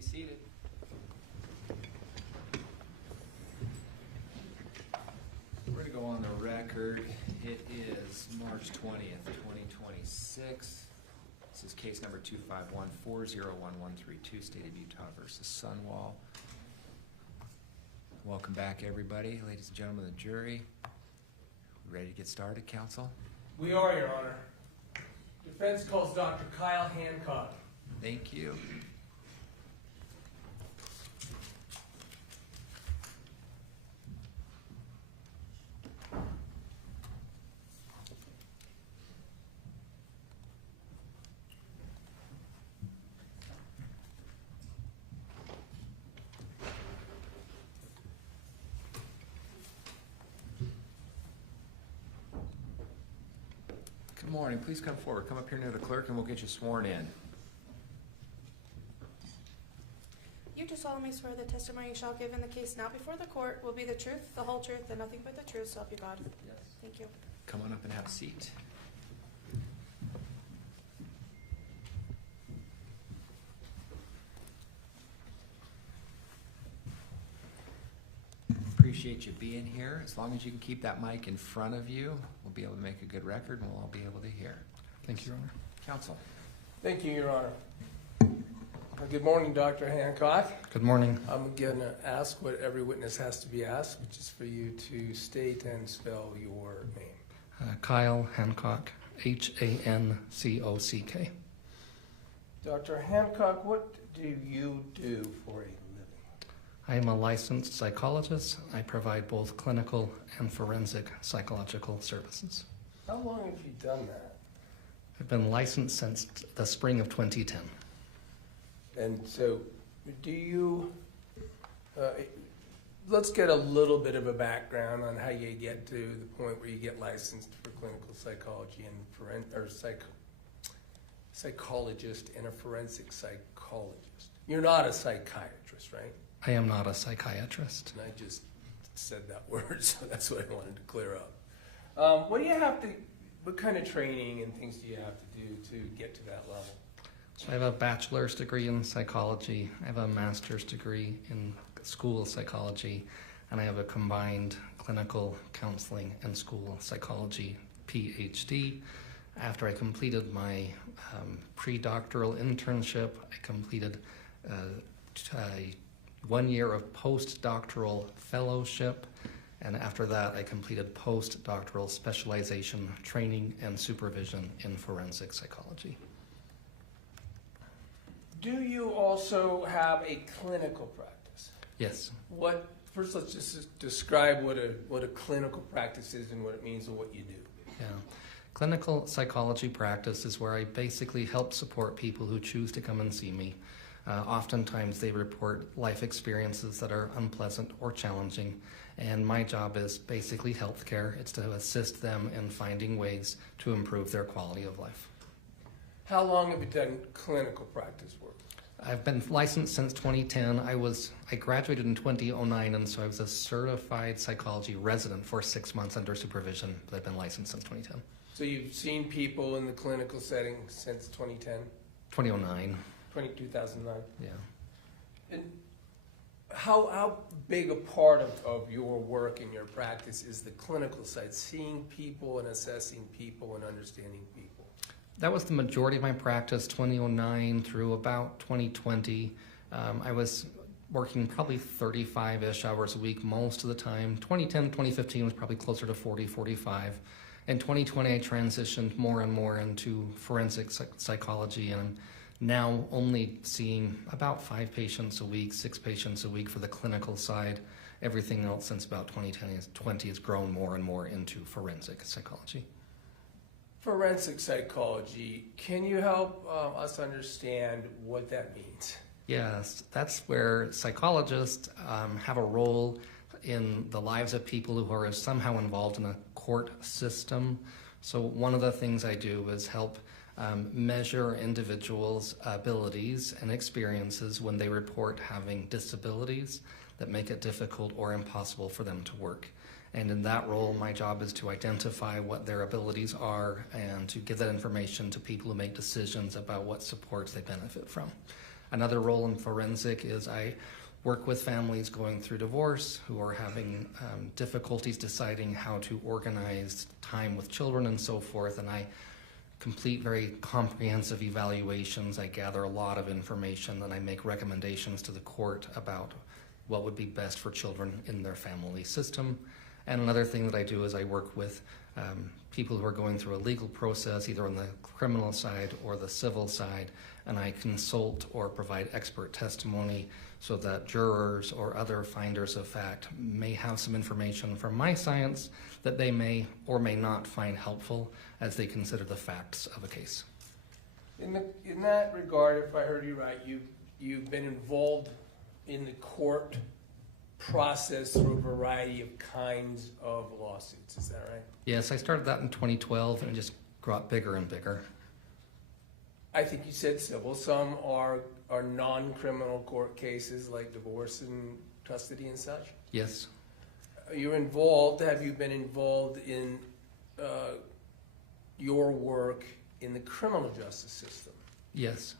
Be seated. We're going to go on the record. It is March 20th, 2026. This is case number 251-401-132, State of Utah versus Sundwall. Welcome back, everybody. Ladies and gentlemen of the jury. Ready to get started, counsel? We are, Your Honor. Defense calls Dr. Kyle Hancock. Thank you. Good morning. Please come forward. Come up here near the clerk and we'll get you sworn in. You do solemnly swear the testimony you shall give in the case now before the court will be the truth, the whole truth, and nothing but the truth, so help you God. Yes. Thank you. Come on up and have a seat. Appreciate you being here. As long as you can keep that mic in front of you, we'll be able to make a good record and we'll all be able to hear. Thank you, Your Honor. Counsel. Thank you, Your Honor. Good morning, Dr. Hancock. Good morning. I'm going to ask what every witness has to be asked, which is for you to state and spell your name. Kyle Hancock, Hancock. Dr. Hancock, what do you do for a living? I am a licensed psychologist. I provide both clinical and forensic psychological services. How long have you done that? I've been licensed since the spring of 2010. And so, do you, let's get a little bit of a background on how you get to the point where you get licensed for clinical psychology and psychologist and a forensic psychologist. You're not a psychiatrist, right? I am not a psychiatrist. And I just said that word, so that's what I wanted to clear up. What kind of training and things do you have to do to get to that level? So I have a bachelor's degree in psychology. I have a master's degree in school psychology, and I have a combined clinical counseling and school psychology PhD. After I completed my pre-doctoral internship, I completed 1 year of postdoctoral fellowship, and after that I completed postdoctoral specialization training and supervision in forensic psychology. Do you also have a clinical practice? Yes. First, let's just describe what a clinical practice is and what it means and what you do. Yeah. Clinical psychology practice is where I basically help support people who choose to come and see me. Oftentimes they report life experiences that are unpleasant or challenging, and my job is basically healthcare. It's to assist them in finding ways to improve their quality of life. How long have you done clinical practice work? I've been licensed since 2010. I graduated in 2009, and so I was a certified psychology resident for 6 months under supervision, but I've been licensed since 2010. So you've seen people in the clinical setting since 2010? 2009. 2009? Yeah. And how big a part of your work and your practice is the clinical side, seeing people and assessing people and understanding people? That was the majority of my practice, 2009 through about 2020. I was working probably 35-ish hours a week most of the time. 2010, 2015 was probably closer to 40, 45. In 2020, I transitioned more and more into forensic psychology, and I'm now only seeing about 5 patients a week, 6 patients a week for the clinical side. Everything else since about 2020 has grown more and more into forensic psychology. Forensic psychology, can you help us understand what that means? Yes, that's where psychologists have a role in the lives of people who are somehow involved in a court system. So one of the things I do is help measure individuals' abilities and experiences when they report having disabilities that make it difficult or impossible for them to work. And in that role, my job is to identify what their abilities are and to give that information to people who make decisions about what supports they benefit from. Another role in forensic is I work with families going through divorce who are having difficulties deciding how to organize time with children and so forth, and I complete very comprehensive evaluations. I gather a lot of information, and I make recommendations to the court about what would be best for children in their family system. And another thing that I do is I work with people who are going through a legal process, either on the criminal side or the civil side, and I consult or provide expert testimony so that jurors or other finders of fact may have some information from my science that they may or may not find helpful as they consider the facts of a case. In that regard, if I heard you right, you've been involved in the court process through a variety of kinds of lawsuits. Is that right? Yes, I started that in 2012, and it just got bigger and bigger. I think you said civil. Some are non-criminal court cases like divorce and custody and such. Yes. You're involved. Have you been involved in your work in the criminal justice system? Yes.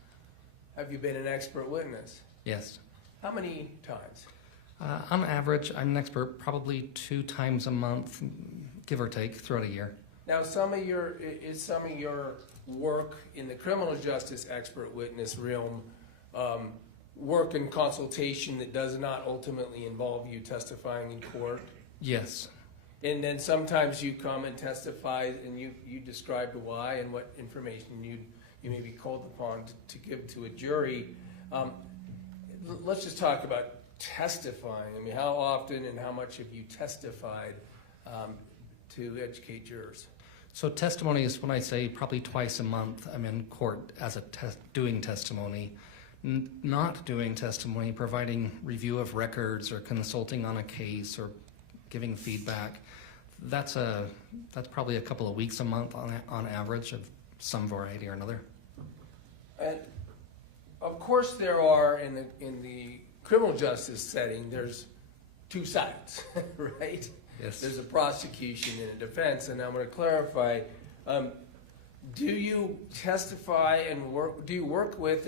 Have you been an expert witness? Yes. How many times? On average, I'm an expert probably 2 times a month, give or take, throughout a year. Now, some of your work in the criminal justice expert witness realm work in consultation that does not ultimately involve you testifying in court? Yes. And then sometimes you come and testify, and you described why and what information you may be called upon to give to a jury. Let's just talk about testifying. I mean, how often and how much have you testified to educate jurors? So testimony is when I say probably twice a month I'm in court as a doing testimony. Not doing testimony, providing review of records or consulting on a case or giving feedback, that's probably a couple of weeks a month on average of some variety or another. And of course there are, in the criminal justice setting, there's 2 sides, right? Yes. There's a prosecution and a defense, and I'm going to clarify, do you testify and do you work with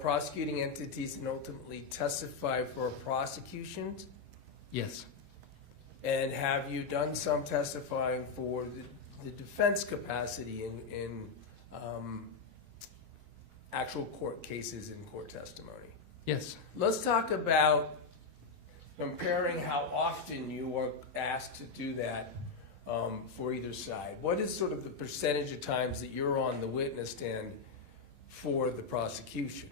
prosecuting entities and ultimately testify for prosecutions? Yes. And have you done some testifying for the defense capacity in actual court cases and court testimony? Yes. Let's talk about comparing how often you are asked to do that for either side. What is sort of the percentage of times that you're on the witness stand for the prosecution?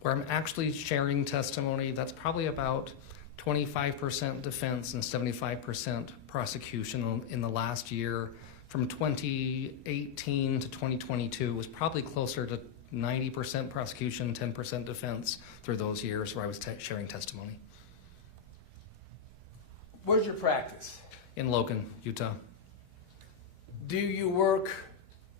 Where I'm actually sharing testimony, that's probably about 25% defense and 75% prosecution in the last year. From 2018 to 2022 was probably closer to 90% prosecution, 10% defense through those years where I was sharing testimony. Where's your practice? In Logan, Utah. Do you work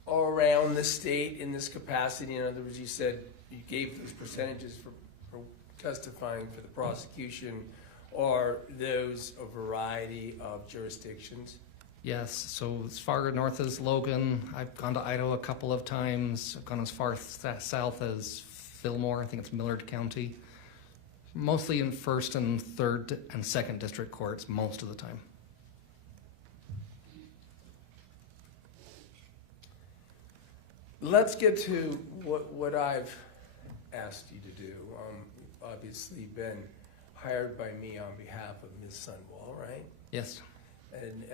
around the state in this capacity? In other words, you said you gave those percentages for testifying for the prosecution. Are those a variety of jurisdictions? Yes, so as far north as Logan, I've gone to Idaho a couple of times. I've gone as far south as Fillmore, I think it's Millard County. Mostly in 1st and 3rd and 2nd district courts most of the time. Let's get to what I've asked you to do. Obviously been hired by me on behalf of Ms. Sundwall, right? Yes. And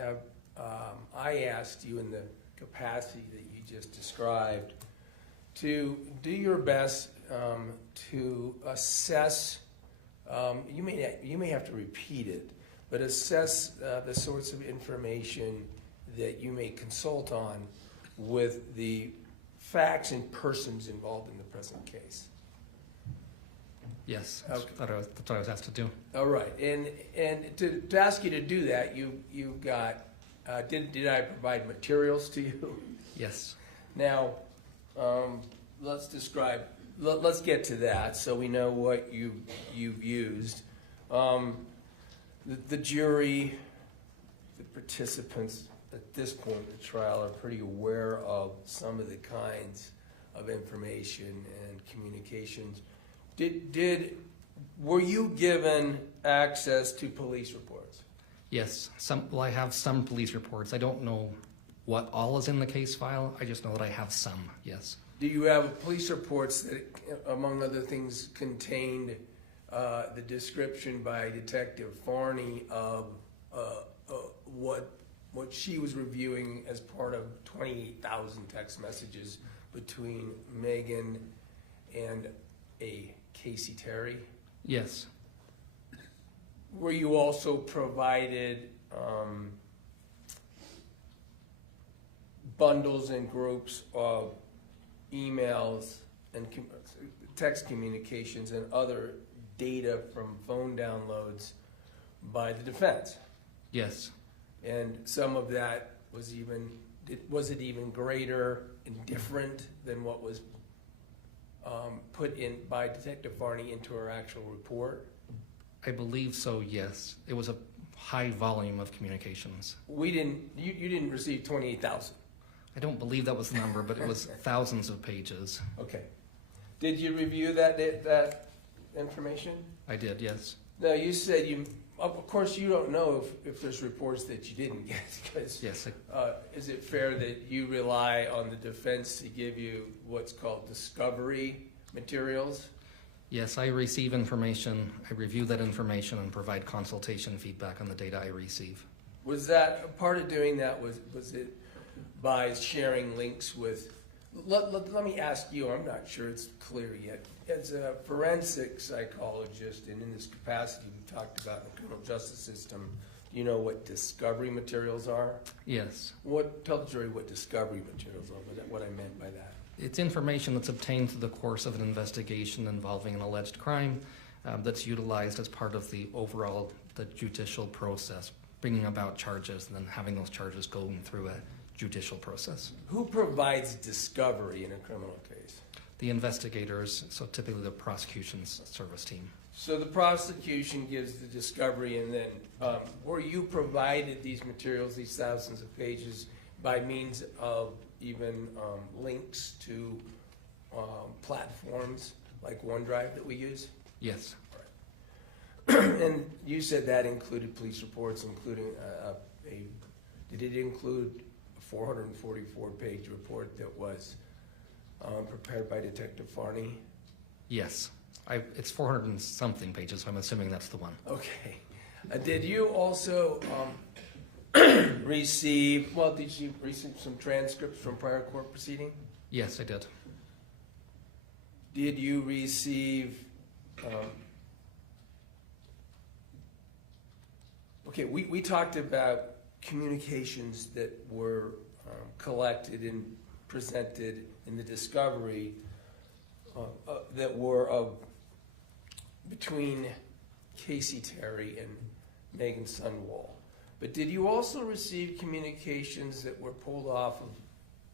I asked you in the capacity that you just described to do your best to assess, you may have to repeat it, but assess the sorts of information that you may consult on with the facts and persons involved in the present case. Yes, Okay. that's what I was asked to do. All right, and to ask you to do that, you've got, did I provide materials to you? Yes. Now, let's get to that so we know what you've used. The jury, the participants at this point in the trial are pretty aware of some of the kinds of information and communications. Were you given access to police reports? Yes, well, I have some police reports. I don't know what all is in the case file. I just know that I have some, yes. Do you have police reports that, among other things, contained the description by Detective Farney of what she was reviewing as part of 28,000 text messages between Meggan and a Kacee Terry? Yes. Were you also provided bundles and groups of emails and text communications and other data from phone downloads by the defense? Yes. And some of that was it even greater and different than what was put in by Detective Farney into her actual report? I believe so, yes. It was a high volume of communications. You didn't receive 28,000? I don't believe that was the number, but it was thousands of pages. Okay. Did you review that information? I did, yes. No, you said of course you don't know if there's reports that you didn't get, because Yes, is it fair that you rely on the defense to give you what's called discovery materials? yes, I receive information, I review that information and provide consultation feedback on the data I receive. Was that part of doing that? Was it by sharing links with? Let me ask you. I'm not sure it's clear yet. As a forensic psychologist, and in this capacity, we've talked about the criminal justice system. Do you know what discovery materials are? Yes. Tell the jury what discovery materials are. What I meant by that. It's information that's obtained through the course of an investigation involving an alleged crime that's utilized as part of the judicial process, bringing about charges and then having those charges going through a judicial process. Who provides discovery in a criminal case? The investigators, so typically the prosecution's service team. So the prosecution gives the discovery, and then were you provided these materials, these thousands of pages, by means of even links to platforms like OneDrive that we use? Yes. And you said that included police reports, including did it include a 444-page report that was prepared by Detective Farney? Yes. It's 400 and something pages, so I'm assuming that's the one. Okay. Did you also receive some transcripts from prior court proceeding? Yes, I did. Did you receive, we talked about communications that were collected and presented in the discovery that were between Kacee Terry and Meggan Sundwall. But did you also receive communications that were pulled off of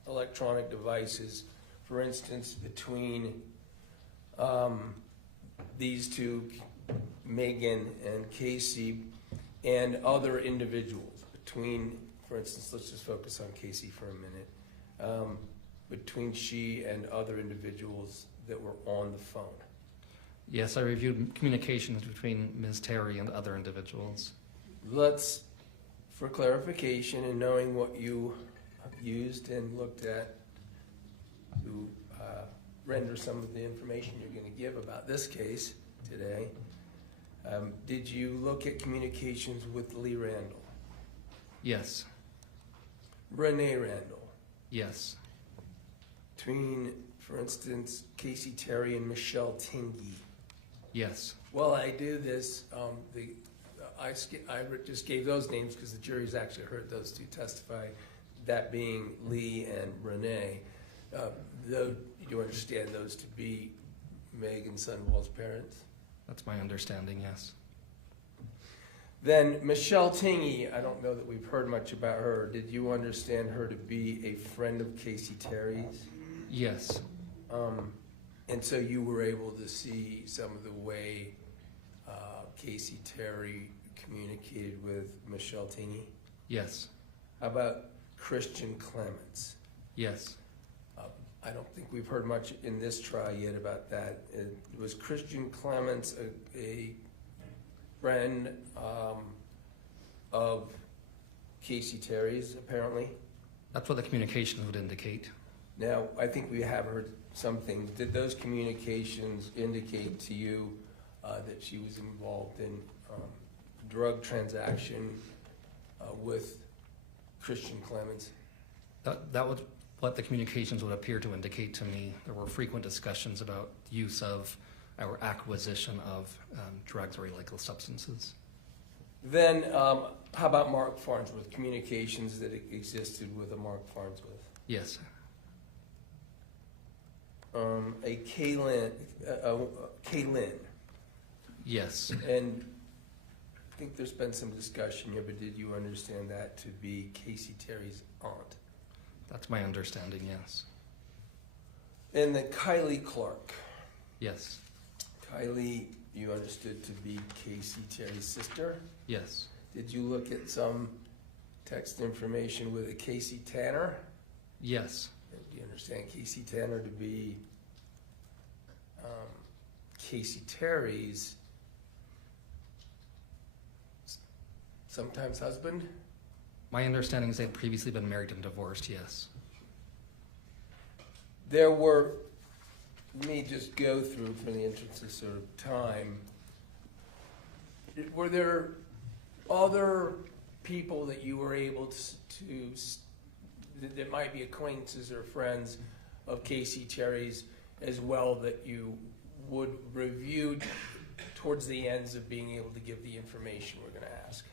electronic devices, for instance, between these two, Meggan and Kacee, and other individuals? Between, for instance, let's just focus on Kacee for a minute, between she and other individuals that were on the phone? Yes, I reviewed communications between Ms. Terry and other individuals. For clarification and knowing what you used and looked at to render some of the information you're going to give about this case today, did you look at communications with Lee Randall? Yes. Renee Randall? Yes. Between, for instance, Kacee Terry and Michelle Tingy? Yes. Well, I do this, I just gave those names because the jury's actually heard those two testify, that being Lee and Renee. Do you understand those to be Meggan Sundwall's parents? That's my understanding, yes. Then Michelle Tingy, I don't know that we've heard much about her. Did you understand her to be a friend of Kacee Terry's? Yes. And so you were able to see some of the way Kacee Terry communicated with Michelle Tingy? Yes. How about Christian Clements? Yes. I don't think we've heard much in this trial yet about that. It was Christian Clements, a friend of Kacee Terry's, apparently. That's what the communications would indicate. Now, I think we have heard some things. Did those communications indicate to you that she was involved in drug transaction with Christian Clements? That was what the communications would appear to indicate to me. There were frequent discussions about use of or acquisition of drugs or illegal substances. Then, how about Mark Farnsworth? Communications that existed with a Mark Farnsworth? Yes. A Kaylin. Yes. And I think there's been some discussion here, but did you understand that to be Kacee Terry's aunt? That's my understanding, yes. And the Kylie Clark. Yes. Kylie, you understood to be Kacee Terry's sister? Yes. Did you look at some text information with a Kacee Tanner? Yes. Do you understand Kacee Tanner to be Kacee Terry's sometimes husband? My understanding is they had previously been married and divorced, yes. There were, let me just go through for the interest of sort of time. Were there other people that you were able to that might be acquaintances or friends of Kacee Terry's as well that you would review towards the ends of being able to give the information we're going to ask?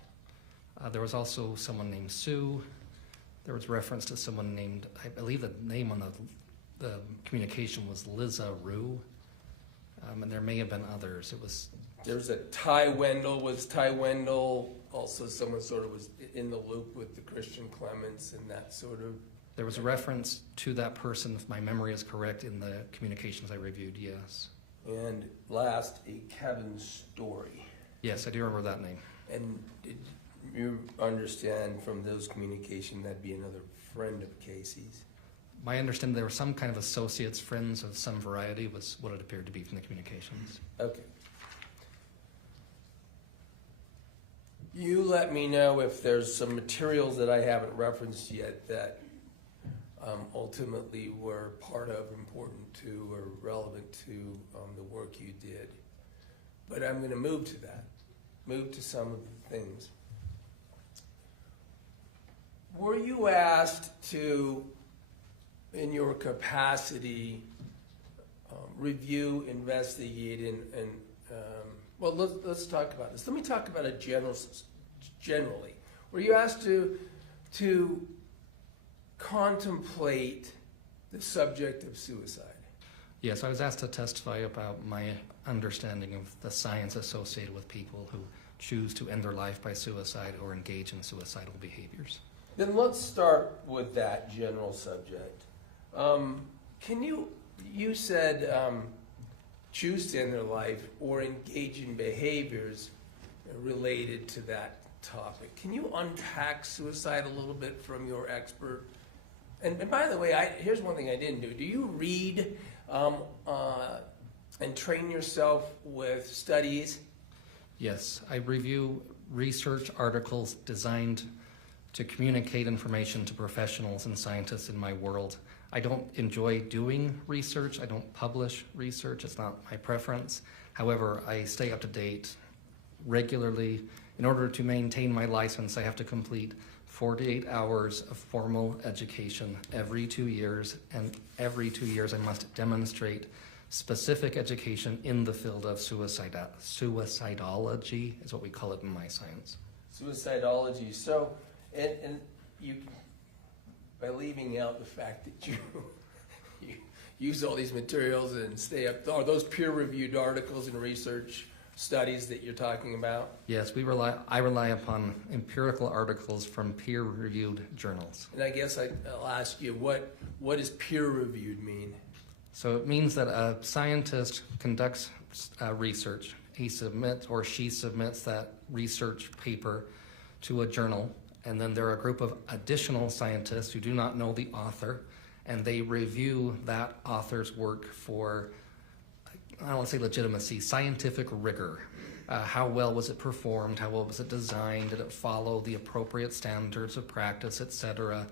There was also someone named Sue. There was reference to someone named, I believe the name on the communication was Liza Rue. And there may have been others. There's a Ty Wendell. Was Ty Wendell also someone sort of was in the loop with the Christian Clements and that sort of? There was a reference to that person, if my memory is correct, in the communications I reviewed, yes. And last, a Kevin Story. Yes, I do remember that name. And did you understand from those communications that'd be another friend of Casey's? My understanding, there were some kind of associates, friends of some variety, was what it appeared to be from the communications. Okay. You let me know if there's some materials that I haven't referenced yet that ultimately were part of, important to, or relevant to the work you did. But I'm going to move to that, move to some of the things. Were you asked to, in your capacity, review, investigate, and well, let's talk about this. Let me talk about it generally. Were you asked to contemplate the subject of suicide? Yes, I was asked to testify about my understanding of the science associated with people who choose to end their life by suicide or engage in suicidal behaviors. Then let's start with that general subject. You said choose to end their life or engage in behaviors related to that topic. Can you unpack suicide a little bit from your expert? And by the way, here's one thing I didn't do. Do you read and train yourself with studies? Yes, I review research articles designed to communicate information to professionals and scientists in my world. I don't enjoy doing research. I don't publish research. It's not my preference. However, I stay up to date regularly. In order to maintain my license, I have to complete 48 hours of formal education every 2 years, and every 2 years I must demonstrate specific education in the field of suicidology, is what we call it in my science. Suicidology. So, and you, by leaving out the fact that you use all these materials and stay up, are those peer-reviewed articles and research studies that you're talking about? Yes, I rely upon empirical articles from peer-reviewed journals. And I guess I'll ask you, what does peer-reviewed mean? So it means that a scientist conducts research. He submits or she submits that research paper to a journal, and then there are a group of additional scientists who do not know the author, and they review that author's work for, I don't want to say legitimacy, scientific rigor. How well was it performed? How well was it designed? Did it follow the appropriate standards of practice, etc.?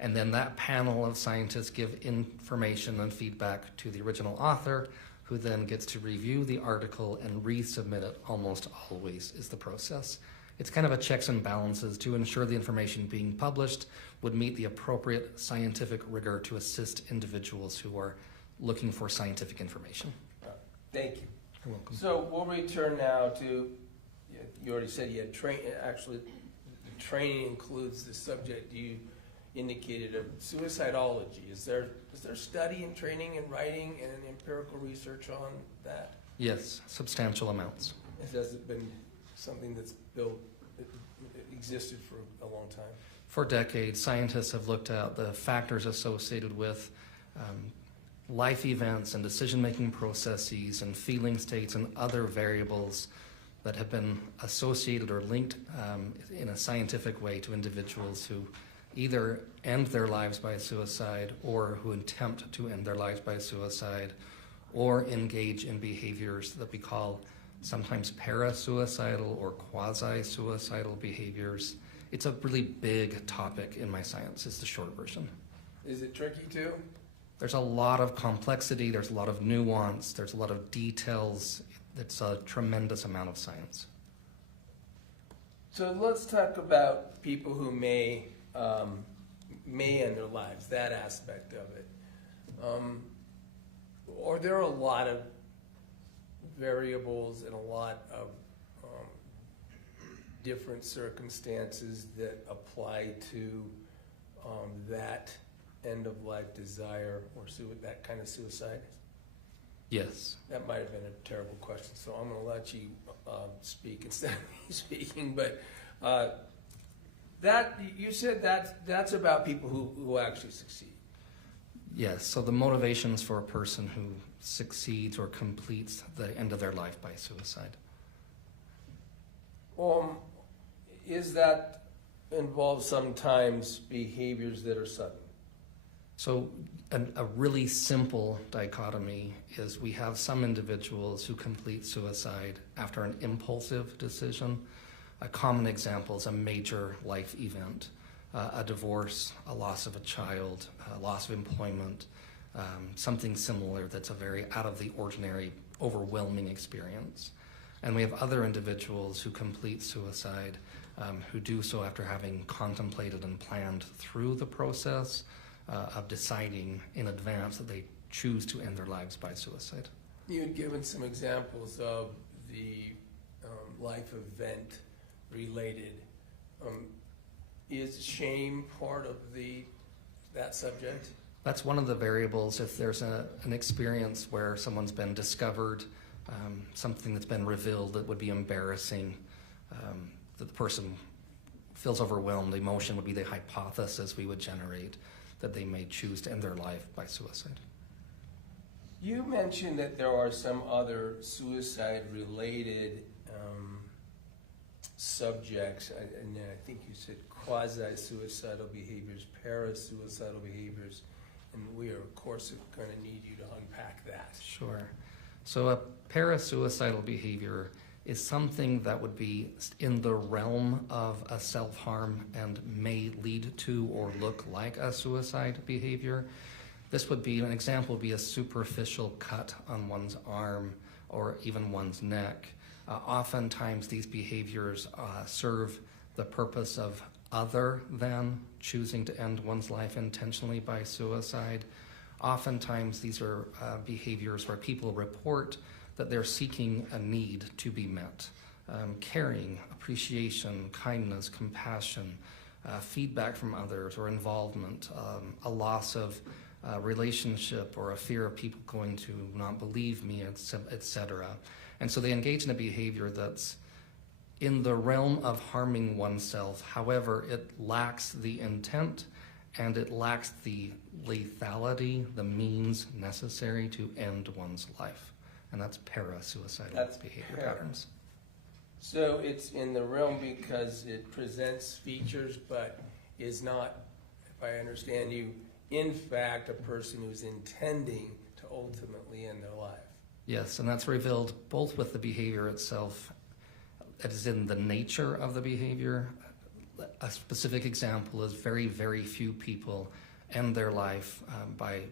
And then that panel of scientists give information and feedback to the original author, who then gets to review the article and resubmit it. Almost always is the process. It's kind of a checks and balances to ensure the information being published would meet the appropriate scientific rigor to assist individuals who are looking for scientific information. Thank you. You're welcome. So we'll return now to, you already said you had actually, the training includes the subject you indicated of suicidology. Is there study and training and writing and empirical research on that? Yes, substantial amounts. Has it been something that's existed for a long time? For decades, scientists have looked at the factors associated with life events and decision-making processes and feeling states and other variables that have been associated or linked in a scientific way to individuals who either end their lives by suicide or who attempt to end their lives by suicide or engage in behaviors that we call sometimes parasuicidal or quasi-suicidal behaviors. It's a really big topic in my science, is the short version. Is it tricky too? There's a lot of complexity, there's a lot of nuance, there's a lot of details. It's a tremendous amount of science. So let's talk about people who may end their lives, that aspect of it. Are there a lot of variables and a lot of different circumstances that apply to that end-of-life desire or that kind of suicide? Yes. That might have been a terrible question, so I'm going to let you speak instead of me speaking. But you said that's about people who actually succeed. Yes, so the motivations for a person who succeeds or completes the end of their life by suicide. Is that involves sometimes behaviors that are sudden? So a really simple dichotomy is we have some individuals who complete suicide after an impulsive decision. A common example is a major life event, a divorce, a loss of a child, a loss of employment, something similar that's a very out of the ordinary, overwhelming experience. And we have other individuals who complete suicide who do so after having contemplated and planned through the process of deciding in advance that they choose to end their lives by suicide. You had given some examples of the life event related. Is shame part of that subject? That's one of the variables. If there's an experience where someone's been discovered, something that's been revealed that would be embarrassing, that the person feels overwhelmed, the emotion would be the hypothesis we would generate that they may choose to end their life by suicide. You mentioned that there are some other suicide-related subjects, and I think you said quasi-suicidal behaviors, parasuicidal behaviors, and we are, of course, going to need you to unpack that. Sure. So a parasuicidal behavior is something that would be in the realm of a self-harm and may lead to or look like a suicide behavior. This would be, an example would be a superficial cut on one's arm or even one's neck. Oftentimes these behaviors serve the purpose of other than choosing to end one's life intentionally by suicide. Oftentimes these are behaviors where people report that they're seeking a need to be met. Caring, appreciation, kindness, compassion, feedback from others or involvement, a loss of relationship or a fear of people going to not believe me, etc. And so they engage in a behavior that's in the realm of harming oneself. However, it lacks the intent and it lacks the lethality, the means necessary to end one's life. And that's parasuicidal behavior patterns. So it's in the realm because it presents features, but is not, if I understand you, in fact, a person who's intending to ultimately end their life. Yes, and that's revealed both with the behavior itself, as in the nature of the behavior. A specific example is very, very few people end their life by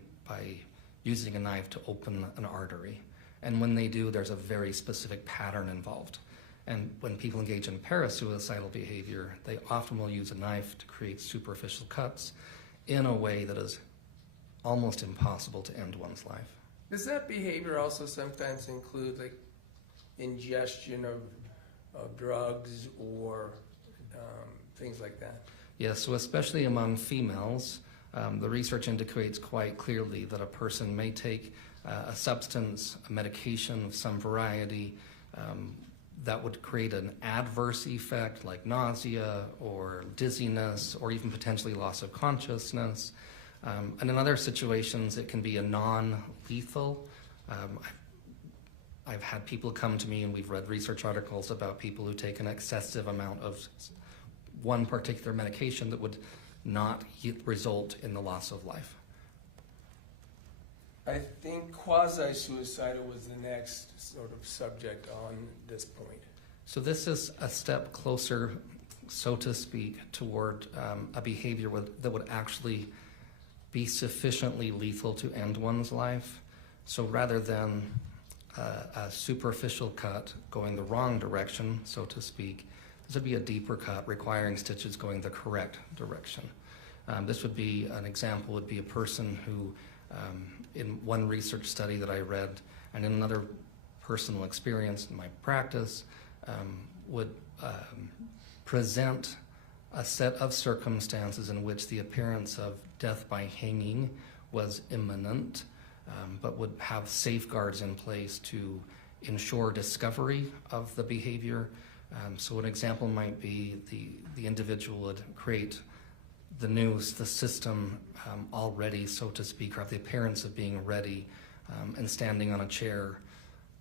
using a knife to open an artery. And when they do, there's a very specific pattern involved. And when people engage in parasuicidal behavior, they often will use a knife to create superficial cuts in a way that is almost impossible to end one's life. Does that behavior also sometimes include like ingestion of drugs or things like that? Yes, so especially among females, the research indicates quite clearly that a person may take a substance, a medication of some variety, that would create an adverse effect like nausea or dizziness or even potentially loss of consciousness. And in other situations, it can be a non-lethal. I've had people come to me, and we've read research articles about people who take an excessive amount of one particular medication that would not result in the loss of life. I think quasi-suicidal was the next sort of subject on this point. So this is a step closer, so to speak, toward a behavior that would actually be sufficiently lethal to end one's life. So rather than a superficial cut going the wrong direction, so to speak, this would be a deeper cut requiring stitches going the correct direction. This would be, an example would be a person who, in one research study that I read, and in another personal experience in my practice, would present a set of circumstances in which the appearance of death by hanging was imminent, but would have safeguards in place to ensure discovery of the behavior. So an example might be the individual would create the noose, the system already, so to speak, or have the appearance of being ready and standing on a chair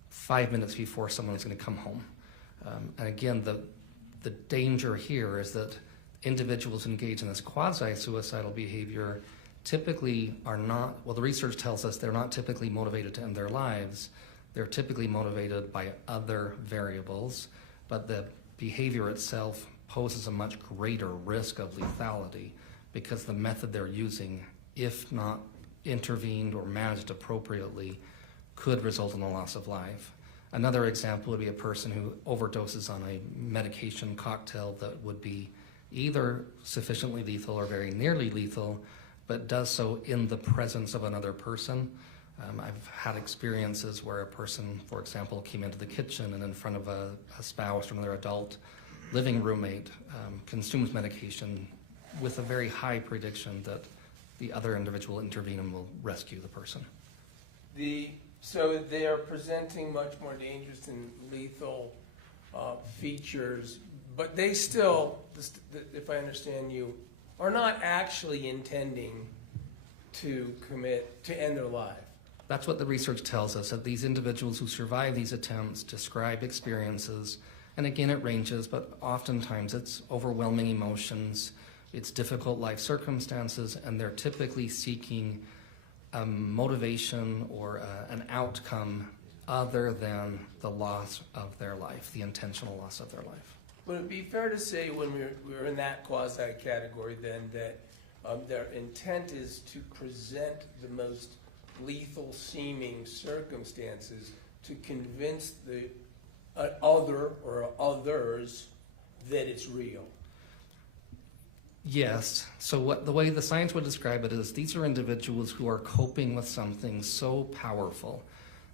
5 minutes before someone's going to come home. And again, the danger here is that individuals engaged in this quasi-suicidal behavior typically are not, well, the research tells us they're not typically motivated to end their lives. They're typically motivated by other variables, but the behavior itself poses a much greater risk of lethality because the method they're using, if not intervened or managed appropriately, could result in the loss of life. Another example would be a person who overdoses on a medication cocktail that would be either sufficiently lethal or very nearly lethal, but does so in the presence of another person. I've had experiences where a person, for example, came into the kitchen and in front of a spouse or another adult living roommate consumes medication with a very high prediction that the other individual will intervene and will rescue the person. So they are presenting much more dangerous and lethal features, but they still, if I understand you, are not actually intending to end their life. That's what the research tells us, that these individuals who survive these attempts describe experiences, and again it ranges, but oftentimes it's overwhelming emotions, it's difficult life circumstances, and they're typically seeking a motivation or an outcome other than the loss of their life, the intentional loss of their life. Would it be fair to say when we're in that quasi-category then that their intent is to present the most lethal seeming circumstances to convince the other or others that it's real? Yes. So the way the science would describe it is these are individuals who are coping with something so powerful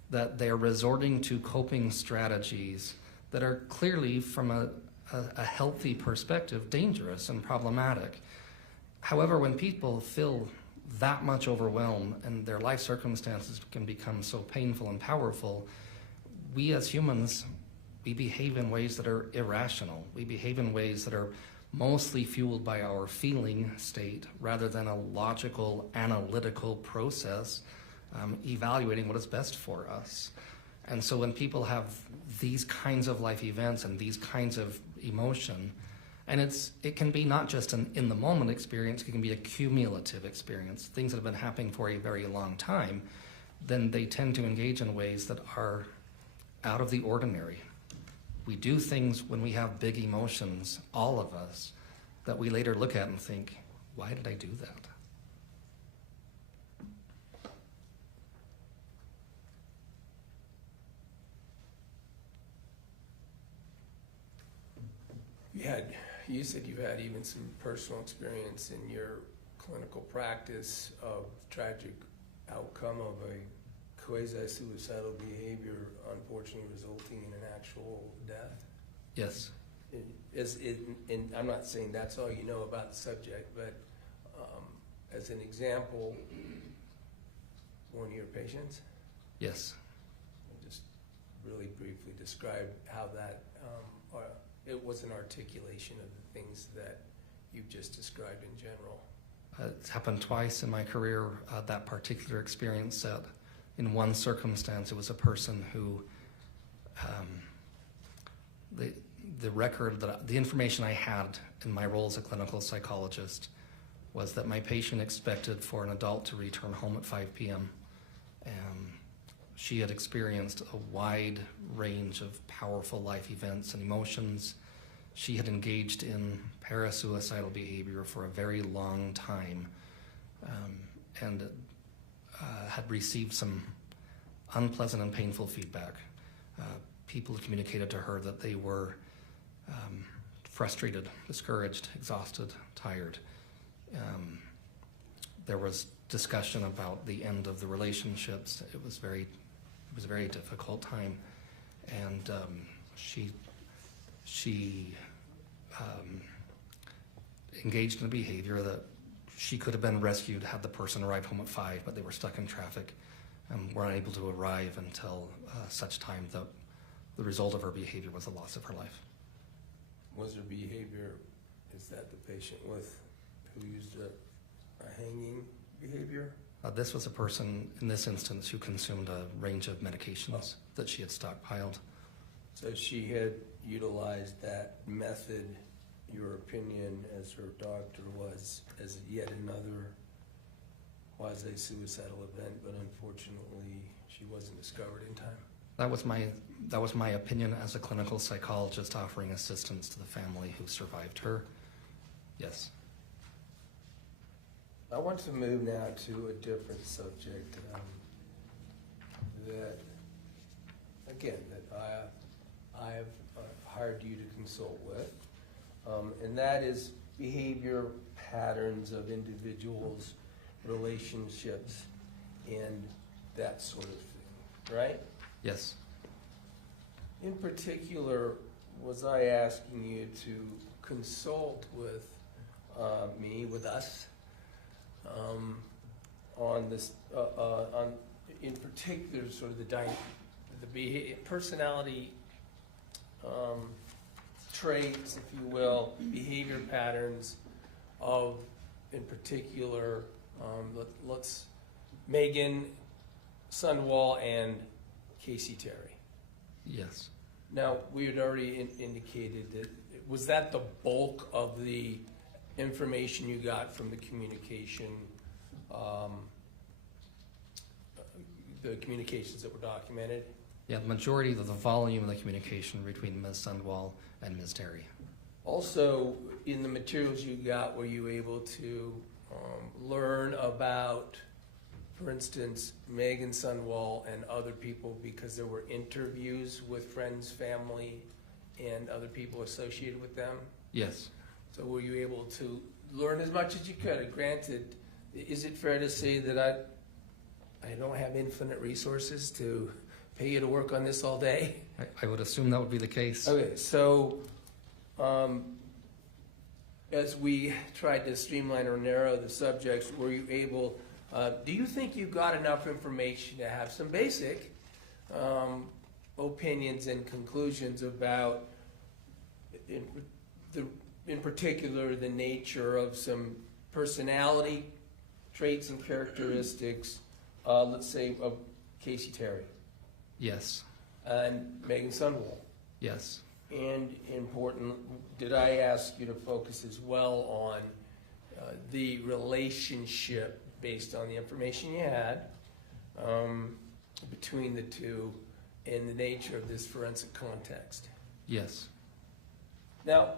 that they're resorting to coping strategies that are clearly, from a healthy perspective, dangerous and problematic. However, when people feel that much overwhelmed and their life circumstances can become so painful and powerful, we as humans, we behave in ways that are irrational. We behave in ways that are mostly fueled by our feeling state rather than a logical, analytical process evaluating what is best for us. And so when people have these kinds of life events and these kinds of emotion, And it can be not just an in-the-moment experience, it can be a cumulative experience, things that have been happening for a very long time. Then they tend to engage in ways that are out of the ordinary. We do things when we have big emotions, all of us, that we later look at and think, why did I do that? You said you've had even some personal experience in your clinical practice of tragic outcome of a quasi-suicidal behavior, unfortunately resulting in an actual death. Yes. And I'm not saying that's all you know about the subject, but as an example, one of your patients, Yes. just really briefly describe how that, it was an articulation of the things that you've just described in general. It's happened twice in my career, that particular experience that in one circumstance it was a person who, the record, the information I had in my role as a clinical psychologist was that my patient expected for an adult to return home at 5 p.m. She had experienced a wide range of powerful life events and emotions. She had engaged in parasuicidal behavior for a very long time, and had received some unpleasant and painful feedback. People communicated to her that they were frustrated, discouraged, exhausted, tired. There was discussion about the end of the relationships. It was a very difficult time, and she engaged in a behavior that she could have been rescued had the person arrived home at 5, but they were stuck in traffic and were unable to arrive until such time that the result of her behavior was the loss of her life. Was her behavior, is that the patient who used a hanging behavior? This was a person, in this instance, who consumed a range of medications that she had stockpiled. So she had utilized that method, your opinion as her doctor was, as yet another quasi-suicidal event, but unfortunately she wasn't discovered in time. That was my opinion as a clinical psychologist offering assistance to the family who survived her. Yes. I want to move now to a different subject that I have hired you to consult with, and that is behavior patterns of individuals, relationships, and that sort of thing, right? Yes. In particular, was I asking you to consult with with us, on this, in particular, sort of the personality traits, if you will, behavior patterns of, in particular, let's Meggan Sundwall and Kacee Terry. Yes. Now, we had already indicated that, was that the bulk of the information you got from the communication, the communications that were documented? Yeah, the majority of the volume of the communication between Ms. Sundwall and Ms. Terry. Also, in the materials you got, were you able to learn about, for instance, Meggan Sundwall and other people, because there were interviews with friends, family, and other people associated with them? Yes. So were you able to learn as much as you could? Granted, is it fair to say that I don't have infinite resources to pay you to work on this all day? I would assume that would be the case. Okay, so as we tried to streamline or narrow the subjects, were you able, do you think you got enough information to have some basic opinions and conclusions about, in particular, the nature of some personality traits and characteristics, let's say, of Kacee Terry Yes. and Meggan Sundwall? Yes. and important, did I ask you to focus as well on the relationship based on the information you had between the two and the nature of this forensic context? Yes. Now,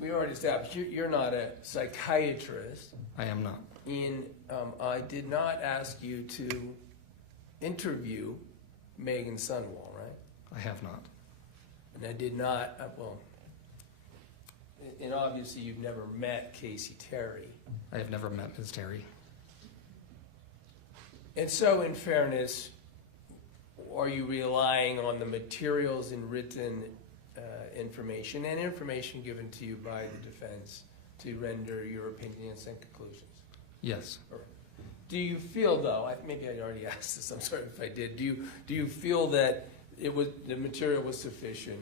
we already established you're not a psychiatrist, I am not. and I did not ask you to interview Meggan Sundwall, right? I have not. And I did not, and obviously you've never met Kacee Terry. I have never met Ms. Terry. And so, in fairness, are you relying on the materials and written information and information given to you by the defense to render your opinions and conclusions? Yes. Do you feel, though, maybe I already asked this, I'm sorry if I did, do you feel that the material was sufficient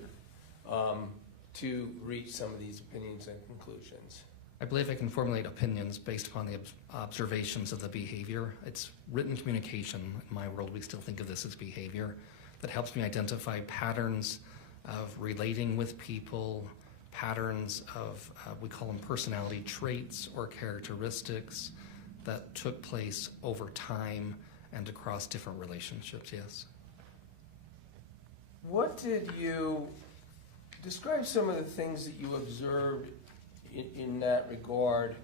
to reach some of these opinions and conclusions? I believe I can formulate opinions based upon the observations of the behavior. It's written communication. In my world, we still think of this as behavior that helps me identify patterns of relating with people, patterns of, we call them personality traits or characteristics that took place over time and across different relationships, yes. What did you, describe some of the things that you observed in that regard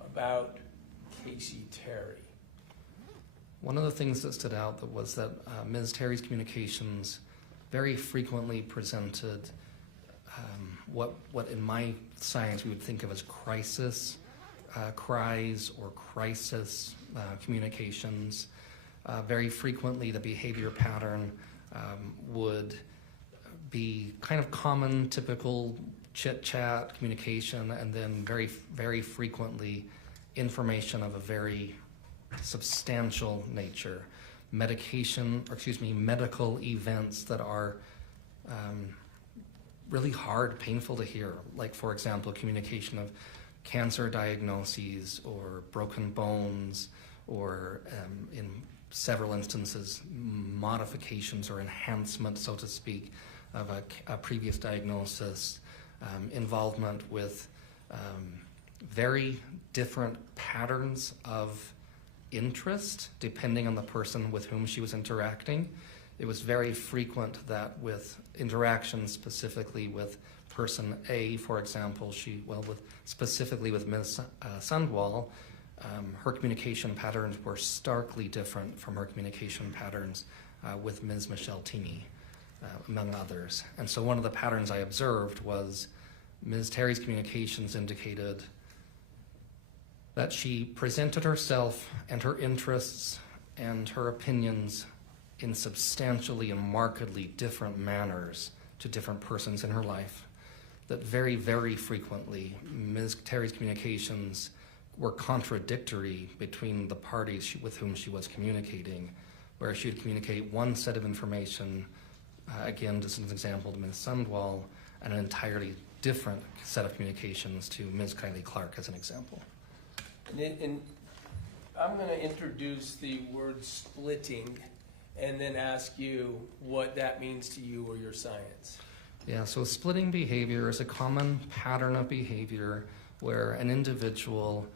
about Kacee Terry? One of the things that stood out was that Ms. Terry's communications very frequently presented what in my science we would think of as crisis cries or crisis communications. Very frequently the behavior pattern would be kind of common, typical chit-chat communication, and then very, very frequently information of a very substantial nature. Medical events that are really hard, painful to hear. Like, for example, communication of cancer diagnoses or broken bones or in several instances, modifications or enhancement, so to speak, of a previous diagnosis, involvement with very different patterns of interest depending on the person with whom she was interacting. It was very frequent that with interactions specifically with person A, for example, specifically with Ms. Sundwall, her communication patterns were starkly different from her communication patterns with Ms. Michelle Teamy, among others. And so one of the patterns I observed was Ms. Terry's communications indicated that she presented herself and her interests and her opinions in substantially and markedly different manners to different persons in her life. That very, very frequently, Ms. Terry's communications were contradictory between the parties with whom she was communicating, where she would communicate one set of information, again, just as an example, to Ms. Sundwall, and an entirely different set of communications to Ms. Kylie Clark, as an example. And I'm going to introduce the word splitting and then ask you what that means to you or your science. Yeah, so splitting behavior is a common pattern of behavior where an individual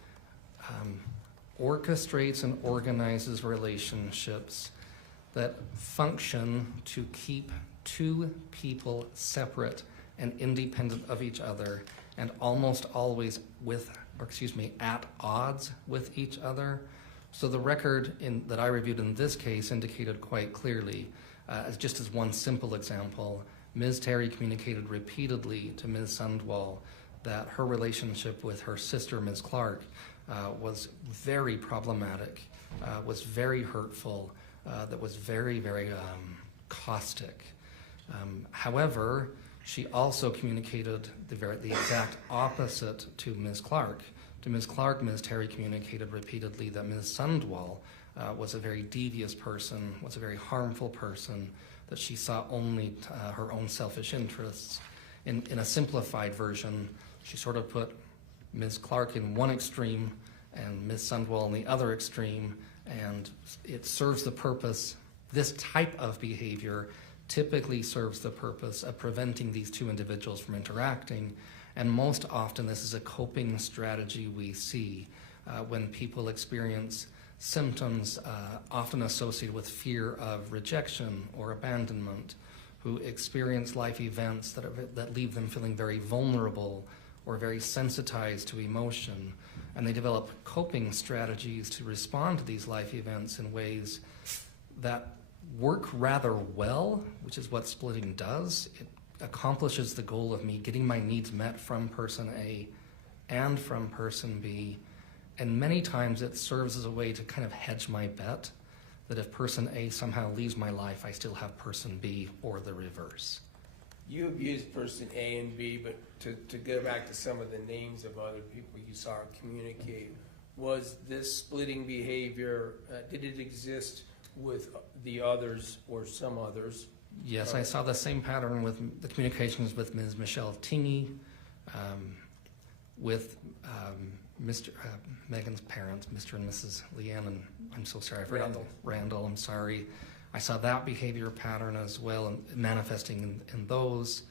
orchestrates and organizes relationships that function to keep two people separate and independent of each other and almost always at odds with each other. So the record that I reviewed in this case indicated quite clearly, just as one simple example, Ms. Terry communicated repeatedly to Ms. Sundwall that her relationship with her sister, Ms. Clark, was very problematic, was very hurtful, that was very, very caustic. However, she also communicated the exact opposite to Ms. Clark. To Ms. Clark, Ms. Terry communicated repeatedly that Ms. Sundwall was a very devious person, was a very harmful person, that she saw only her own selfish interests. In a simplified version, she sort of put Ms. Clark in one extreme and Ms. Sundwall in the other extreme, and it serves the purpose this type of behavior typically serves the purpose of preventing these two individuals from interacting. And most often, this is a coping strategy we see when people experience symptoms often associated with fear of rejection or abandonment, who experience life events that leave them feeling very vulnerable or very sensitized to emotion. And they develop coping strategies to respond to these life events in ways that work rather well, which is what splitting does. It accomplishes the goal of me getting my needs met from person A and from person B. And many times it serves as a way to kind of hedge my bet that if person A somehow leaves my life, I still have person B, or the reverse. You abused person A and B, but to go back to some of the names of other people you saw communicate, was this splitting behavior, did it exist with the others or some others? Yes, I saw the same pattern with the communications with Ms. Michelle Tingey, with Meggan's parents, Mr. and Mrs. Leanne, and I'm so sorry, I forgot Randall, I'm sorry. I saw that behavior pattern as well, and manifesting in those.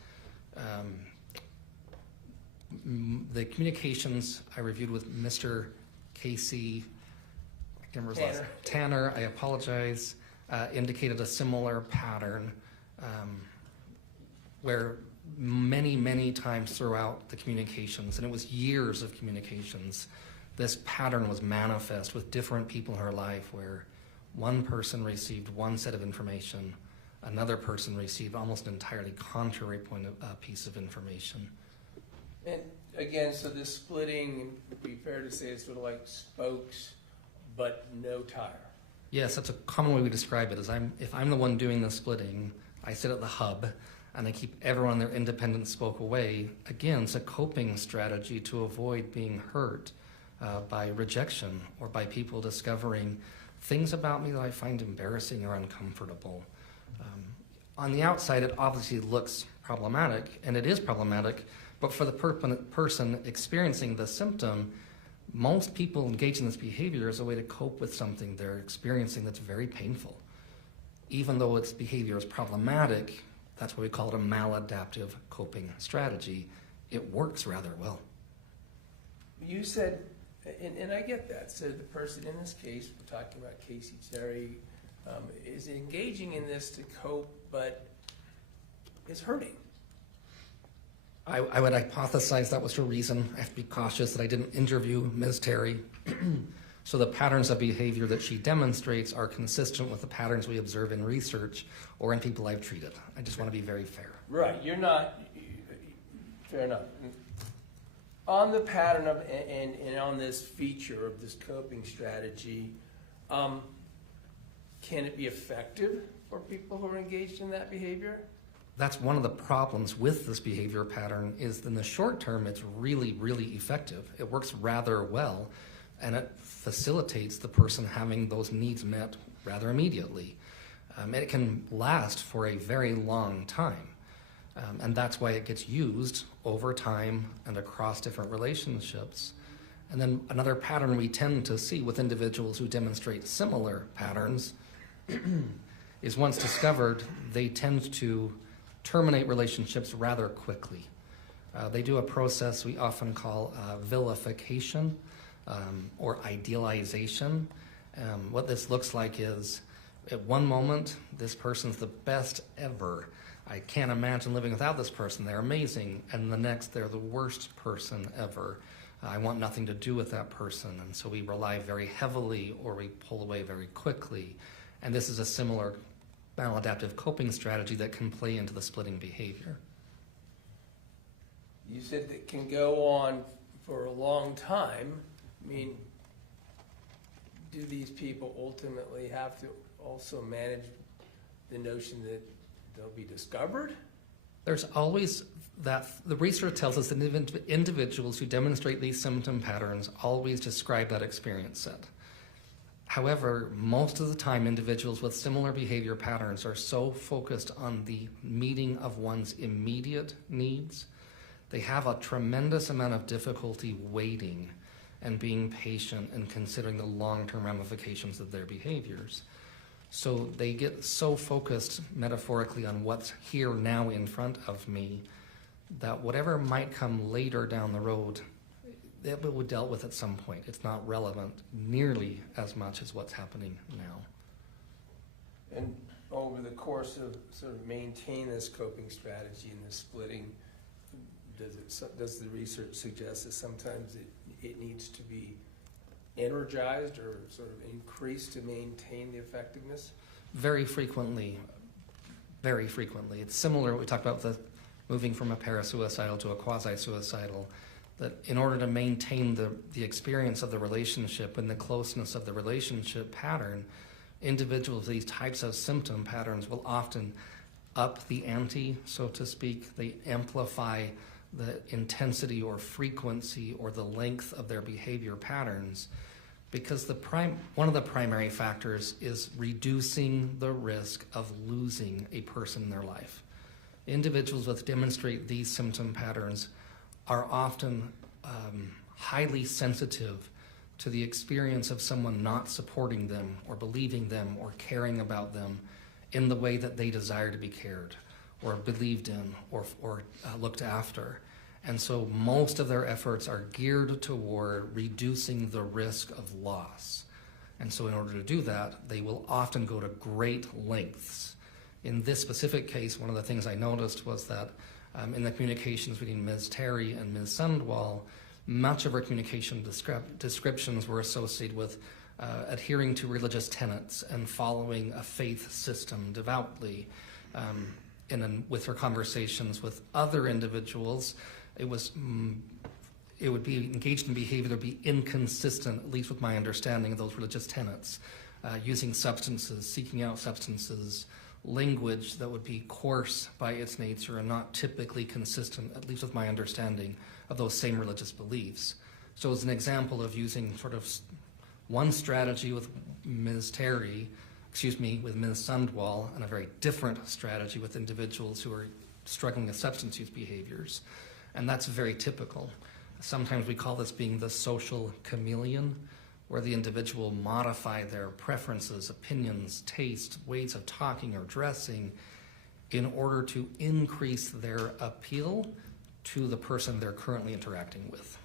The communications I reviewed with Mr. Kacee Tanner, I apologize, indicated a similar pattern where many times throughout the communications, and it was years of communications, this pattern was manifest with different people in her life where one person received one set of information, another person received almost an entirely contrary piece of information. And again, so this splitting, would be fair to say, is sort of like spokes, but no tire. Yes, that's a common way we describe it. If I'm the one doing the splitting, I sit at the hub and I keep everyone on their independent spoke away. Again, it's a coping strategy to avoid being hurt by rejection or by people discovering things about me that I find embarrassing or uncomfortable. On the outside, it obviously looks problematic, and it is problematic, but for the person experiencing the symptom, most people engage in this behavior as a way to cope with something they're experiencing that's very painful. Even though its behavior is problematic, that's why we call it a maladaptive coping strategy. It works rather well. You said, and I get that, so the person in this case, we're talking about Kacee Terry, is engaging in this to cope, but is hurting. I would hypothesize that was the reason. I have to be cautious that I didn't interview Ms. Terry. So the patterns of behavior that she demonstrates are consistent with the patterns we observe in research or in people I've treated. I just want to be very fair. Right, you're not, fair enough. On the pattern of, and on this feature of this coping strategy, can it be effective for people who are engaged in that behavior? That's one of the problems with this behavior pattern is in the short term, it's really effective. It works rather well, and it facilitates the person having those needs met rather immediately. And it can last for a very long time. And that's why it gets used over time and across different relationships. And then another pattern we tend to see with individuals who demonstrate similar patterns is once discovered, they tend to terminate relationships rather quickly. They do a process we often call vilification or idealization. What this looks like is at one moment, this person's the best ever. I can't imagine living without this person. They're amazing. And the next, they're the worst person ever. I want nothing to do with that person. And so we rely very heavily or we pull away very quickly. And this is a similar maladaptive coping strategy that can play into the splitting behavior. You said that can go on for a long time. I mean, do these people ultimately have to also manage the notion that they'll be discovered? There's always that, the research tells us that individuals who demonstrate these symptom patterns always describe that experience set. However, most of the time, individuals with similar behavior patterns are so focused on the meeting of one's immediate needs, they have a tremendous amount of difficulty waiting and being patient and considering the long-term ramifications of their behaviors. So they get so focused metaphorically on what's here now in front of me that whatever might come later down the road, it will be dealt with at some point. It's not relevant nearly as much as what's happening now. And over the course of sort of maintain this coping strategy and the splitting, does the research suggest that sometimes it needs to be energized or sort of increased to maintain the effectiveness? Very frequently. Very frequently. It's similar, we talked about the moving from a parasuicidal to a quasi-suicidal, that in order to maintain the experience of the relationship and the closeness of the relationship pattern, individuals with these types of symptom patterns will often up the ante, so to speak. They amplify the intensity or frequency or the length of their behavior patterns, because one of the primary factors is reducing the risk of losing a person in their life. Individuals that demonstrate these symptom patterns are often highly sensitive to the experience of someone not supporting them or believing them or caring about them in the way that they desire to be cared or believed in or looked after. And so most of their efforts are geared toward reducing the risk of loss. And so in order to do that, they will often go to great lengths. In this specific case, one of the things I noticed was that in the communications between Ms. Terry and Ms. Sundwall, much of her communication descriptions were associated with adhering to religious tenets and following a faith system devoutly. With her conversations with other individuals, it would be engaged in behavior that would be inconsistent, at least with my understanding of those religious tenets, using substances, seeking out substances, language that would be coarse by its nature and not typically consistent, at least with my understanding of those same religious beliefs. So as an example of using sort of one strategy with Ms. with Ms. Sundwall, and a very different strategy with individuals who are struggling with substance use behaviors. And that's very typical. Sometimes we call this being the social chameleon, where the individual modify their preferences, opinions, taste, ways of talking or dressing in order to increase their appeal to the person they're currently interacting with.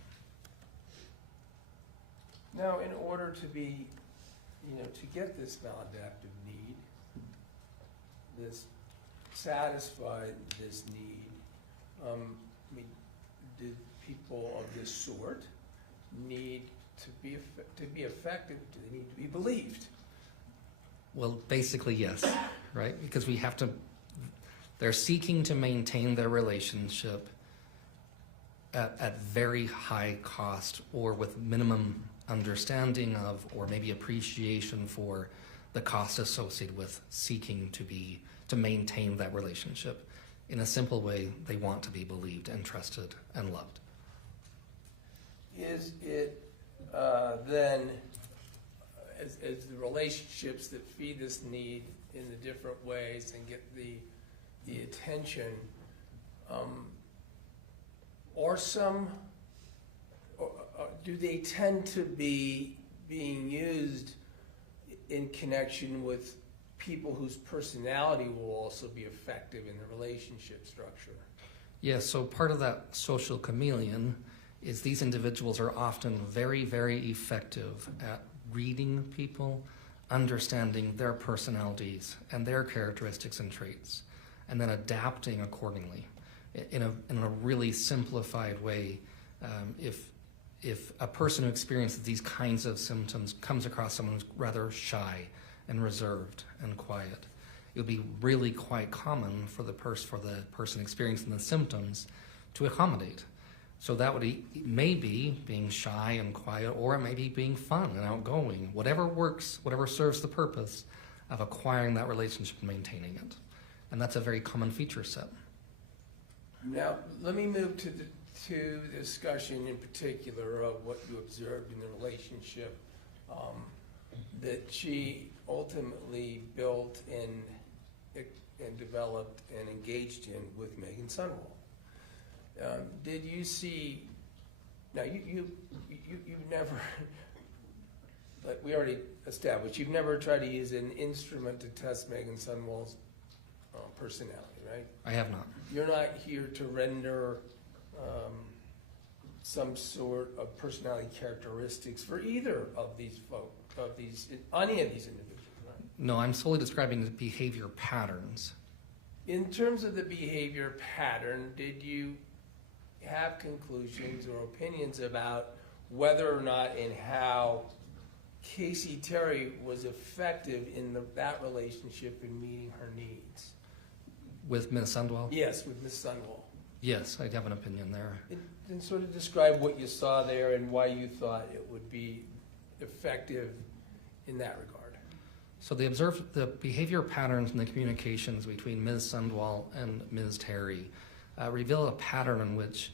Now, in order to be, to get this maladaptive need, satisfy this need, did people of this sort need to be effective? Do they need to be believed? Well, basically, yes, right? Because they're seeking to maintain their relationship at very high cost or with minimum understanding of or maybe appreciation for the cost associated with seeking to maintain that relationship. In a simple way, they want to be believed and trusted and loved. Is it then, as the relationships that feed this need in the different ways and get the attention, do they tend to be being used in connection with people whose personality will also be effective in the relationship structure? Yes, so part of that social chameleon is these individuals are often very, very effective at reading people, understanding their personalities and their characteristics and traits, and then adapting accordingly. In a really simplified way, if a person who experiences these kinds of symptoms comes across someone who's rather shy and reserved and quiet, it would be really quite common for the person experiencing the symptoms to accommodate. So that would may be being shy and quiet, or it may be being fun and outgoing. Whatever works, whatever serves the purpose of acquiring that relationship and maintaining it. And that's a very common feature set. Now, let me move to the discussion in particular of what you observed in the relationship that she ultimately built and developed and engaged in with Meggan Sundwall. Did you see? Now, you've never like we already established, you've never tried to use an instrument to test Meggan Sundwall's personality, right? I have not. You're not here to render some sort of personality characteristics for either of these any of these individuals, right? No, I'm solely describing the behavior patterns. In terms of the behavior pattern, did you have conclusions or opinions about whether or not and how Kacee Terry was effective in that relationship in meeting her needs? With Ms. Sundwall? Yes, with Ms. Sundwall. Yes, I have an opinion there. And sort of describe what you saw there and why you thought it would be effective in that regard. So they observed the behavior patterns and the communications between Ms. Sundwall and Ms. Terry reveal a pattern in which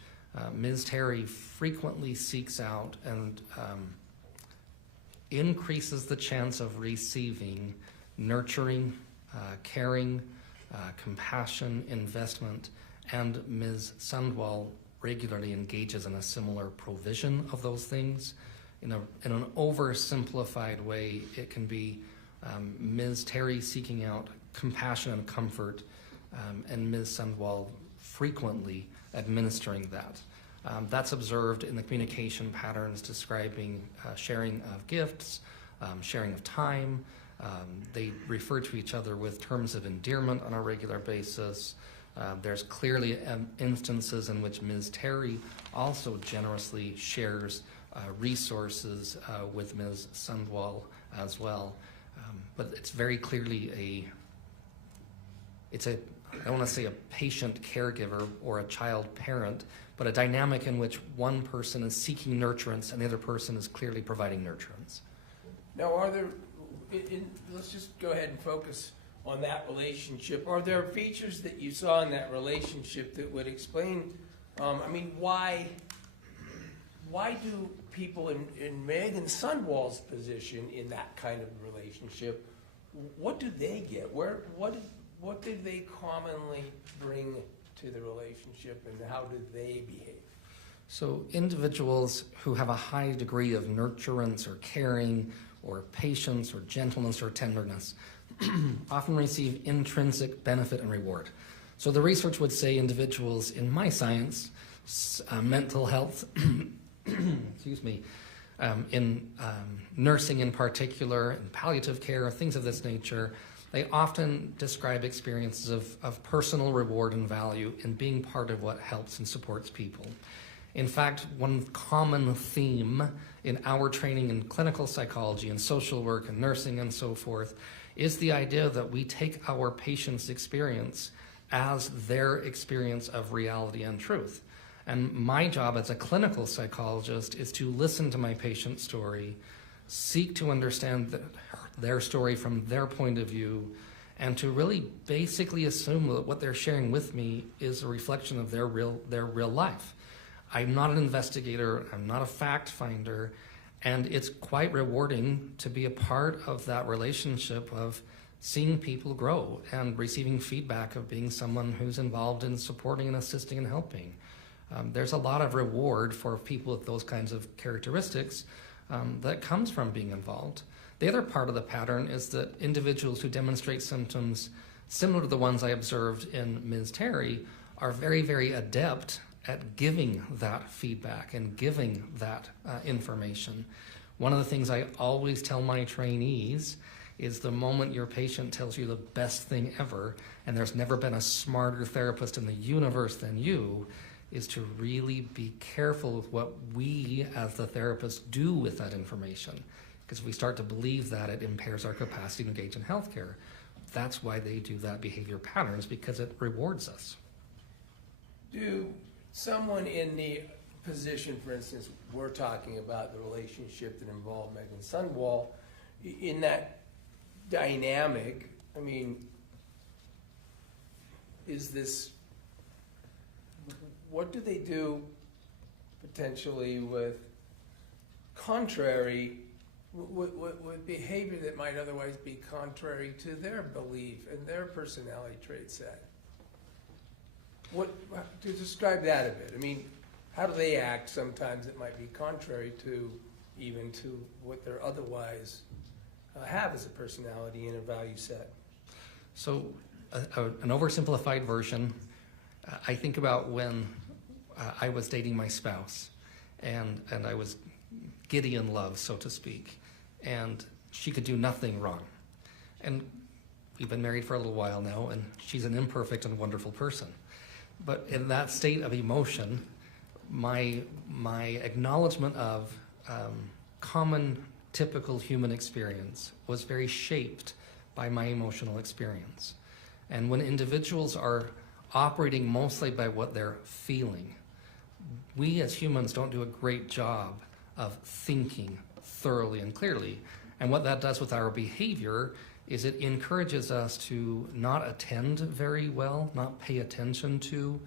Ms. Terry frequently seeks out and increases the chance of receiving nurturing, caring, compassion, investment, and Ms. Sundwall regularly engages in a similar provision of those things. In an oversimplified way, it can be Ms. Terry seeking out compassion and comfort, and Ms. Sundwall frequently administering that. That's observed in the communication patterns describing sharing of gifts, sharing of time. They refer to each other with terms of endearment on a regular basis. There's clearly instances in which Ms. Terry also generously shares resources with Ms. Sundwall as well. But it's very clearly I don't want to say a patient caregiver or a child parent, but a dynamic in which one person is seeking nurturance and the other person is clearly providing nurturance. Now, are there, let's just go ahead and focus on that relationship. Are there features that you saw in that relationship that would explain, why do people in Meggan Sundwall's position in that kind of relationship, what do they get? What do they commonly bring to the relationship, and how do they behave? So individuals who have a high degree of nurturance or caring or patience or gentleness or tenderness often receive intrinsic benefit and reward. So the research would say individuals in my science, mental health, excuse me, in nursing in particular, in palliative care, things of this nature, they often describe experiences of personal reward and value in being part of what helps and supports people. In fact, one common theme in our training in clinical psychology and social work and nursing and so forth is the idea that we take our patients' experience as their experience of reality and truth. And my job as a clinical psychologist is to listen to my patient's story, seek to understand their story from their point of view, and to really basically assume that what they're sharing with me is a reflection of their real life. I'm not an investigator, I'm not a fact finder, and it's quite rewarding to be a part of that relationship of seeing people grow and receiving feedback of being someone who's involved in supporting and assisting and helping. There's a lot of reward for people with those kinds of characteristics that comes from being involved. The other part of the pattern is that individuals who demonstrate symptoms similar to the ones I observed in Ms. Terry are very, very adept at giving that feedback and giving that information. One of the things I always tell my trainees is the moment your patient tells you the best thing ever, and there's never been a smarter therapist in the universe than you, is to really be careful with what we as the therapists do with that information. Because if we start to believe that, it impairs our capacity to engage in healthcare. That's why they do that behavior patterns, because it rewards us. Do someone in the position, for instance, we're talking about the relationship that involved Meggan Sundwall, in that dynamic, what do they do potentially with behavior that might otherwise be contrary to their belief and their personality trait set? To describe that a bit. How do they act sometimes that might be contrary to even to what they're otherwise have as a personality and a value set. So, an oversimplified version, I think about when I was dating my spouse, and I was giddy in love, so to speak, and she could do nothing wrong. And we've been married for a little while now, and she's an imperfect and wonderful person. But in that state of emotion, my acknowledgement of common, typical human experience was very shaped by my emotional experience. And when individuals are operating mostly by what they're feeling, we as humans don't do a great job of thinking thoroughly and clearly. And what that does with our behavior is it encourages us to not attend very well, not pay attention to,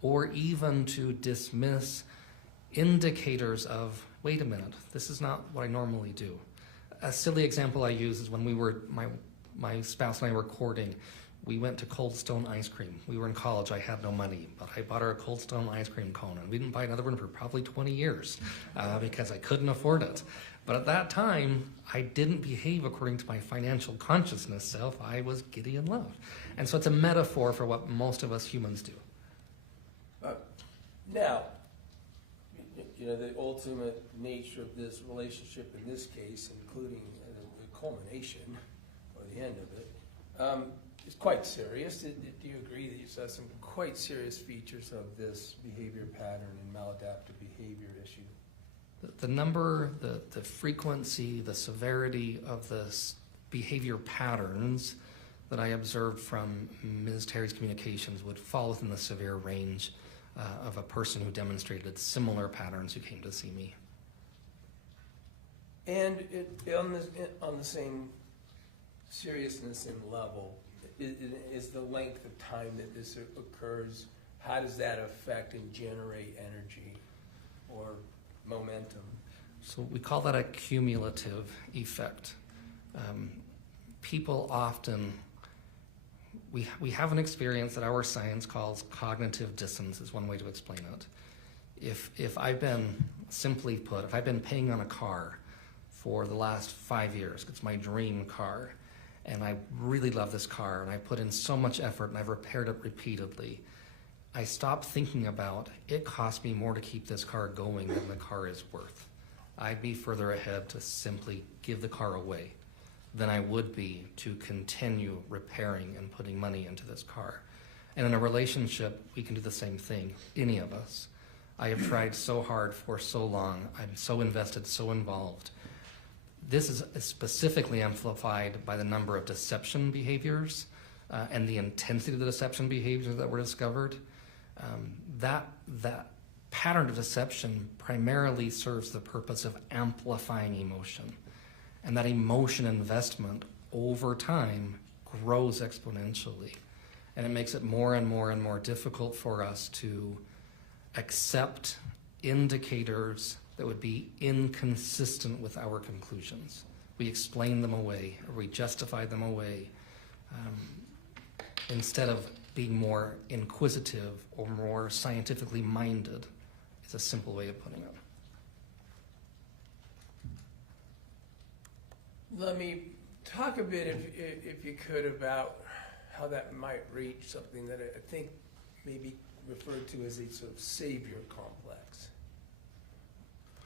or even to dismiss indicators of, wait a minute, this is not what I normally do. A silly example I use is when my spouse and I were courting, we went to Cold Stone ice cream. We were in college, I had no money, but I bought her a Cold Stone ice cream cone, and we didn't buy another one for probably 20 years because I couldn't afford it. But at that time, I didn't behave according to my financial consciousness self. I was giddy in love. And so it's a metaphor for what most of us humans do. Now, the ultimate nature of this relationship in this case, including the culmination or the end of it, is quite serious. Do you agree that you saw some quite serious features of this behavior pattern and maladaptive behavior issue? The number, the frequency, the severity of the behavior patterns that I observed from Ms. Terry's communications would fall within the severe range of a person who demonstrated similar patterns who came to see me. And on the same seriousness and level, is the length of time that this occurs, how does that affect and generate energy or momentum? So we call that a cumulative effect. People often, we have an experience that our science calls cognitive dissonance, is one way to explain it. If I've been, simply put, if I've been paying on a car for the last 5 years, it's my dream car, and I really love this car, and I put in so much effort, and I've repaired it repeatedly, I stopped thinking about, it cost me more to keep this car going than the car is worth. I'd be further ahead to simply give the car away than I would be to continue repairing and putting money into this car. And in a relationship, we can do the same thing, any of us. I have tried so hard for so long. I'm so invested, so involved. This is specifically amplified by the number of deception behaviors and the intensity of the deception behaviors that were discovered. That pattern of deception primarily serves the purpose of amplifying emotion. And that emotion investment over time grows exponentially. And it makes it more and more and more difficult for us to accept indicators that would be inconsistent with our conclusions. We explain them away, or we justify them away, instead of being more inquisitive or more scientifically minded. It's a simple way of putting it. Let me talk a bit, if you could, about how that might reach something that I think may be referred to as a sort of savior complex.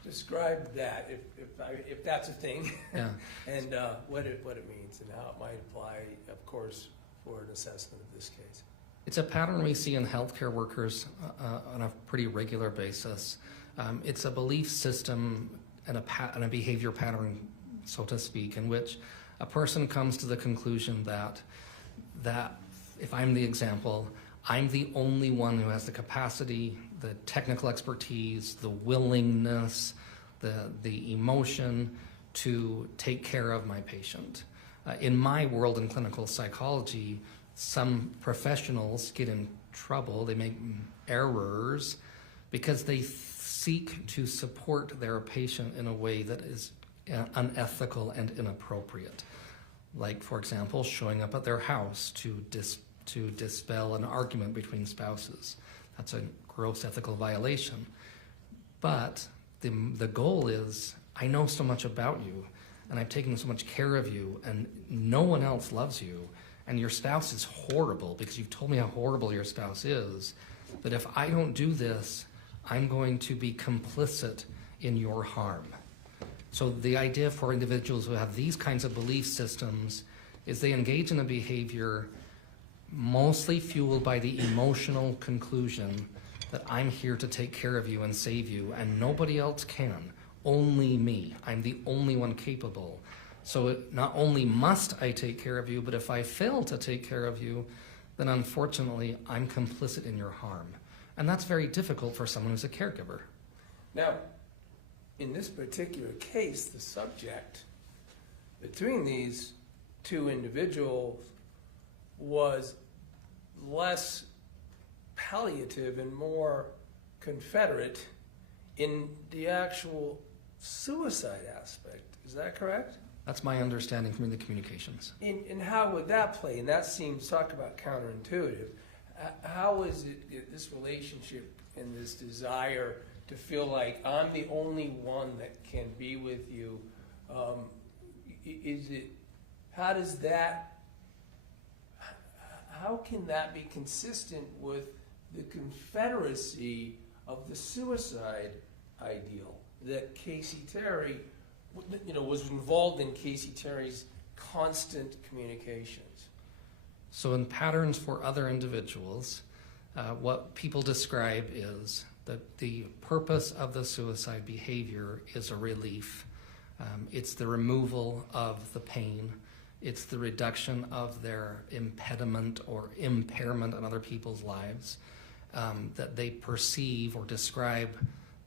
Describe that, if that's a thing, Yeah. and what it means and how it might apply, of course, for an assessment of this case. It's a pattern we see in healthcare workers on a pretty regular basis. It's a belief system and a behavior pattern, so to speak, in which a person comes to the conclusion that if I'm the example, I'm the only one who has the capacity, the technical expertise, the willingness, the emotion to take care of my patient. In my world in clinical psychology, some professionals get in trouble, they make errors because they seek to support their patient in a way that is unethical and inappropriate. Like, for example, showing up at their house to dispel an argument between spouses. That's a gross ethical violation. But the goal is I know so much about you, and I've taken so much care of you, and no one else loves you, and your spouse is horrible because you've told me how horrible your spouse is, that if I don't do this, I'm going to be complicit in your harm. So the idea for individuals who have these kinds of belief systems is they engage in a behavior mostly fueled by the emotional conclusion that I'm here to take care of you and save you, and nobody else can, only me. I'm the only one capable. So not only must I take care of you, but if I fail to take care of you, then unfortunately I'm complicit in your harm. And that's very difficult for someone who's a caregiver. Now, in this particular case, the subject between these two individuals was less palliative and more confederate in the actual suicide aspect. Is that correct? That's my understanding from the communications. And how would that play? And that seems, talk about counterintuitive. How is it, this relationship and this desire to feel like I'm the only one that can be with you, how can that be consistent with the confederacy of the suicide ideal that Kacee Terry, was involved in Kacee Terry's constant communications? So in patterns for other individuals, what people describe is that the purpose of the suicide behavior is a relief. It's the removal of the pain. It's the reduction of their impediment or impairment on other people's lives. That they perceive or describe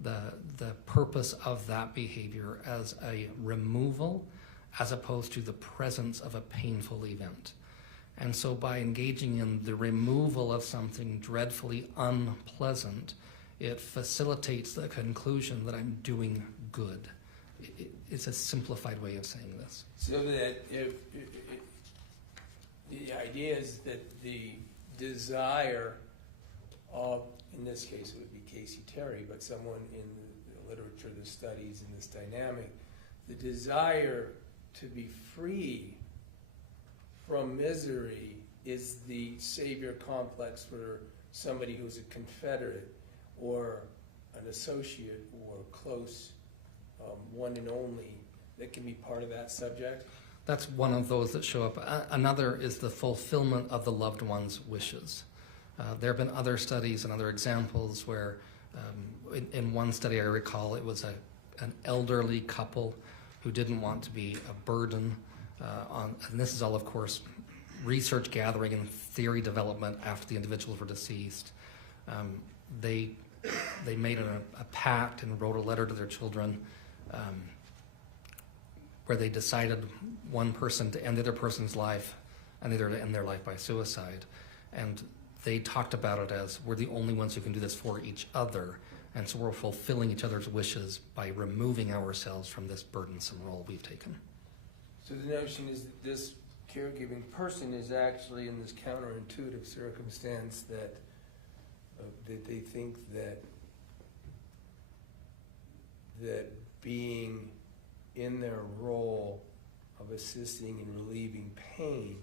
the purpose of that behavior as a removal as opposed to the presence of a painful event. And so by engaging in the removal of something dreadfully unpleasant, it facilitates the conclusion that I'm doing good. It's a simplified way of saying this. So that if the idea is that the desire of, in this case it would be Kacee Terry, but someone in the literature that studies in this dynamic, the desire to be free from misery is the savior complex for somebody who's a confederate or an associate or close one and only that can be part of that subject? That's one of those that show up. Another is the fulfillment of the loved one's wishes. There have been other studies and other examples where in one study I recall it was an elderly couple who didn't want to be a burden on, and this is all of course research gathering and theory development after the individuals were deceased. They made a pact and wrote a letter to their children where they decided one person to end the other person's life and the other to end their life by suicide. And they talked about it as we're the only ones who can do this for each other, and so we're fulfilling each other's wishes by removing ourselves from this burdensome role we've taken. So the notion is that this caregiving person is actually in this counterintuitive circumstance that they think that being in their role of assisting and relieving pain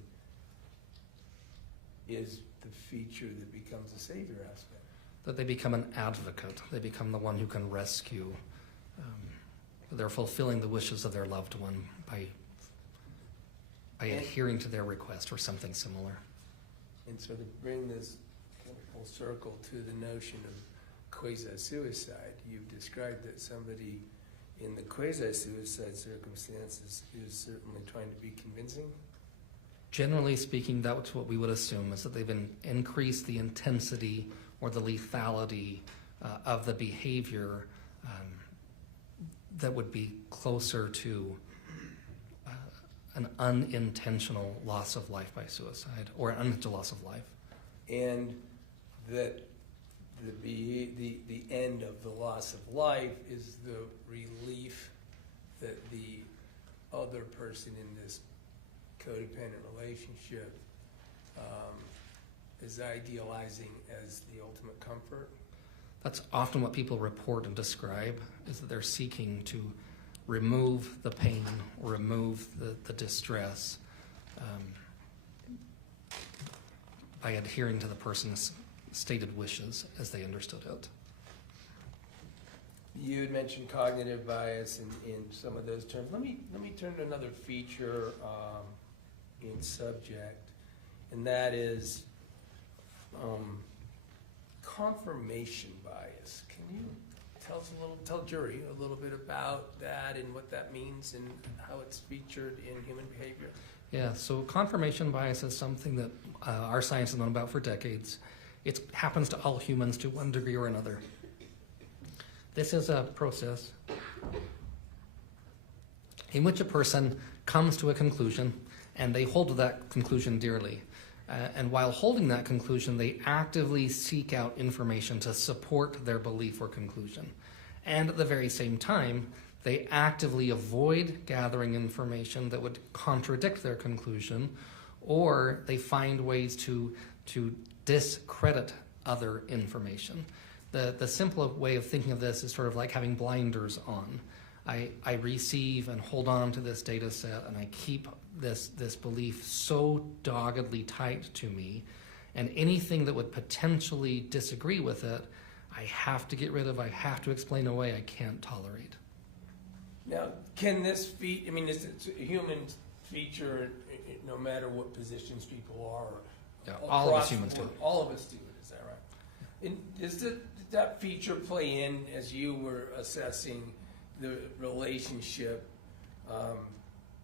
is the feature that becomes a savior aspect. That they become an advocate. They become the one who can rescue. They're fulfilling the wishes of their loved one by adhering to their request or something similar. And so to bring this full circle to the notion of quasi-suicide, you've described that somebody in the quasi-suicide circumstances is certainly trying to be convincing. Generally speaking, that's what we would assume, is that they've increased the intensity or the lethality of the behavior that would be closer to an unintentional loss of life by suicide or an unintentional loss of life. And that the end of the loss of life is the relief that the other person in this codependent relationship is idealizing as the ultimate comfort. That's often what people report and describe, is that they're seeking to remove the pain, remove the distress by adhering to the person's stated wishes as they understood it. You had mentioned cognitive bias in some of those terms. Let me turn to another feature in subject, and that is confirmation bias. Can you tell jury a little bit about that and what that means and how it's featured in human behavior? Yeah, so confirmation bias is something that our science has known about for decades. It happens to all humans to one degree or another. This is a process in which a person comes to a conclusion and they hold to that conclusion dearly. And while holding that conclusion, they actively seek out information to support their belief or conclusion. And at the very same time, they actively avoid gathering information that would contradict their conclusion, or they find ways to discredit other information. The simple way of thinking of this is sort of like having blinders on. I receive and hold on to this data set, and I keep this belief so doggedly tight to me, and anything that would potentially disagree with it, I have to get rid of, I have to explain away, I can't tolerate. Now, can this be, it's a human feature no matter what positions people are? Yeah, all of us across the humans do board? it. All of us do it, is that right? And did that feature play in as you were assessing the relationship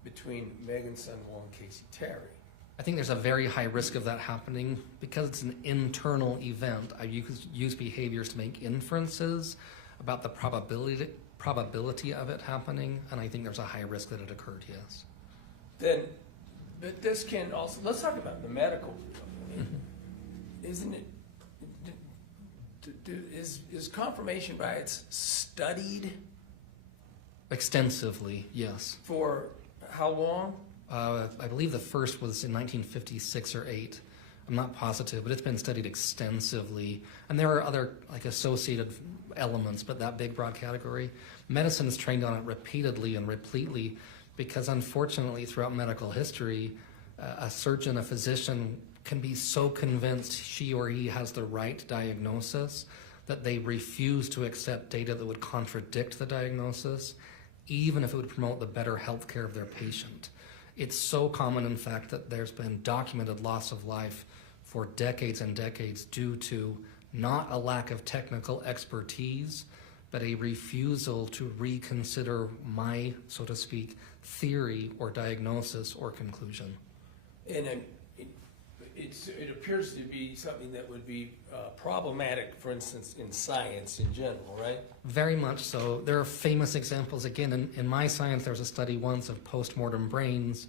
between Meggan Sundwall and Kacee Terry? I think there's a very high risk of that happening because it's an internal event. I use behaviors to make inferences about the probability of it happening, and I think there's a high risk that it occurred, yes. Then, but this can also, let's talk about the medical field. Isn't it, is confirmation bias studied? Extensively, yes. For how long? I believe the first was in 1956 or 8. I'm not positive, but it's been studied extensively. And there are other associated elements, but that big broad category, medicine is trained on it repeatedly and repletely because unfortunately throughout medical history, a surgeon, a physician can be so convinced she or he has the right diagnosis that they refuse to accept data that would contradict the diagnosis, even if it would promote the better health care of their patient. It's so common, in fact, that there's been documented loss of life for decades and decades due to not a lack of technical expertise, but a refusal to reconsider my, so to speak, theory or diagnosis or conclusion. And it appears to be something that would be problematic, for instance, in science in general, right? Very much so. There are famous examples. Again, in my science, there was a study once of postmortem brains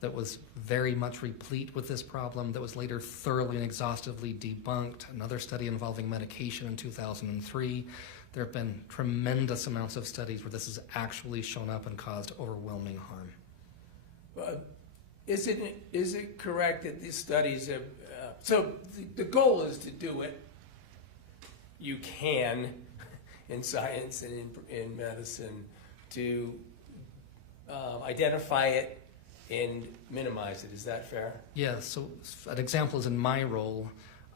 that was very much replete with this problem that was later thoroughly and exhaustively debunked. Another study involving medication in 2003. There have been tremendous amounts of studies where this has actually shown up and caused overwhelming harm. Is it correct that these studies have, so the goal is to do it, you can, in science and in medicine, to identify it and minimize it. Is that fair? Yeah, so an example is in my role,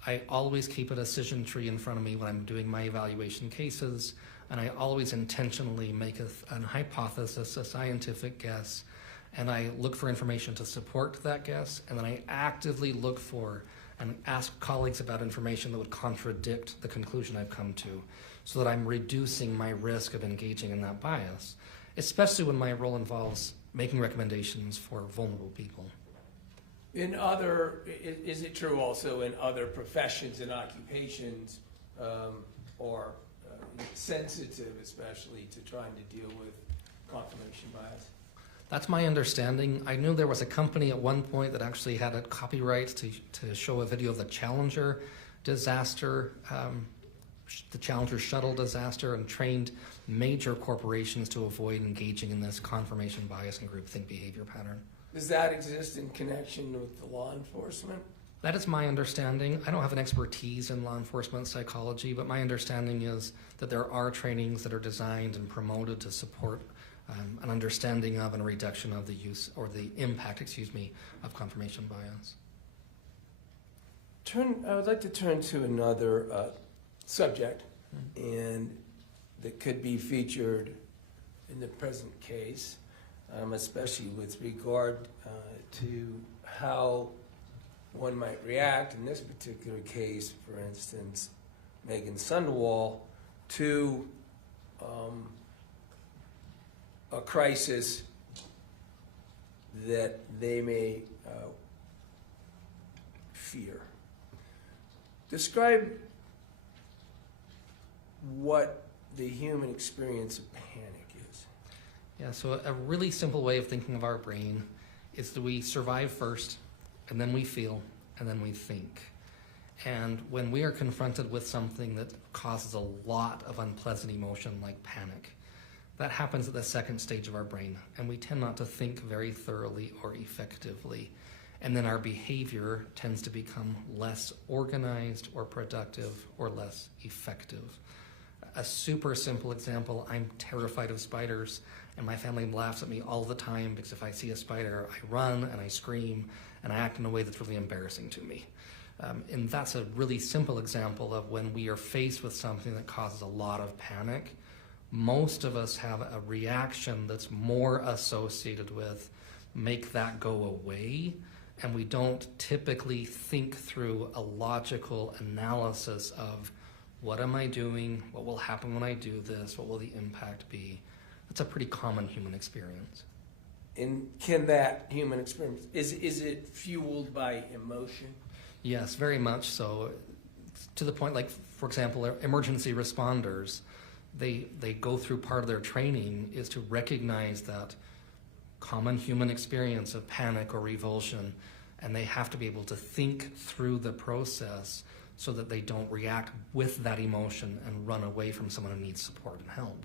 I always keep a decision tree in front of me when I'm doing my evaluation cases, and I always intentionally make a hypothesis, a scientific guess, and I look for information to support that guess, and then I actively look for and ask colleagues about information that would contradict the conclusion I've come to, so that I'm reducing my risk of engaging in that bias, especially when my role involves making recommendations for vulnerable people. Is it true also in other professions and occupations, or sensitive especially to trying to deal with confirmation bias? That's my understanding. I knew there was a company at one point that actually had a copyright to show a video of the Challenger disaster, the Challenger shuttle disaster, and trained major corporations to avoid engaging in this confirmation bias and groupthink behavior pattern. Does that exist in connection with the law enforcement? That is my understanding. I don't have an expertise in law enforcement psychology, but my understanding is that there are trainings that are designed and promoted to support an understanding of and a reduction of the use or the impact, of confirmation bias. I would like to turn to another subject, and that could be featured in the present case, especially with regard to how one might react in this particular case, for instance, Meggan Sundwall, to a crisis that they may fear. Describe what the human experience of panic is. Yeah, so a really simple way of thinking of our brain is that we survive first, and then we feel, and then we think. And when we are confronted with something that causes a lot of unpleasant emotion like panic, that happens at the second stage of our brain, and we tend not to think very thoroughly or effectively. And then our behavior tends to become less organized or productive or less effective. A super simple example, I'm terrified of spiders, and my family laughs at me all the time because if I see a spider, I run and I scream and I act in a way that's really embarrassing to me. And that's a really simple example of when we are faced with something that causes a lot of panic. Most of us have a reaction that's more associated with make that go away, and we don't typically think through a logical analysis of what am I doing, what will happen when I do this, what will the impact be. That's a pretty common human experience. And can that human experience, is it fueled by emotion? Yes, very much so. To the point, like, for example, emergency responders, they go through part of their training is to recognize that common human experience of panic or revulsion, and they have to be able to think through the process so that they don't react with that emotion and run away from someone who needs support and help.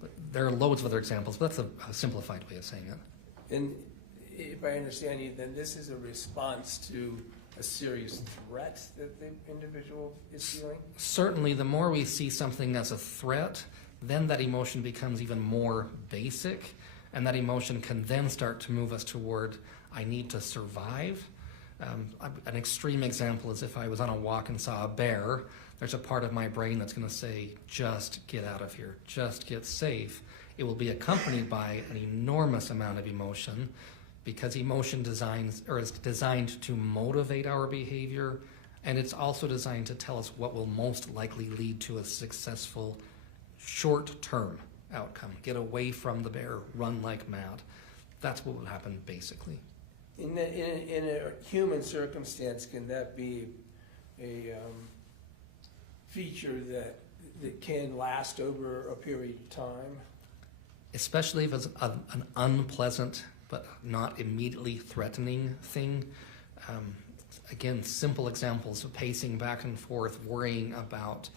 But there are loads of other examples, but that's a simplified way of saying it. And if I understand you, then this is a response to a serious threat that the individual is feeling? Certainly, the more we see something as a threat, then that emotion becomes even more basic, and that emotion can then start to move us toward, I need to survive. An extreme example is if I was on a walk and saw a bear, there's a part of my brain that's going to say, just get out of here, just get safe. It will be accompanied by an enormous amount of emotion, because emotion is designed to motivate our behavior, and it's also designed to tell us what will most likely lead to a successful short-term outcome. Get away from the bear, run like mad. That's what would happen basically. In a human circumstance, can that be a feature that can last over a period of time? Especially if it's an unpleasant but not immediately threatening thing. Again, simple examples of pacing back and forth, worrying about,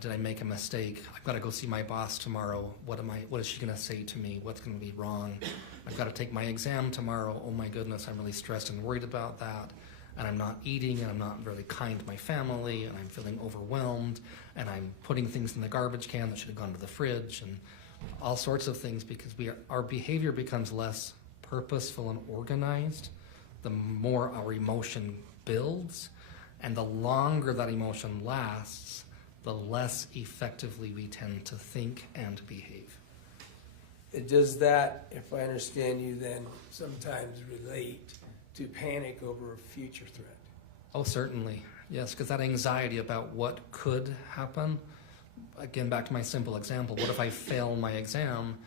did I make a mistake? I've got to go see my boss tomorrow. What is she going to say to me? What's going to be wrong? I've got to take my exam tomorrow. Oh my goodness, I'm really stressed and worried about that. And I'm not eating, and I'm not really kind to my family, and I'm feeling overwhelmed, and I'm putting things in the garbage can that should have gone to the fridge, and all sorts of things, because our behavior becomes less purposeful and organized the more our emotion builds, and the longer that emotion lasts, the less effectively we tend to think and behave. Does that, if I understand you, then sometimes relate to panic over a future threat? Oh, certainly. Yes, because that anxiety about what could happen, again, back to my simple example, what if I fail my exam?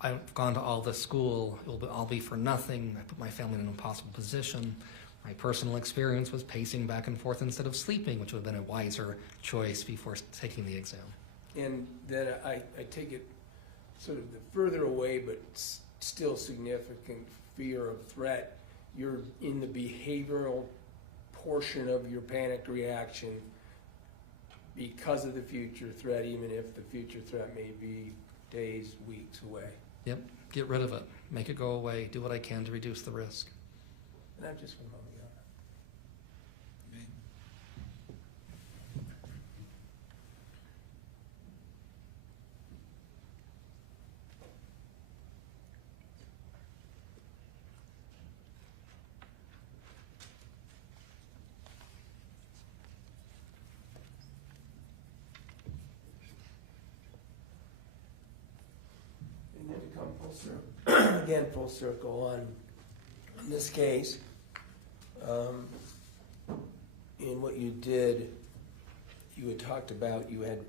I've gone to all this school, it will all be for nothing. I put my family in an impossible position. My personal experience was pacing back and forth instead of sleeping, which would have been a wiser choice before taking the exam. And then I take it sort of the further away but still significant fear of threat. You're in the behavioral portion of your panic reaction because of the future threat, even if the future threat may be days, weeks away. Yep, get rid of it. Make it go away. Do what I can to reduce the risk. And I'm just one moment. Again, full circle on this case. In what you did, you had talked about, you had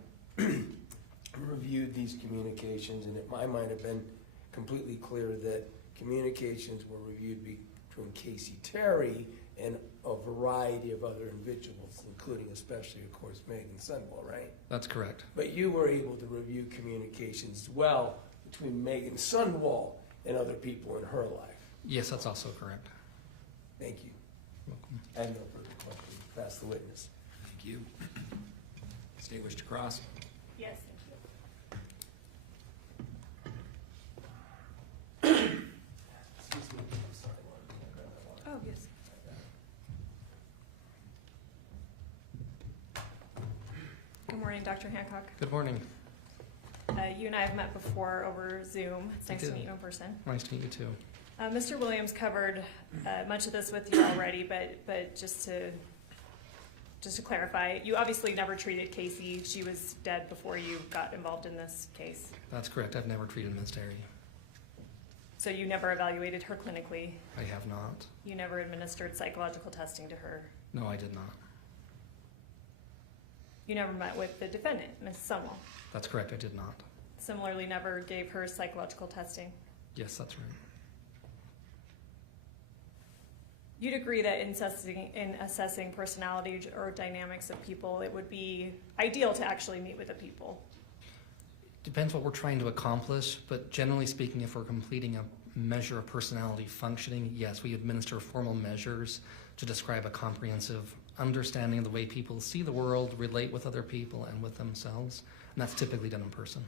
reviewed these communications, and it might have been completely clear that communications were reviewed between Kacee Terry and a variety of other individuals, including especially, of course, Meggan Sundwall, right? That's correct. But you were able to review communications as well between Meggan Sundwall and other people in her life. Yes, that's also correct. Thank you. Welcome. I have no further questions. Pass the witness. Thank you. State wish to cross? Yes, Excuse me. Sorry, Lauren. Can I grab that water? Oh, yes. Good morning, Dr. Hancock. Good morning. You and I have met before over Zoom. It's nice to did. meet you in person. Nice to meet you too. Mr. Williams covered much of this with you already, but just to clarify, you obviously never treated Kacee. She was dead before you got involved in this case. That's correct. I've never treated Ms. Terry. So you never evaluated her clinically. I have not. You never administered psychological testing to her. No, I did not. You never met with the defendant, Ms. Sundwall. That's correct. I did not. Similarly, never gave her psychological testing. Yes, that's right. You'd agree that in assessing personality or dynamics of people, it would be ideal to actually meet with the people. Depends what we're trying to accomplish, but generally speaking, if we're completing a measure of personality functioning, yes, we administer formal measures to describe a comprehensive understanding of the way people see the world, relate with other people and with themselves, and that's typically done in person.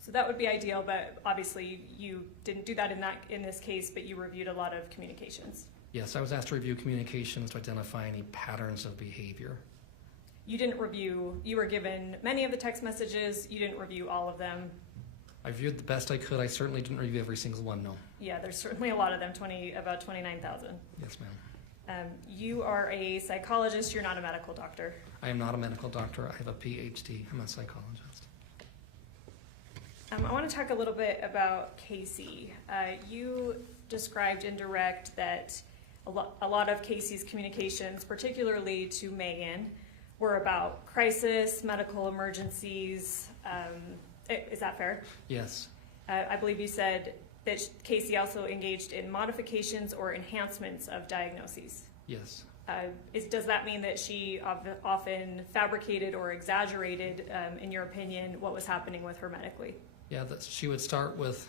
So that would be ideal, but obviously you didn't do that in this case, but you reviewed a lot of communications. Yes, I was asked to review communications to identify any patterns of behavior. You didn't review, you were given many of the text messages, you didn't review all of them. I reviewed the best I could. I certainly didn't review every single one, no. Yeah, there's certainly a lot of them, about 29,000. Yes, ma'am. You are a psychologist, you're not a medical doctor. I am not a medical doctor. I have a PhD. I'm a psychologist. I want to talk a little bit about Kacee. You described in direct that a lot of Kacee's communications, particularly to Meggan, were about crisis, medical emergencies. Is that fair? Yes. I believe you said that Kacee also engaged in modifications or enhancements of diagnoses. Yes. Does that mean that she often fabricated or exaggerated, in your opinion, what was happening with her medically? Yeah, she would start with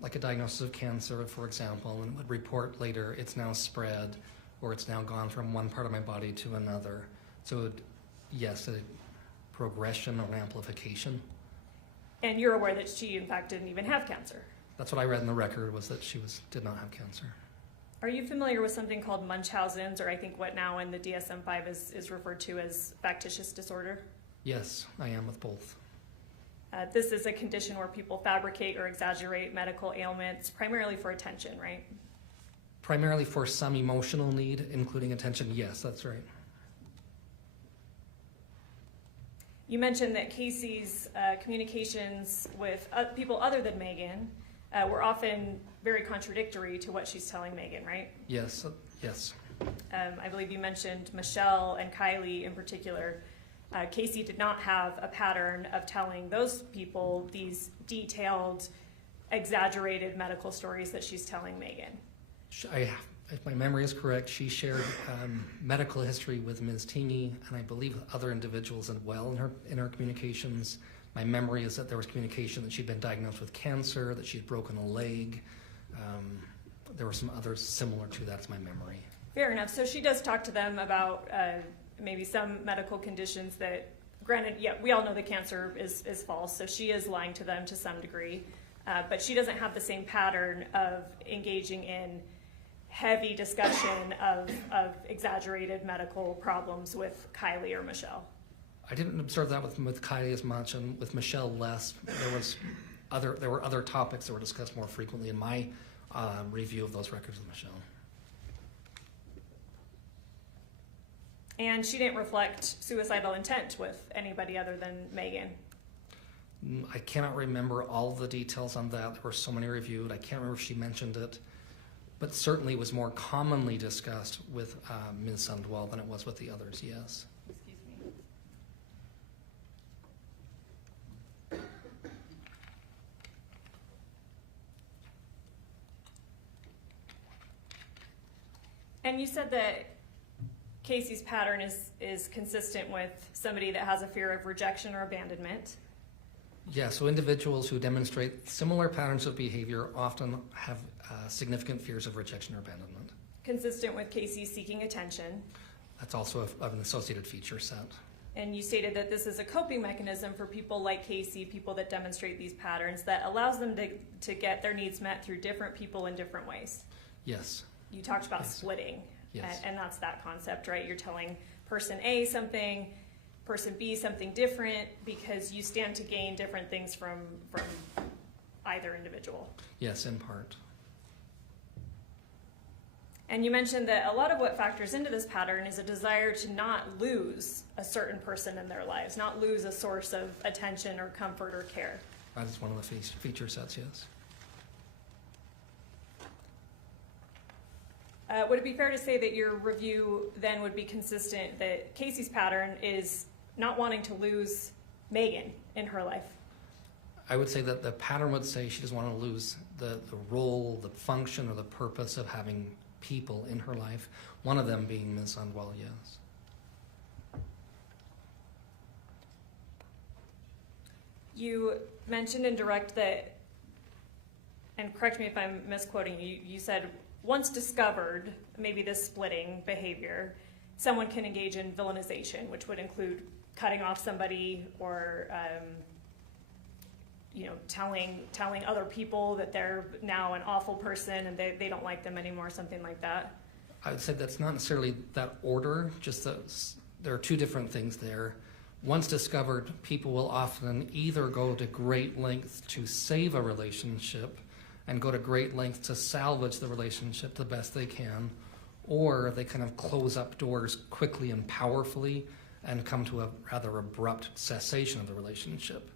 like a diagnosis of cancer, for example, and would report later it's now spread or it's now gone from one part of my body to another. So yes, a progression or an amplification. And you're aware that she, in fact, didn't even have cancer. That's what I read in the record, was that she did not have cancer. Are you familiar with something called Munchausen's, or I think what now in the DSM-5 is referred to as factitious disorder? Yes, I am with both. This is a condition where people fabricate or exaggerate medical ailments, primarily for attention, right? Primarily for some emotional need, including attention. Yes, that's right. You mentioned that Kacee's communications with people other than Meggan were often very contradictory to what she's telling Meggan, right? Yes, yes. I believe you mentioned Michelle and Kylie in particular. Kacee did not have a pattern of telling those people these detailed, exaggerated medical stories that she's telling Meggan. If my memory is correct, she shared medical history with Ms. Tingey and I believe other individuals as well in her communications. My memory is that there was communication that she'd been diagnosed with cancer, that she'd broken a leg. There were some others similar to that, is my memory. Fair enough. So she does talk to them about maybe some medical conditions that, granted, yeah, we all know that cancer is false, so she is lying to them to some degree. But she doesn't have the same pattern of engaging in heavy discussion of exaggerated medical problems with Kylie or Michelle. I didn't observe that with Kylie as much, and with Michelle less. There were other topics that were discussed more frequently in my review of those records with Michelle. And she didn't reflect suicidal intent with anybody other than Meggan. I cannot remember all the details on that. There were so many reviewed. I can't remember if she mentioned it, but certainly it was more commonly discussed with Ms. Sundwall than it was with the others, yes. Excuse me. And you said that Kacee's pattern is consistent with somebody that has a fear of rejection or abandonment. Yeah, so individuals who demonstrate similar patterns of behavior often have significant fears of rejection or abandonment. Consistent with Kacee seeking attention. That's also an associated feature set. And you stated that this is a coping mechanism for people like Kacee, people that demonstrate these patterns, that allows them to get their needs met through different people in different ways. Yes. You talked about Yes. splitting, Yes. and that's that concept, right? You're telling person A something, person B something different, because you stand to gain different things from either individual. Yes, in part. And you mentioned that a lot of what factors into this pattern is a desire to not lose a certain person in their lives, not lose a source of attention or comfort or care. That is one of the feature sets, yes. Would it be fair to say that your review then would be consistent that Kacee's pattern is not wanting to lose Meggan in her life? I would say that the pattern would say she doesn't want to lose the role, the function, or the purpose of having people in her life, one of them being Ms. Sundwall, yes. You mentioned in direct that, and correct me if I'm misquoting, you said once discovered, maybe this splitting behavior, someone can engage in villainization, which would include cutting off somebody or telling other people that they're now an awful person and they don't like them anymore, something like that. I would say that's not necessarily that order, just that there are two different things there. Once discovered, people will often either go to great lengths to save a relationship and go to great lengths to salvage the relationship the best they can, or they kind of close up doors quickly and powerfully and come to a rather abrupt cessation of the relationship.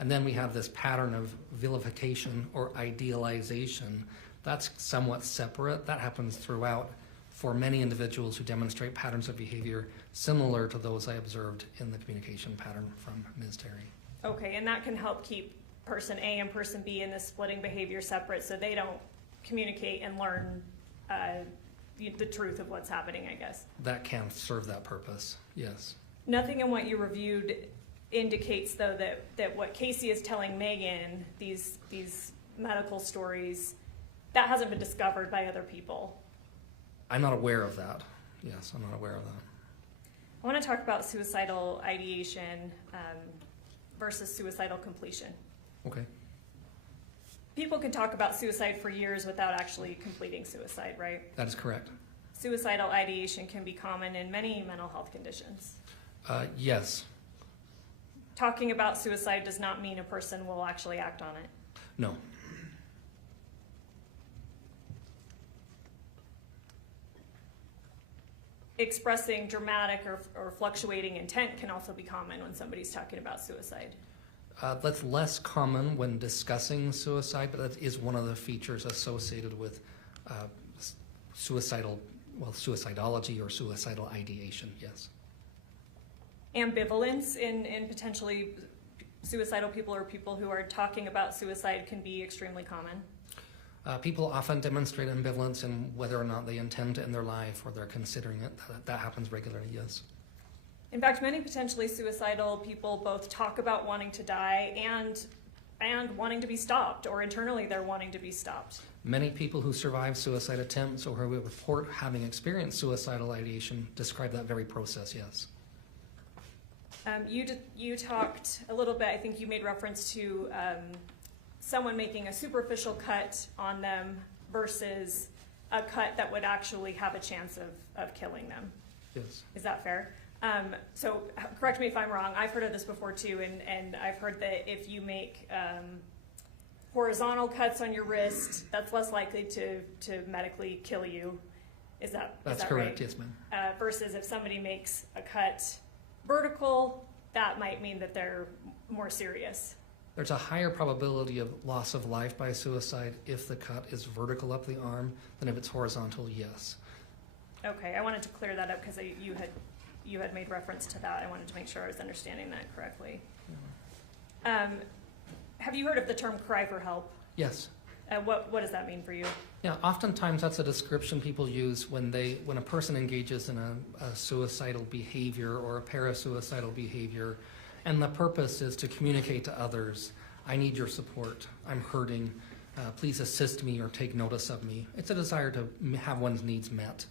And then we have this pattern of vilification or idealization. That's somewhat separate. That happens throughout for many individuals who demonstrate patterns of behavior similar to those I observed in the communication pattern from Ms. Terry. Okay, and that can help keep person A and person B in this splitting behavior separate so they don't communicate and learn the truth of what's happening, I guess. That can serve that purpose, yes. Nothing in what you reviewed indicates, though, that what Kacee is telling Meggan, these medical stories, that hasn't been discovered by other people. I'm not aware of that. Yes, I'm not aware of that. I want to talk about suicidal ideation versus suicidal completion. Okay. People can talk about suicide for years without actually completing suicide, right? That is correct. Suicidal ideation can be common in many mental health conditions. Yes. Talking about suicide does not mean a person will actually act on it. No. Expressing dramatic or fluctuating intent can also be common when somebody's talking about suicide. That's less common when discussing suicide, but that is one of the features associated with suicidology or suicidal ideation, yes. Ambivalence in potentially suicidal people or people who are talking about suicide can be extremely common. People often demonstrate ambivalence in whether or not they intend to end their life or they're considering it. That happens regularly, yes. In fact, many potentially suicidal people both talk about wanting to die and wanting to be stopped, or internally they're wanting to be stopped. Many people who survive suicide attempts or who report having experienced suicidal ideation describe that very process, yes. You talked a little bit, I think you made reference to someone making a superficial cut on them versus a cut that would actually have a chance of killing them. Yes. Is that fair? So correct me if I'm wrong. I've heard of this before too, and I've heard that if you make horizontal cuts on your wrist, that's less likely to medically kill you. Is that correct, right? Yes, ma'am. Versus if somebody makes a cut vertical, that might mean that they're more serious. There's a higher probability of loss of life by suicide if the cut is vertical up the arm than if it's horizontal, yes. Okay, I wanted to clear that up because you had made reference to that. I wanted to make sure I was understanding that correctly. Have you heard of the term cry for help? Yes. What does that mean for you? Yeah, oftentimes that's a description people use when a person engages in a suicidal behavior or a parasuicidal behavior, and the purpose is to communicate to others, I need your support, I'm hurting, please assist me or take notice of me. It's a desire to have one's needs met,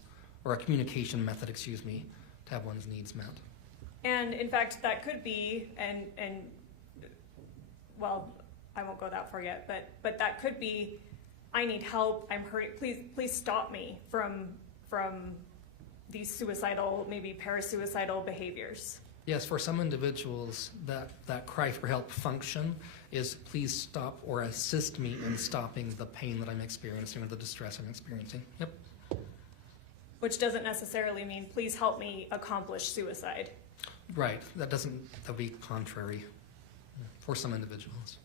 or a communication method, excuse me, to have one's needs met. And in fact, that could be, and well, I won't go that far yet, but that could be, I need help, I'm hurting, please stop me from these suicidal, maybe parasuicidal behaviors. Yes, for some individuals, that cry for help function is please stop or assist me in stopping the pain that I'm experiencing or the distress I'm experiencing. Yep. Which doesn't necessarily mean please help me accomplish suicide. Right, that'd be contrary for some individuals.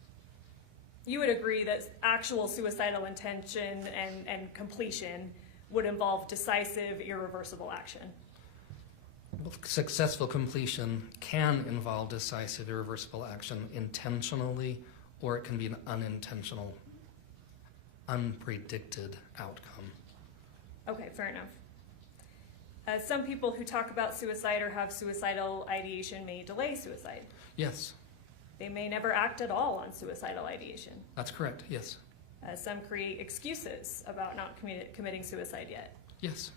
You would agree that actual suicidal intention and completion would involve decisive, irreversible action. Successful completion can involve decisive, irreversible action intentionally, or it can be an unintentional, unpredicted outcome. Okay, fair enough. Some people who talk about suicide or have suicidal ideation may delay suicide. Yes, They may never act at all on suicidal ideation. that's correct. Yes. Some create excuses about not committing suicide yet. Yes.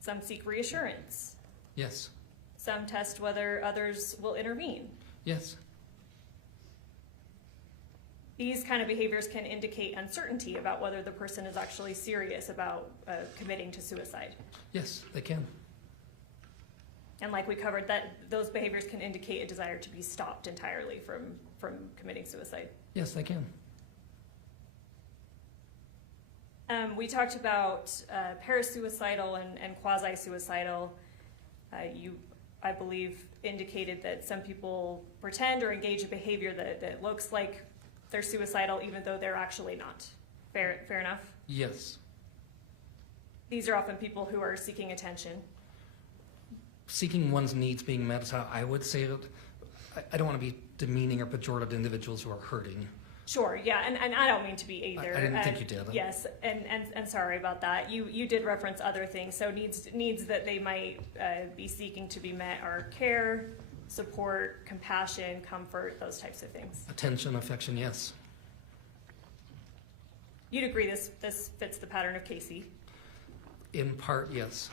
Some seek reassurance. Yes. Some test whether others will intervene. Yes. These kind of behaviors can indicate uncertainty about whether the person is actually serious about committing to suicide. Yes, they can. And like we covered, that those behaviors can indicate a desire to be stopped entirely from committing suicide. Yes, they can. We talked about parasuicidal and quasi-suicidal. You, I believe, indicated that some people pretend or engage in behavior that looks like they're suicidal even though they're actually not. Fair enough? Yes. These are often people who are seeking attention. Seeking one's needs being met is how I would say it. I don't want to be demeaning or pejorative to individuals who are hurting. Sure, yeah, and I don't mean to be either. I didn't think you did. Yes, and sorry about that. You did reference other things. So needs that they might be seeking to be met are care, support, compassion, comfort, those types of things. Attention, affection, yes. You'd agree this fits the pattern of Kacee? In part, yes.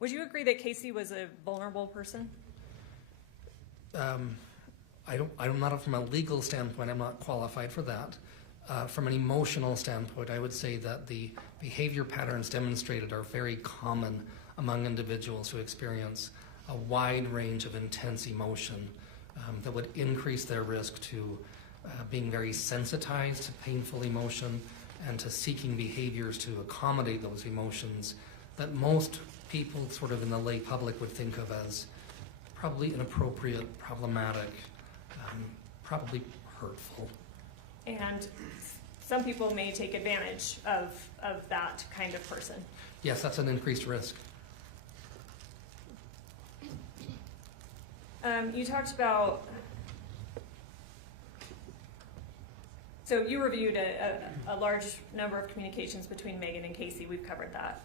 Would you agree that Kacee was a vulnerable person? I'm not from a legal standpoint, I'm not qualified for that. From an emotional standpoint, I would say that the behavior patterns demonstrated are very common among individuals who experience a wide range of intense emotion that would increase their risk to being very sensitized to painful emotion and to seeking behaviors to accommodate those emotions that most people sort of in the lay public would think of as probably inappropriate, problematic, probably hurtful. And some people may take advantage of that kind of person. Yes, that's an increased risk. You talked about, so you reviewed a large number of communications between Meggan and Kacee. We've covered that.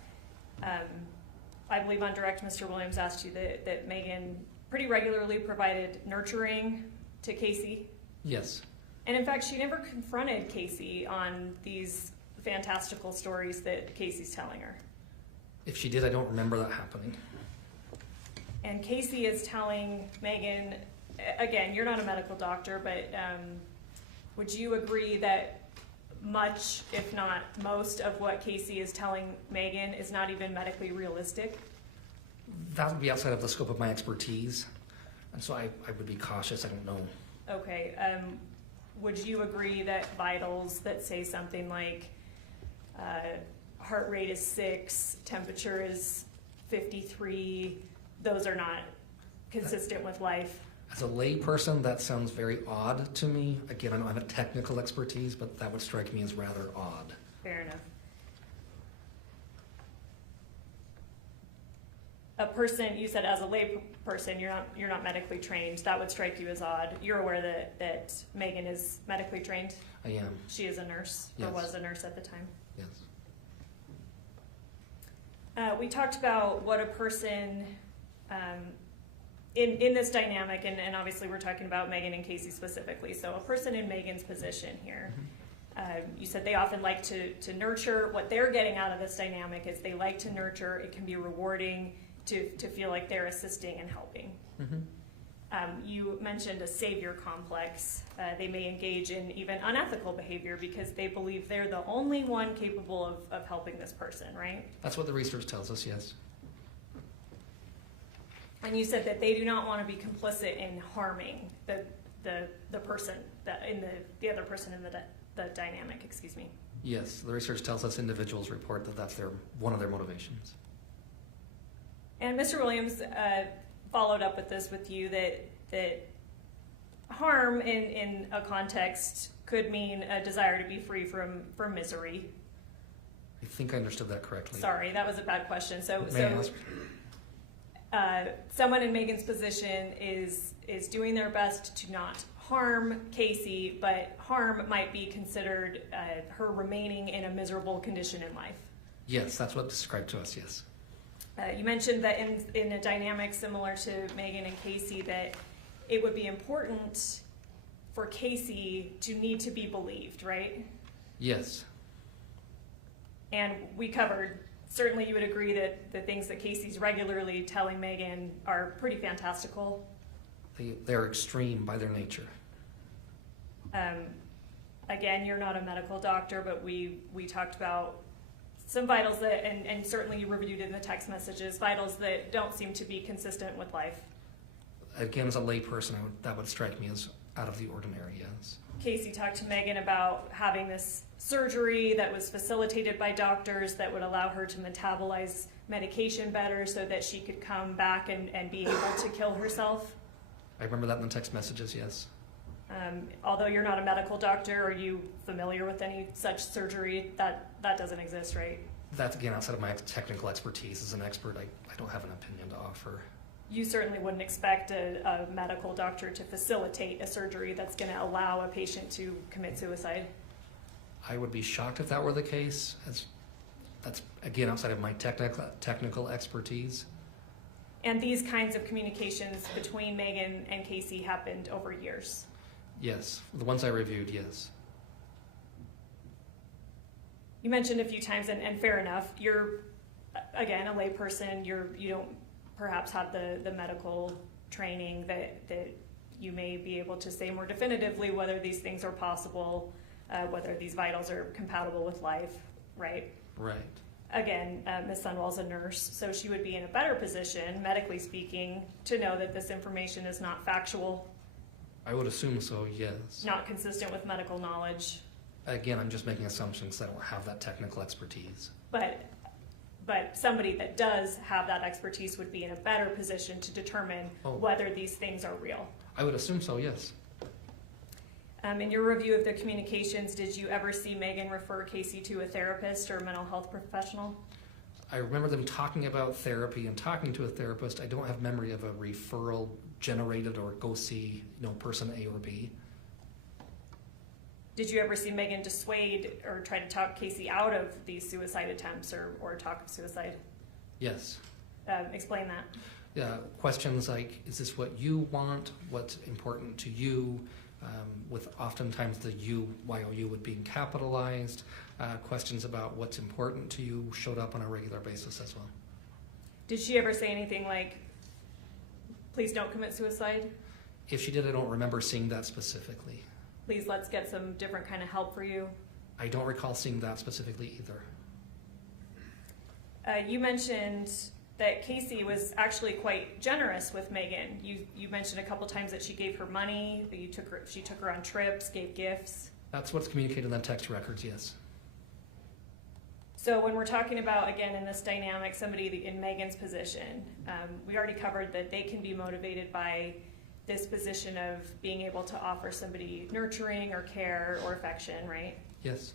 I believe on direct, Mr. Williams asked you that Meggan pretty regularly provided nurturing to Kacee. Yes. And in fact, she never confronted Kacee on these fantastical stories that Casee's telling her. If she did, I don't remember that happening. And Kacee is telling Meggan, again, you're not a medical doctor, but would you agree that much, if not most, of what Kacee is telling Meggan is not even medically realistic? That would be outside of the scope of my expertise, and so I would be cautious. I don't know. Okay. Would you agree that vitals that say something like heart rate is 6, temperature is 53, those are not consistent with life? As a layperson, that sounds very odd to me. Again, I don't have a technical expertise, but that would strike me as rather odd. Fair enough. A person, you said as a lay person, you're not medically trained. That would strike you as odd. You're aware that Meggan is medically trained? I am, She is a nurse, or Yes. was a nurse at the time. yes. We talked about what a person, in this dynamic, and obviously we're talking about Meggan and Kacee specifically, so a person in Meggan's position here, you said they often like to nurture. What they're getting out of this dynamic is they like to nurture. It can be rewarding to feel like they're assisting and helping. You mentioned a savior complex. They may engage in even unethical behavior because they believe they're the only one capable of helping this person, right? That's what the research tells us, yes. And you said that they do not want to be complicit in harming the person, the other person in the dynamic, excuse me. Yes, the research tells us individuals report that that's one of their motivations. And Mr. Williams followed up with this with you that harm in a context could mean a desire to be free from misery. I think I understood that correctly. Sorry, that was a bad question. May I ask? Someone in Meggan's position is doing their best to not harm Kacee, but harm might be considered her remaining in a miserable condition in life. Yes, that's what's described to us, yes. You mentioned that in a dynamic similar to Meggan and Kacee, that it would be important for Kacee to need to be believed, right? Yes, And we covered, certainly you would agree that the things that Kacee's regularly telling Meggan are pretty fantastical. they're extreme by their nature. Again, you're not a medical doctor, but we talked about some vitals that, and certainly you reviewed in the text messages, vitals that don't seem to be consistent with life. Again, as a layperson, that would strike me as out of the ordinary, yes. Kacee talked to Meggan about having this surgery that was facilitated by doctors that would allow her to metabolize medication better so that she could come back and be able to kill herself. I remember that in the text messages, yes. Although you're not a medical doctor, are you familiar with any such surgery? That doesn't exist, right? That's, again, outside of my technical expertise. As an expert, I don't have an opinion to offer. You certainly wouldn't expect a medical doctor to facilitate a surgery that's going to allow a patient to commit suicide. I would be shocked if that were the case. That's again, outside of my technical expertise. And these kinds of communications between Meggan and Kacee happened over years. Yes, the ones I reviewed, yes. You mentioned a few times, and fair enough, you're, again, a layperson, you don't perhaps have the medical training that you may be able to say more definitively whether these things are possible, whether these vitals are compatible with life, right? Right. Again, Ms. Sundwall's a nurse, so she would be in a better position, medically speaking, to know that this information is not factual, I would assume so, yes. not consistent with medical knowledge. Again, I'm just making assumptions. I don't have that technical expertise. But somebody that does have that expertise would be in a better position to determine whether these things are real. I would assume so, yes. In your review of the communications, did you ever see Meggan refer Kacee to a therapist or a mental health professional? I remember them talking about therapy and talking to a therapist. I don't have memory of a referral generated or go see, person A or B. Did you ever see Meggan dissuade or try to talk Kacee out of these suicide attempts or talk of suicide? Yes. Explain that. Yeah, questions like, is this what you want? What's important to you? With oftentimes the you, YOU would be capitalized. Questions about what's important to you showed up on a regular basis as well. Did she ever say anything like, please don't commit suicide? If she did, I don't remember seeing that specifically. Please let's get some different kind of help for you. I don't recall seeing that specifically either. You mentioned that Kacee was actually quite generous with Meggan. You mentioned a couple times that she gave her money, that she took her on trips, gave gifts. That's what's communicated in the text records, yes. So when we're talking about, again, in this dynamic, somebody in Meggan's position, we already covered that they can be motivated by this position of being able to offer somebody nurturing or care or affection, right? Yes.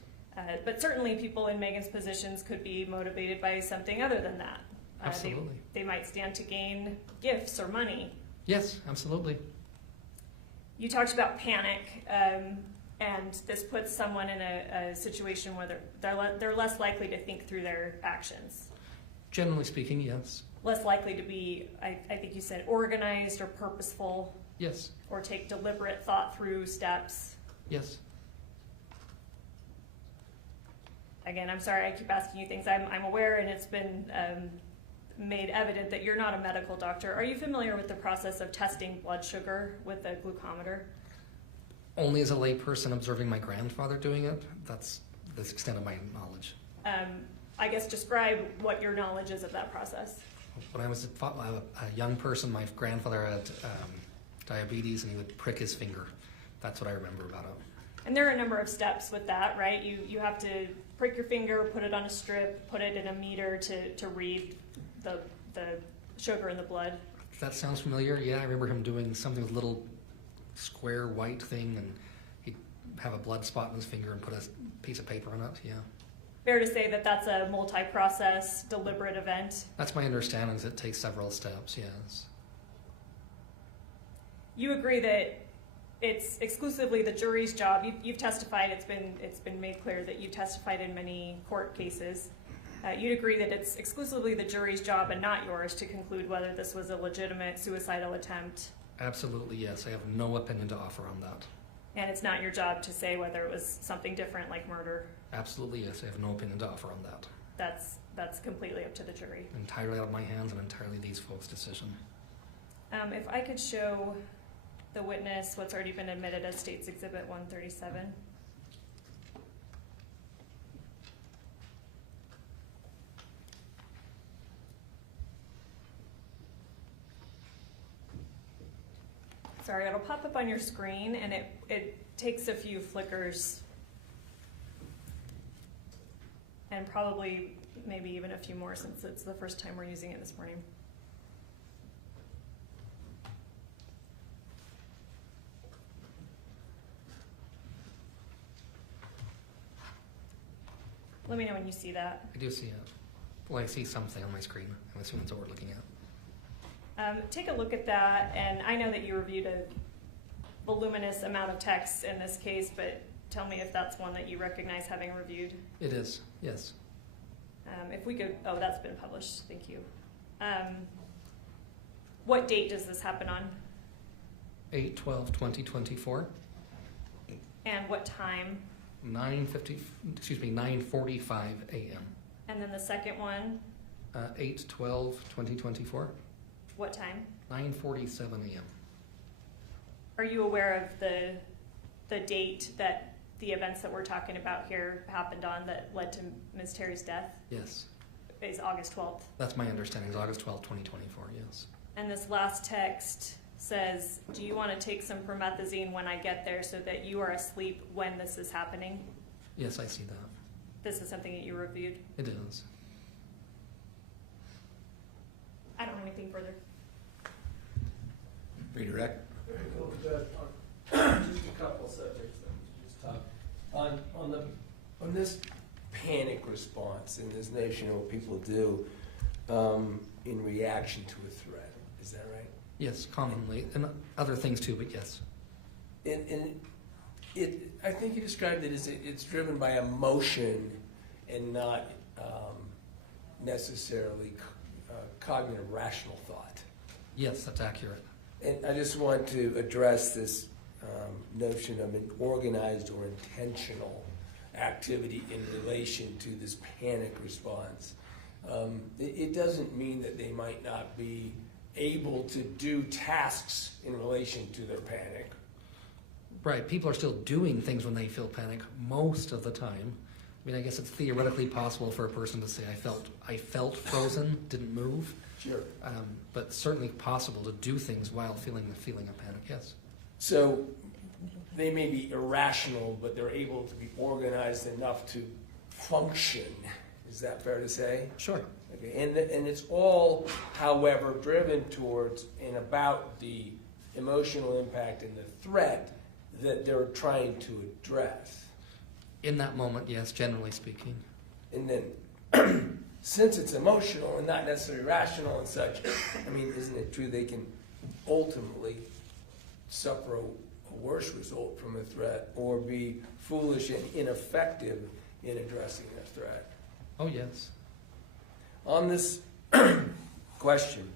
But certainly people in Meggan's positions could be motivated by something other than that. Absolutely. They might stand to gain gifts or money. Yes, absolutely. You talked about panic, and this puts someone in a situation where they're less likely to think through their actions. Generally speaking, yes. Less likely to be, I think you said, organized or purposeful, Yes. or take deliberate thought through steps. Yes. Again, I'm sorry I keep asking you things. I'm aware, and it's been made evident that you're not a medical doctor. Are you familiar with the process of testing blood sugar with a glucometer? Only as a layperson observing my grandfather doing it. That's the extent of my knowledge. I guess describe what your knowledge is of that process. When I was a young person, my grandfather had diabetes, and he would prick his finger. That's what I remember about it. And there are a number of steps with that, right? You have to prick your finger, put it on a strip, put it in a meter to read the sugar in the blood. That sounds familiar. Yeah, I remember him doing something with a little square white thing, and he'd have a blood spot in his finger and put a piece of paper on it. Yeah. Fair to say that that's a multi-process, deliberate event. That's my understanding, is it takes several steps, yes. You agree that it's exclusively the jury's job. You've testified. It's been made clear that you've testified in many court cases. You'd agree that it's exclusively the jury's job and not yours to conclude whether this was a legitimate suicidal attempt. Absolutely, yes. I have no opinion to offer on that. And it's not your job to say whether it was something different like murder. Absolutely, yes. I have no opinion to offer on that. That's completely up to the jury. Entirely out of my hands and entirely these folks' decision. If I could show the witness what's already been admitted as State's Exhibit 137. Sorry, it'll pop up on your screen, and it takes a few flickers, and probably maybe even a few more since it's the first time we're using it this morning. Let me know when you see that. I do see it. Well, I see something on my screen. I'm assuming that's what we're looking at. Take a look at that, and I know that you reviewed a voluminous amount of text in this case, but tell me if that's one that you recognize having reviewed. It is, yes. If we could, oh, that's been published, thank you. What date does this happen on? 8/12/2024. And what time? 9:45 a.m. And then the second one, 8/12/2024. what time? 9:47 a.m. Are you aware of the date that the events that we're talking about here happened on that led to Ms. Terry's death? Yes. Is August 12th. That's my understanding, is August 12th, 2024, yes. And this last text says, do you want to take some promethazine when I get there so that you are asleep when this is happening? Yes, I see that. This is something that you reviewed. It is. I don't have anything further. Redirect. Very cool, Judge. Just a couple subjects that we just talked on this panic response in this nation, what people do in reaction to a threat. Is that right? Yes, commonly, and other things too, but yes. And I think you described it as it's driven by emotion and not necessarily cognitive rational thought. Yes, that's accurate. And I just want to address this notion of an organized or intentional activity in relation to this panic response. It doesn't mean that they might not be able to do tasks in relation to their panic. Right, people are still doing things when they feel panic most of the time. I mean, I guess it's theoretically possible for a person to say, I felt frozen, didn't move. Sure. But certainly possible to do things while feeling the feeling of panic, yes. So they may be irrational, but they're able to be organized enough to function. Is that fair to say? Sure. Okay. And it's all, however, driven towards and about the emotional impact and the threat that they're trying to address. In that moment, yes, generally speaking. And then, since it's emotional and not necessarily rational and such, I mean, isn't it true they can ultimately suffer a worse result from a threat or be foolish and ineffective in addressing a threat? Oh, yes. On this question,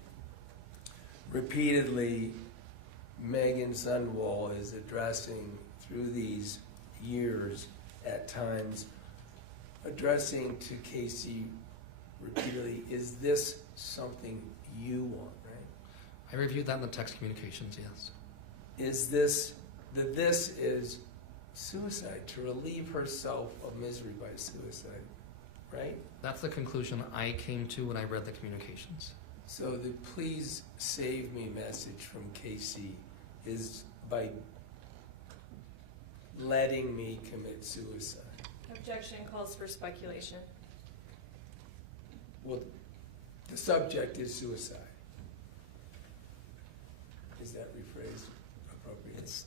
repeatedly, Meggan Sundwall is addressing through these years at times, addressing to Kacee repeatedly, is this something you want, right? I reviewed that in the text communications, yes. Is this, that this is suicide, to relieve herself of misery by suicide, right? That's the conclusion I came to when I read the communications. So the please save me message from Kacee is by letting me commit suicide. Objection calls for speculation. Well, the subject is suicide. Is that rephrased appropriately? It's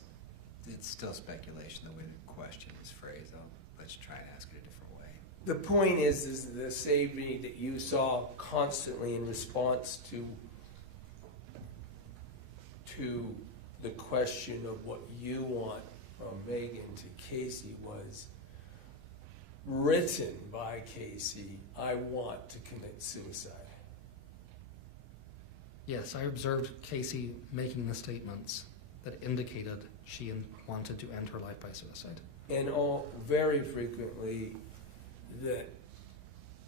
still speculation the way the question is phrased. Let's try and ask it a different way. The point is the save me that you saw constantly in response to the question of what you want from Meggan to Kacee was written by Kacee, I want to commit suicide. Yes, I observed Kacee making the statements that indicated she wanted to end her life by suicide. And very frequently that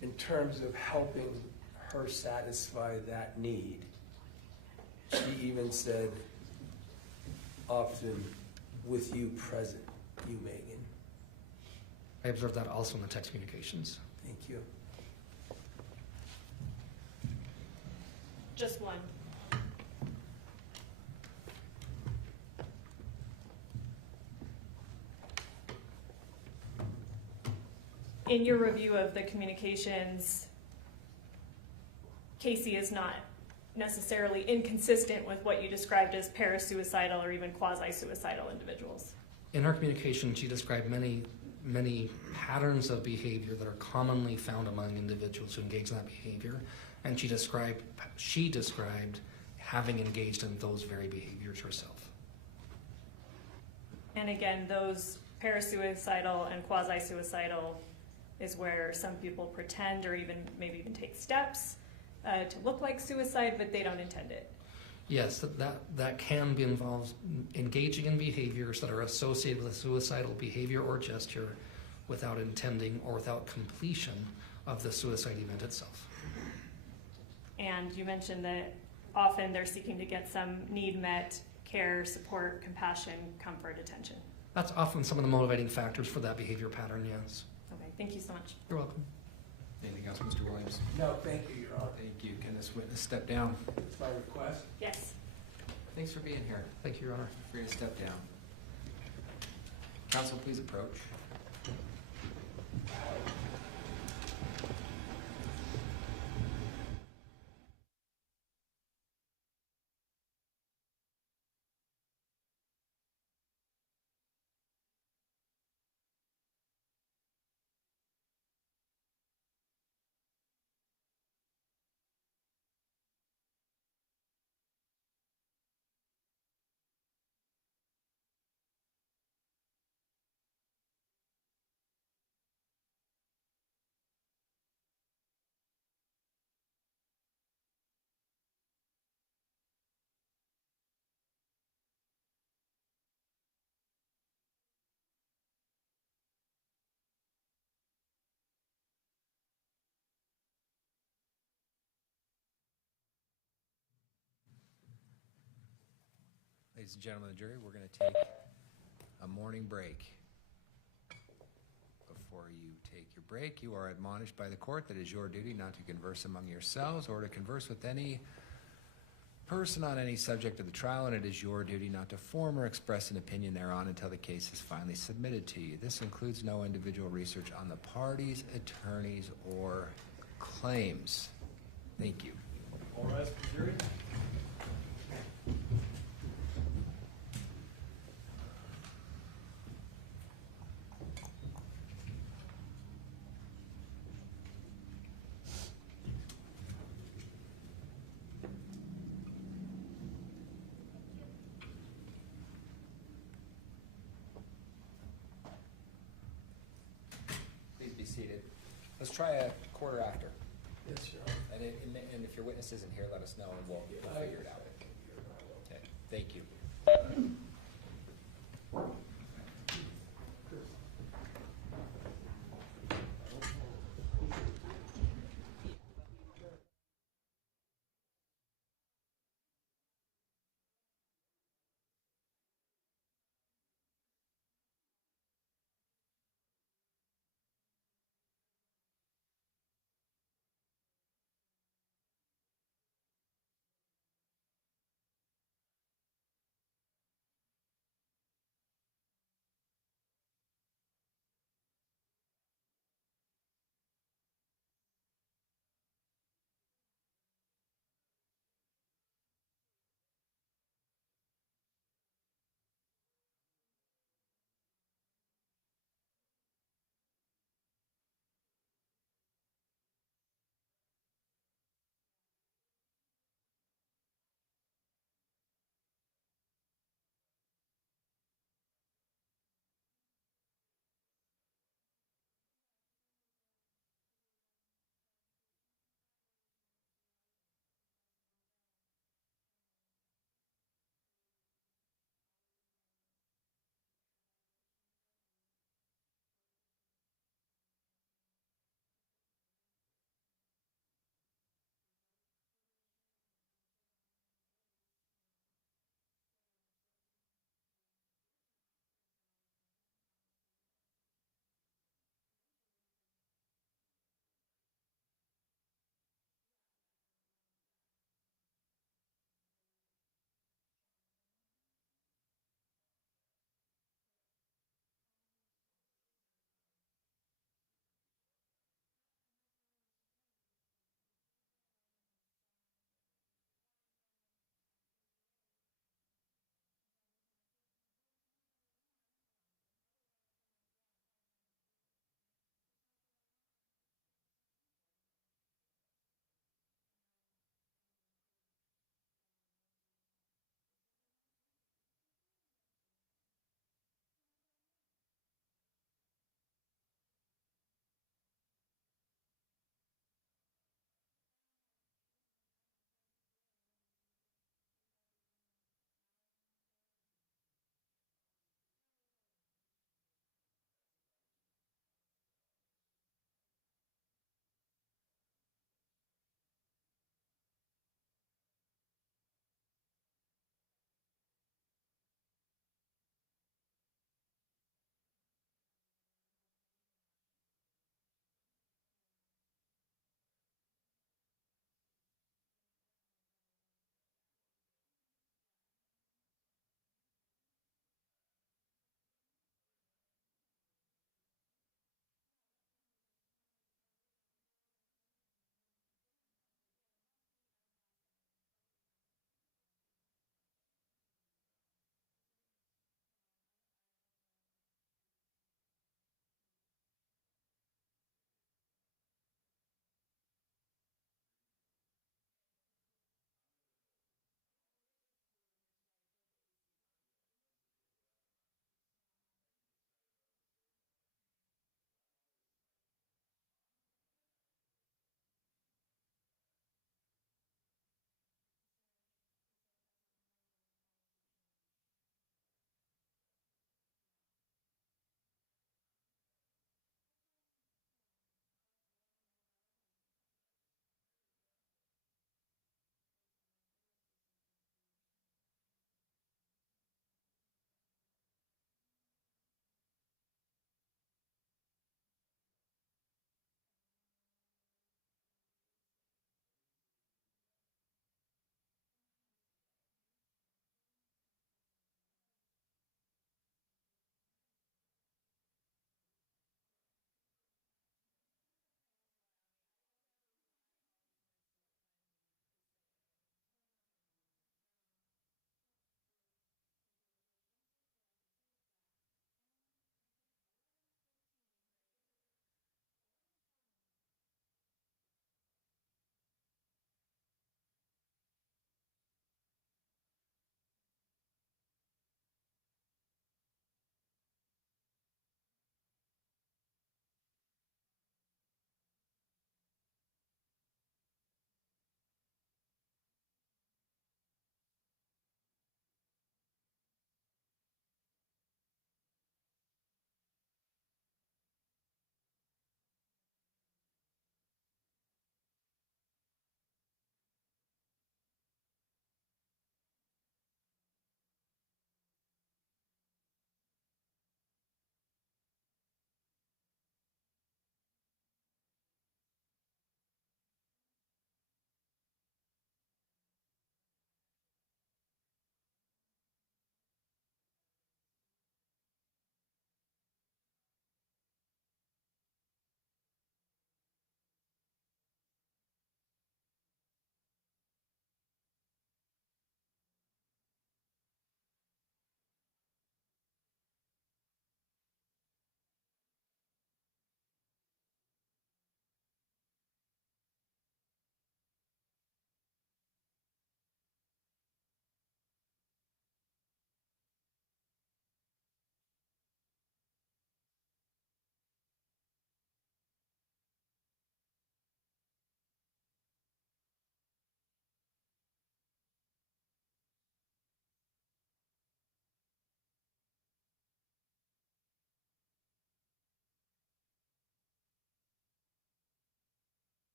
in terms of helping her satisfy that need, she even said often with you present, you Meggan. I observed that also in the text communications. Thank you. Just one. In your review of the communications, Kacee is not necessarily inconsistent with what you described as parasuicidal or even quasi-suicidal individuals. In her communication, she described many patterns of behavior that are commonly found among individuals who engage in that behavior, and she described having engaged in those very behaviors herself. And again, those parasuicidal and quasi-suicidal is where some people pretend or maybe even take steps to look like suicide, but they don't intend it. Yes, that can be involved engaging in behaviors that are associated with suicidal behavior or gesture without intending or without completion of the suicide event itself. And you mentioned that often they're seeking to get some need met, care, support, compassion, comfort, attention. That's often some of the motivating factors for that behavior pattern, yes. Okay, thank you so much. You're welcome. Anything else, Mr. Williams? No, thank you, Your Honor. Thank you. Can this witness step down? That's my request. Yes. Thanks for being here. Thank you, Your Honor. Free to step down. Counsel, please approach. Ladies and gentlemen of the jury, we're going to take a morning break. Before you take your break, you are admonished by the court that it is your duty not to converse among yourselves or to converse with any person on any subject of the trial, and it is your duty not to form or express an opinion thereon until the case is finally submitted to you. This includes no individual research on the parties, attorneys, or claims. Thank you. All rise, jury. seated. Let's try a quarter after. Yes, Your And if your witness isn't here, let us know and we'll Honor. figure it out. Okay, thank you.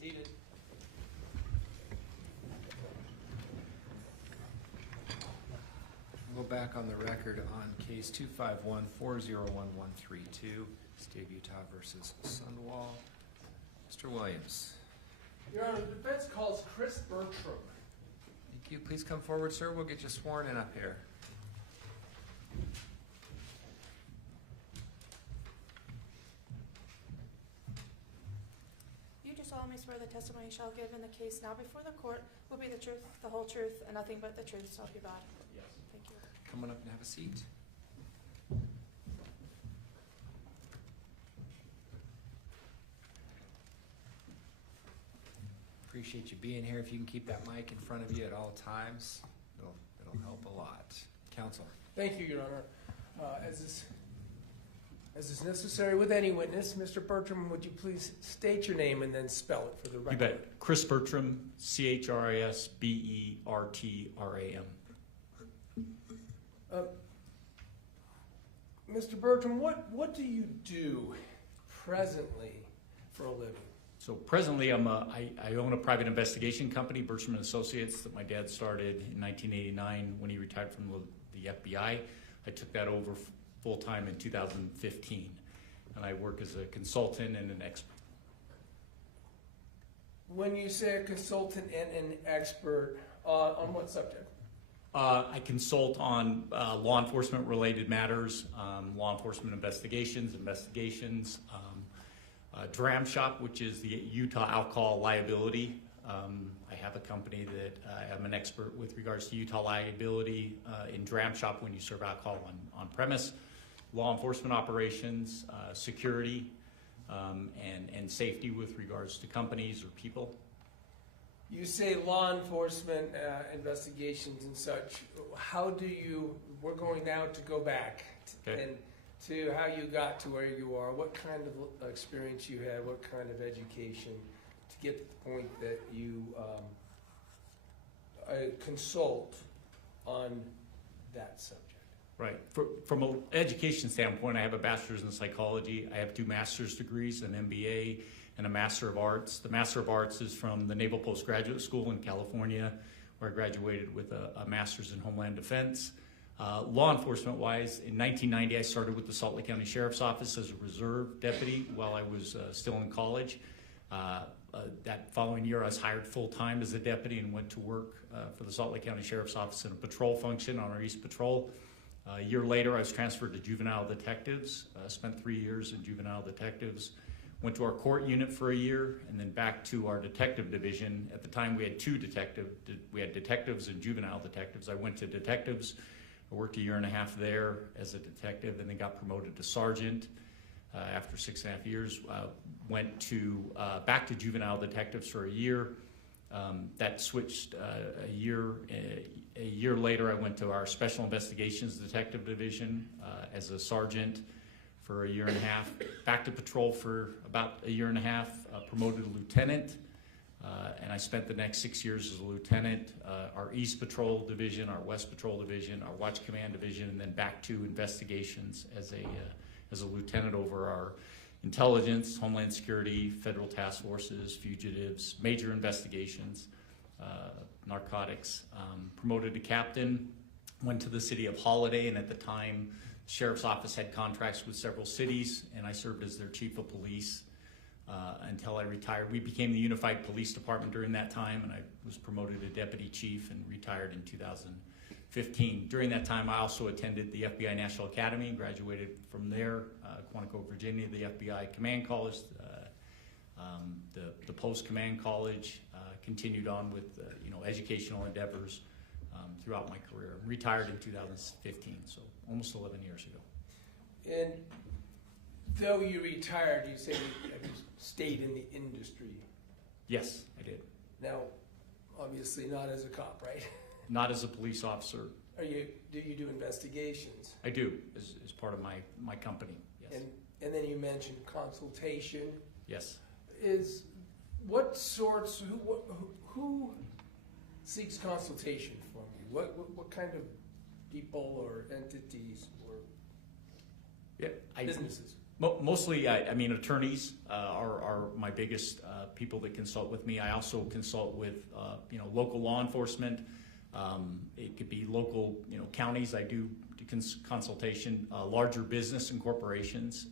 Seated. We'll go back on the record on case 251-401-132, State of Utah versus Sundwall. Mr. Williams. Your Honor, the defense calls Chris Bertram. Thank you. Please come forward, sir. We'll get you sworn in up here. You do solemnly swear the testimony you shall give in the case now before the court will be the truth, the whole truth, and nothing but the truth, so help you God. Yes. Thank you. Come on up and have a seat. Appreciate you being here. If you can keep that mic in front of you at all times, it'll help a lot. Counsel. Thank you, Your Honor. As is necessary with any witness, Mr. Bertram, would you please state your name and then spell it for the record? You bet. Chris Bertram, CHRISBERTRAM. Mr. Bertram, what do you do presently for a living? So presently, I own a private investigation company, Bertram & Associates, that my dad started in 1989 when he retired from the FBI. I took that over full-time in 2015, and I work as a consultant and an expert. When you say a consultant and an expert, on what subject? I consult on law enforcement-related matters, law enforcement investigations, DRAM Shop, which is the Utah Alcohol Liability. I have a company that I'm an expert with regards to Utah liability in DRAM Shop when you serve alcohol on premise, law enforcement operations, security, and safety with regards to companies or people. You say law enforcement investigations and such. How do you, we're going now to go back and to how you got to where you are, what kind of experience you had, what kind of education to get to the point that you consult on that subject. Right. From an education standpoint, I have a bachelor's in psychology. I have 2 master's degrees, an MBA and a Master of Arts. The Master of Arts is from the Naval Postgraduate School in California, where I graduated with a master's in Homeland Defense. Law enforcement-wise, in 1990, I started with the Salt Lake County Sheriff's Office as a reserve deputy while I was still in college. That following year, I was hired full-time as a deputy and went to work for the Salt Lake County Sheriff's Office in a patrol function on our East Patrol. A year later, I was transferred to juvenile detectives. Spent 3 years in juvenile detectives. Went to our court unit for a year, and then back to our detective division. At the time, we had 2 we had detectives and juvenile detectives. I went to detectives. I worked a year and a half there as a detective, and then got promoted to sergeant after 6.5 years. Went to back to juvenile detectives for a year. That switched a year later. I went to our special investigations detective division as a sergeant for a year and a half. Back to patrol for about a year and a half. Promoted to lieutenant. And I spent the next 6 years as a lieutenant, our East Patrol Division, our West Patrol Division, our Watch Command Division, and then back to investigations as a lieutenant over our intelligence, Homeland Security, federal task forces, fugitives, major investigations, narcotics. Promoted to captain, went to the city of Holiday, and at the time, the Sheriff's Office had contracts with several cities, and I served as their chief of police. Until I retired. We became the Unified Police Department during that time, and I was promoted to deputy chief and retired in 2015. During that time, I also attended the FBI National Academy, graduated from there, Quantico, Virginia, the FBI Command College, the Post Command College, continued on with educational endeavors throughout my career. Retired in 2015, so almost 11 years ago. And though you retired, you say you stayed in the industry. Yes, I did. Now, obviously not as a cop, right? Not as a police officer. Do you do investigations? I do, as part of my company, yes. And then you mentioned consultation. Yes. Who seeks consultation from you? What kind of people or entities or businesses? Mostly, I mean, attorneys are my biggest people that consult with me. I also consult with, local law enforcement. It could be local, counties. I do consultation, larger business and corporations.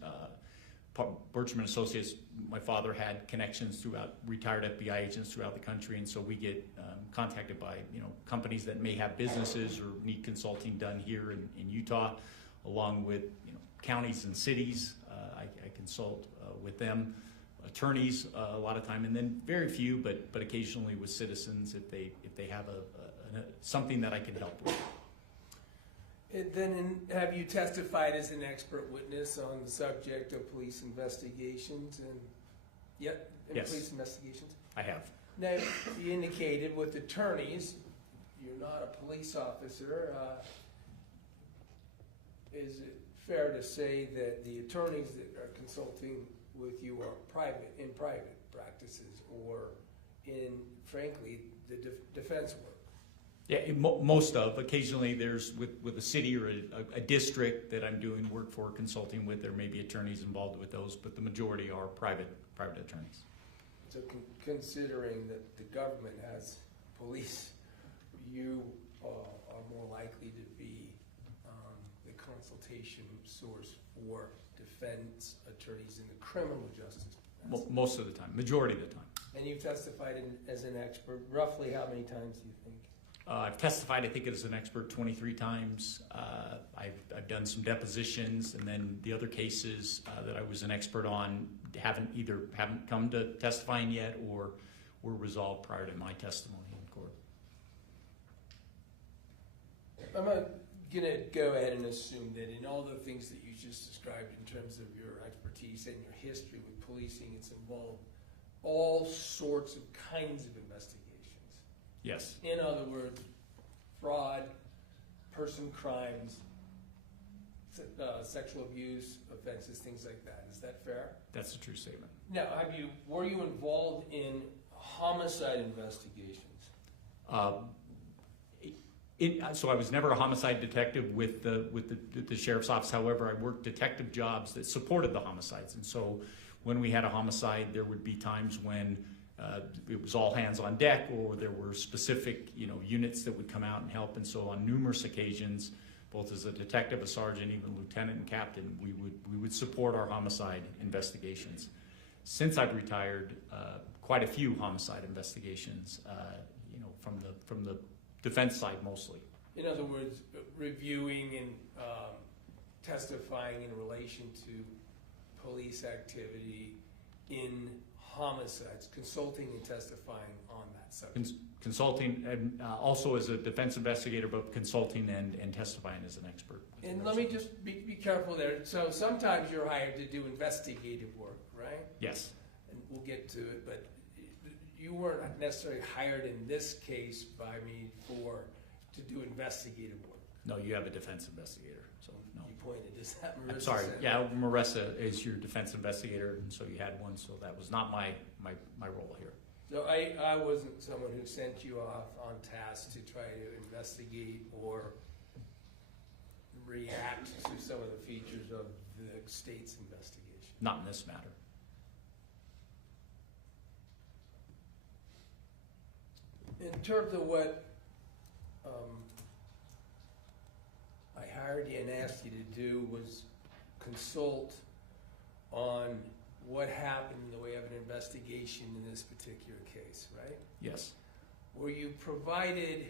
Bertram and Associates, my father had connections throughout, retired FBI agents throughout the country, and so we get contacted by, companies that may have businesses or need consulting done here in Utah, along with, counties and cities. I consult with them, attorneys a lot of time, and then very few, but occasionally with citizens if they have something that I can help with. And then have you testified as an expert witness on the subject of police investigations and Yes. police investigations? I have. Now, you indicated with attorneys, you're not a police officer. Is it fair to say that the attorneys that are consulting with you are in private practices or in, frankly, the defense work? Yeah, most of. Occasionally there's with a city or a district that I'm doing work for, consulting with, there may be attorneys involved with those, but the majority are private attorneys. So considering that the government has police, you are more likely to be the consultation source for defense attorneys in the criminal justice. Most of the time, majority of the time. And you've testified as an expert. Roughly how many times do you think? I've testified, I think, as an expert 23 times. I've done some depositions, and then the other cases that I was an expert on haven't come to testifying yet, or were resolved prior to my testimony in court. I'm gonna go ahead and assume that in all the things that you just described in terms of your expertise and your history with policing, it's involved all sorts of kinds of investigations. Yes. In other words, fraud, person crimes, sexual abuse offenses, things like that. Is that fair? That's a true statement. Now, were you involved in homicide investigations? So I was never a homicide detective with the sheriff's office. However, I worked detective jobs that supported the homicides. And so when we had a homicide, there would be times when it was all hands on deck, or there were specific, units that would come out and help. And so on numerous occasions, both as a detective, a sergeant, even lieutenant and captain, we would support our homicide investigations. Since I've retired, quite a few homicide investigations, from the defense side mostly. In other words, reviewing and testifying in relation to police activity in homicides, consulting and testifying on that subject. Consulting, and also as a defense investigator, but consulting and testifying as an expert. And let me just be careful there. So sometimes you're hired to do investigative work, right? Yes. And we'll get to it, but you weren't necessarily hired in this case by me to do investigative work. No, you have a defense investigator, so no. You pointed, is that Marissa? I'm sorry, said? yeah, Marissa is your defense investigator, and so you had one, so that was not my role here. So I wasn't someone who sent you off on task to try to investigate or react to some of the features of the state's investigation. Not in this matter. In terms of what I hired you and asked you to do was consult on what happened in the way of an investigation in this particular case, right? Yes. Were you provided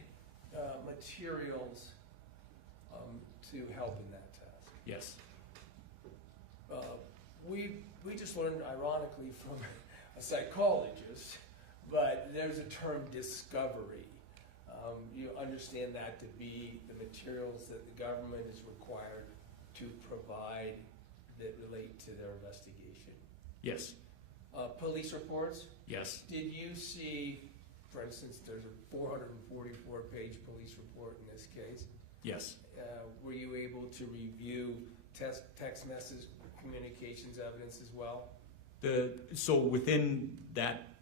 materials to help in that task? Yes. We just learned, ironically, from a psychologist, but there's a term discovery. You understand that to be the materials that the government is required to provide that relate to their investigation. Yes. Police reports? Yes. Did you see, for instance, there's a 444-page police report in this case. Yes. Were you able to review text message communications evidence as well? So within that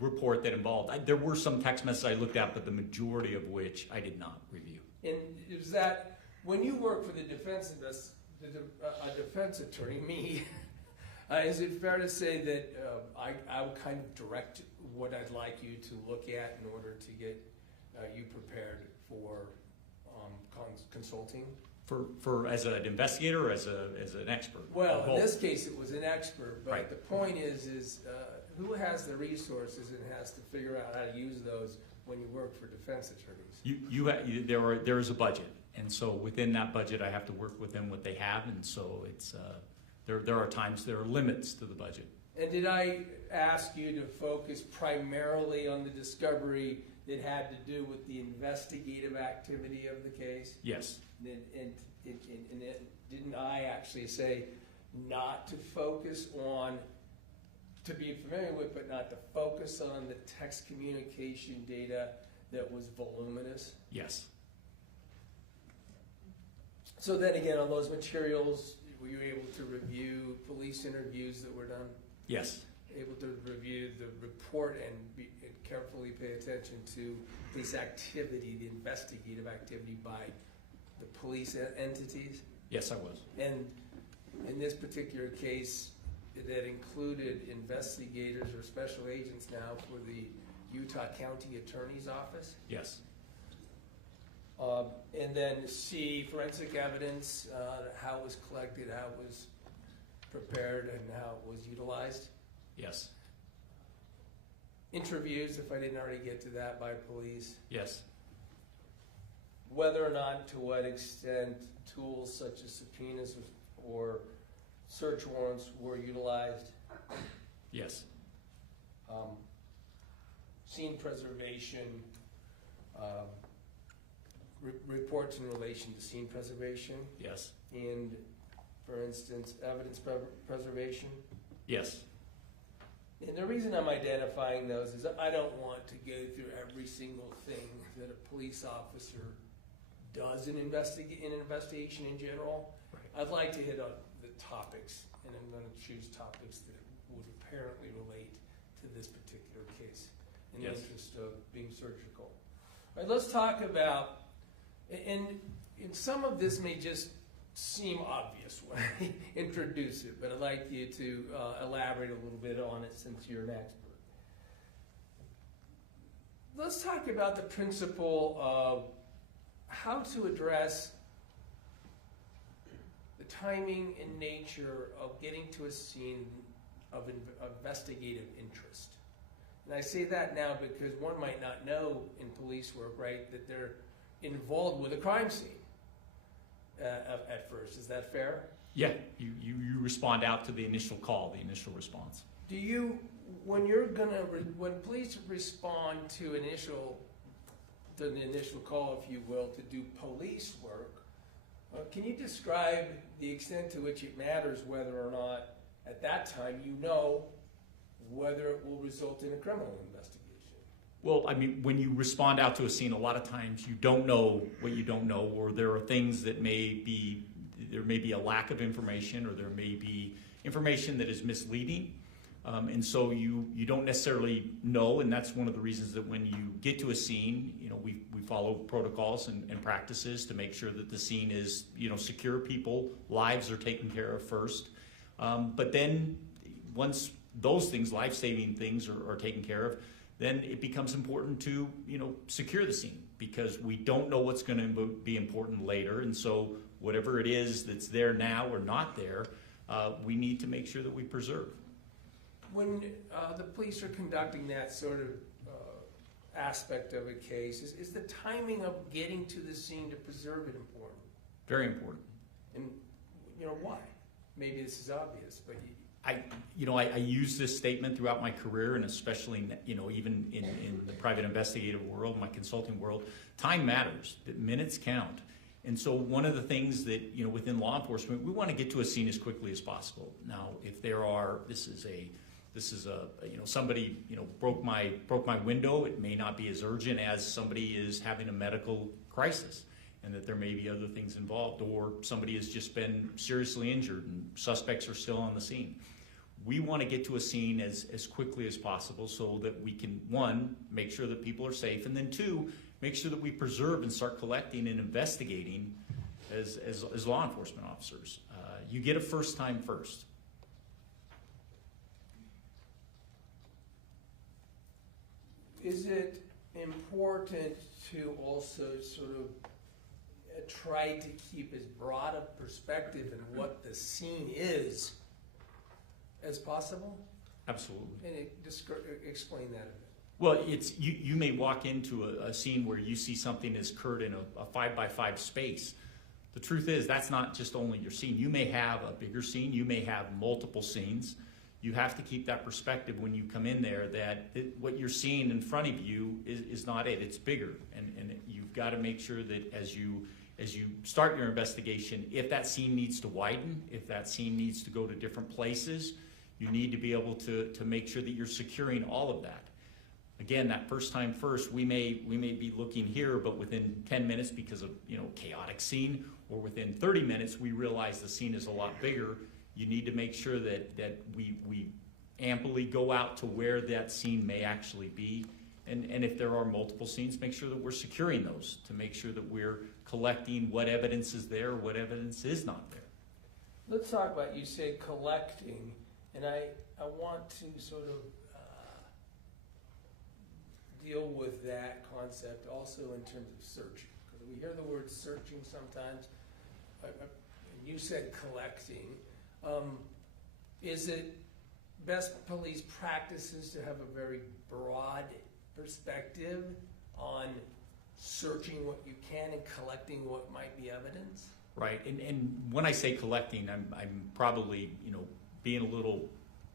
report that involved, there were some text messages I looked at, but the majority of which I did not review. And is that, when you work for the Defense a defense attorney, me, is it fair to say that I would kind of direct what I'd like you to look at in order to get you prepared for consulting? For as an investigator or as an expert? Well, Both. in this case, it was an expert, but Right. the point is who has the resources and has to figure out how to use those when you work for defense attorneys? There is a budget, and so within that budget, I have to work within what they have, and so it's there are times there are limits to the budget. And did I ask you to focus primarily on the discovery that had to do with the investigative activity of the case? Yes. And didn't I actually say not to focus on, to be familiar with, but not to focus on the text communication data that was voluminous? Yes. So then again, on those materials, were you able to review police interviews that were done? Yes. Able to review the report and carefully pay attention to police activity, the investigative activity by the police entities? Yes, I was. And in this particular case, that included investigators or special agents now for the Utah County Attorney's Office? Yes. And then C, forensic evidence, how it was collected, how it was prepared, and how it was utilized. Yes. Interviews, if I didn't already get to that, by police. Yes. Whether or not, to what extent, tools such as subpoenas or search warrants were utilized. Yes. Scene preservation, reports in relation to scene preservation, Yes. and, for instance, evidence preservation. Yes. And the reason I'm identifying those is I don't want to go through every single thing that a police officer does in an investigation in general. Right. I'd like to hit on the topics, and I'm going to choose topics that would apparently relate to this particular case in the Yes. interest of being surgical. All right, let's talk about, and some of this may just seem obvious when I introduce it, but I'd like you to elaborate a little bit on it since you're an expert. Let's talk about the principle of how to address the timing and nature of getting to a scene of investigative interest. And I say that now because one might not know in police work, right, that they're involved with a crime scene at first. Is that fair? Yeah. You respond out to the initial call, the initial response. Do you, when police respond to the initial call, if you will, to do police work, can you describe the extent to which it matters whether or not at that time you know whether it will result in a criminal investigation? Well, I mean, when you respond out to a scene, a lot of times you don't know what you don't know, or there are things that there may be a lack of information, or there may be information that is misleading. And so you don't necessarily know, and that's one of the reasons that when you get to a scene, we follow protocols and practices to make sure that the scene is, secure. People, lives are taken care of first. But then once those things, life-saving things are taken care of, then it becomes important to, secure the scene, because we don't know what's going to be important later. And so whatever it is that's there now or not there, we need to make sure that we preserve. When the police are conducting that sort of aspect of a case, is the timing of getting to the scene to preserve it important? Very important. And why? Maybe this is obvious, but I use this statement throughout my career, and especially, even in the private investigative world, my consulting world, time matters. That minutes count. And so one of the things that, within law enforcement, we want to get to a scene as quickly as possible. Now, if this is somebody, broke my window, it may not be as urgent as somebody is having a medical crisis, and that there may be other things involved, or somebody has just been seriously injured and suspects are still on the scene. We want to get to a scene as quickly as possible so that we can, one, make sure that people are safe, and then two, make sure that we preserve and start collecting and investigating as law enforcement officers. You get a first time first. Is it important to also sort of try to keep as broad a perspective in what the scene is as possible? Absolutely. And explain that a bit. Well, it's you may walk into a scene where you see something has occurred in a 5x5 space. The truth is that's not just only your scene. You may have a bigger scene. You may have multiple scenes. You have to keep that perspective when you come in there that what you're seeing in front of you is not it. It's bigger. And you've got to make sure that as you start your investigation, if that scene needs to widen, if that scene needs to go to different places, you need to be able to make sure that you're securing all of that. Again, that first time first, we may be looking here, but within 10 minutes because of chaotic scene, or within 30 minutes we realize the scene is a lot bigger. You need to make sure that we amply go out to where that scene may actually be, and if there are multiple scenes, make sure that we're securing those to make sure that we're collecting what evidence is there, what evidence is not there. Let's talk about, you said collecting, and I want to sort of deal with that concept also in terms of searching, because we hear the word searching sometimes. You said collecting. Is it best police practices to have a very broad perspective on searching what you can and collecting what might be evidence? Right, and when I say collecting, I'm probably being a little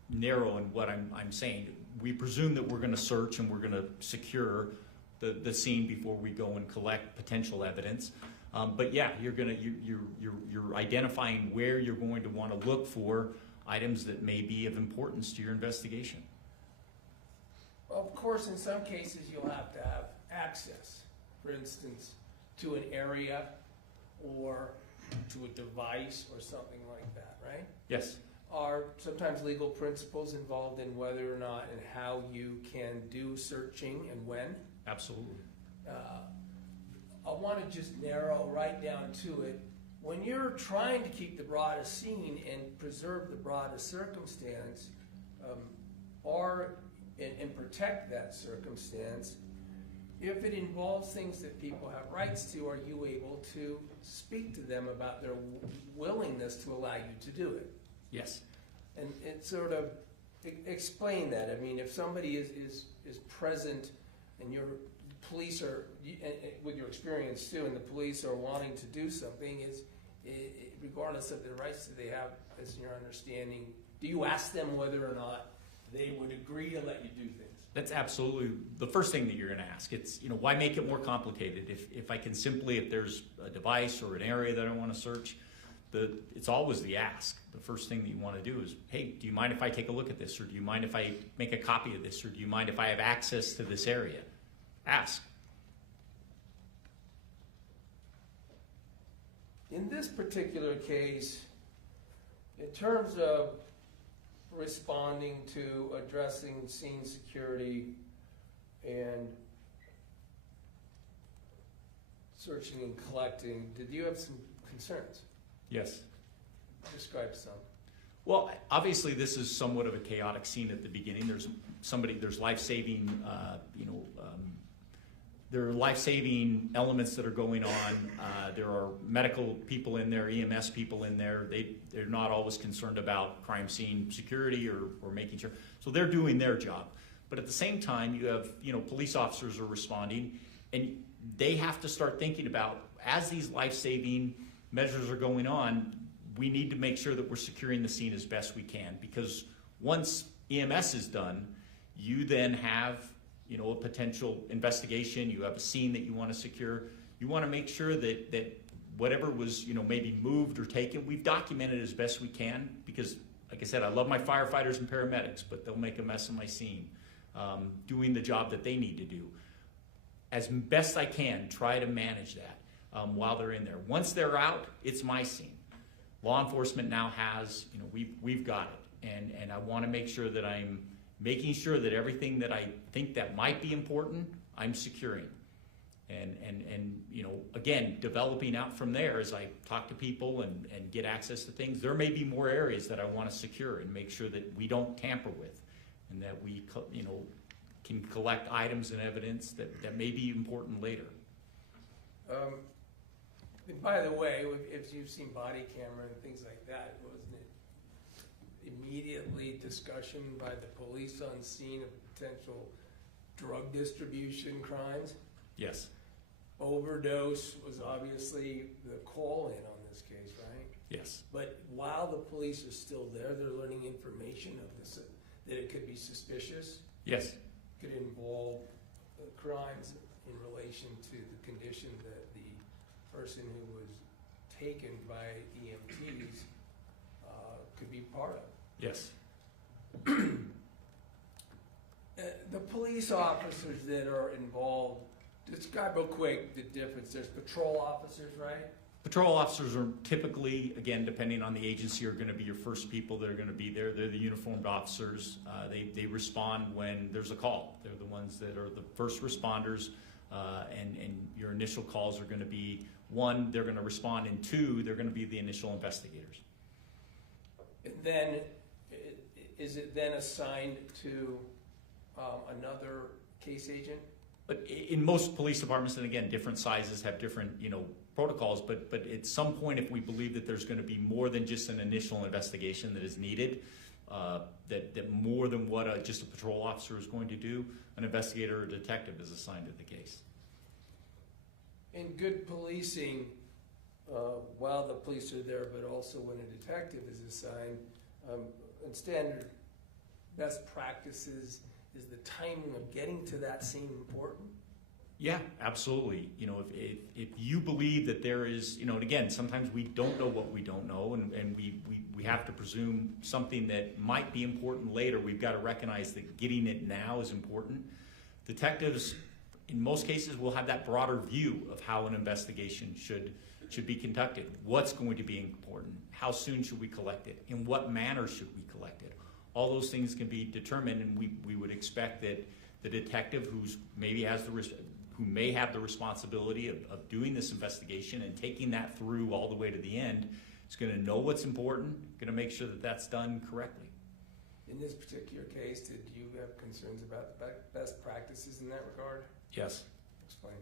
narrow in what I'm saying. We presume that we're going to search and we're going to secure the scene before we go and collect potential evidence. But yeah, you're identifying where you're going to want to look for items that may be of importance to your investigation. Of course, in some cases you'll have to have access, for instance, to an area or to a device or something like that, right? Yes. Are sometimes legal principles involved in whether or not and how you can do searching and when? Absolutely. I want to just narrow right down to it. When you're trying to keep the broadest scene and preserve the broadest circumstance, and protect that circumstance, if it involves things that people have rights to, are you able to speak to them about their willingness to allow you to do it? Yes. And sort of explain that. I mean, if somebody is present and your police are, with your experience too, and the police are wanting to do something, regardless of the rights that they have, as your understanding, do you ask them whether or not they would agree to let you do things? That's absolutely the first thing that you're going to ask. It's, why make it more complicated? If I can simply, if there's a device or an area that I want to search, it's always the ask. The first thing that you want to do is, hey, do you mind if I take a look at this? Or do you mind if I make a copy of this? Or do you mind if I have access to this area? Ask. In this particular case, in terms of responding to addressing scene security and searching and collecting, did you have some concerns? Yes. Describe some. Well, obviously this is somewhat of a chaotic scene at the beginning. There's life-saving, there are life-saving elements that are going on. There are medical people in there, EMS people in there. They're not always concerned about crime scene security or making sure. So they're doing their job. But at the same time, you have, police officers are responding, and they have to start thinking about, as these life-saving measures are going on, we need to make sure that we're securing the scene as best we can, because once EMS is done, you then have a potential investigation, you have a scene that you want to secure. You want to make sure that whatever was, maybe moved or taken, we've documented as best we can, because, like I said, I love my firefighters and paramedics, but they'll make a mess of my scene, doing the job that they need to do. As best I can, try to manage that while they're in there. Once they're out, it's my scene. Law enforcement now has, we've got it, and I want to make sure that I'm making sure that everything that I think that might be important, I'm securing. And you know, again, developing out from there as I talk to people and get access to things, there may be more areas that I want to secure and make sure that we don't tamper with, and that we, you know, can collect items and evidence that may be important later. And by the way, if you've seen body camera and things like that, wasn't it immediately discussion by the police on scene of potential drug distribution crimes? Yes. Overdose was obviously the call-in on this case, right? Yes. But while the police are still there, they're learning information of this, that it could be suspicious, Yes. could involve crimes in relation to the condition that the person who was taken by EMTs could be part of. Yes. The police officers that are involved, describe real quick the difference. There's patrol officers, right? Patrol officers are typically, again, depending on the agency, are going to be your first people that are going to be there. They're the uniformed officers. They respond when there's a call. They're the ones that are the first responders, and your initial calls are going to be, one, they're going to respond, and two, they're going to be the initial investigators. And then, is it then assigned to another case agent? But in most police departments, and again, different sizes have different, you know, protocols, but at some point, if we believe that there's going to be more than just an initial investigation that is needed, that more than what just a patrol officer is going to do, an investigator or detective is assigned to the case. In good policing, while the police are there, but also when a detective is assigned, and standard best practices, is the timing of getting to that scene important? Yeah, absolutely. You know, if you believe that there is, you know, and again, sometimes we don't know what we don't know, and we have to presume something that might be important later. We've got to recognize that getting it now is important. Detectives, in most cases, will have that broader view of how an investigation should be conducted. What's going to be important? How soon should we collect it? In what manner should we collect it? All those things can be determined, and we would expect that the detective who may have the responsibility of doing this investigation and taking that through all the way to the end is going to know what's important, going to make sure that that's done correctly. In this particular case, did you have concerns about best practices in that regard? Yes. Explain.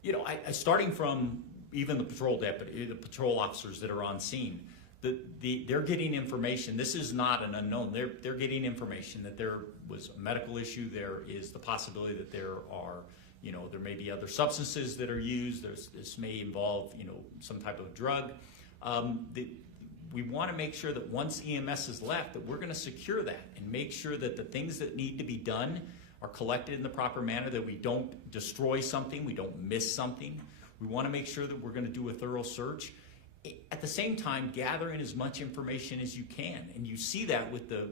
You know, starting from even the patrol deputy, the patrol officers that are on scene, they're getting information. This is not an unknown. They're getting information that there was a medical issue. There is the possibility that there are, you know, there may be other substances that are used. This may involve, you know, some type of drug. We want to make sure that once EMS is left, that we're going to secure that and make sure that the things that need to be done are collected in the proper manner, that we don't destroy something, we don't miss something. We want to make sure that we're going to do a thorough search. At the same time, gathering as much information as you can, and you see that with the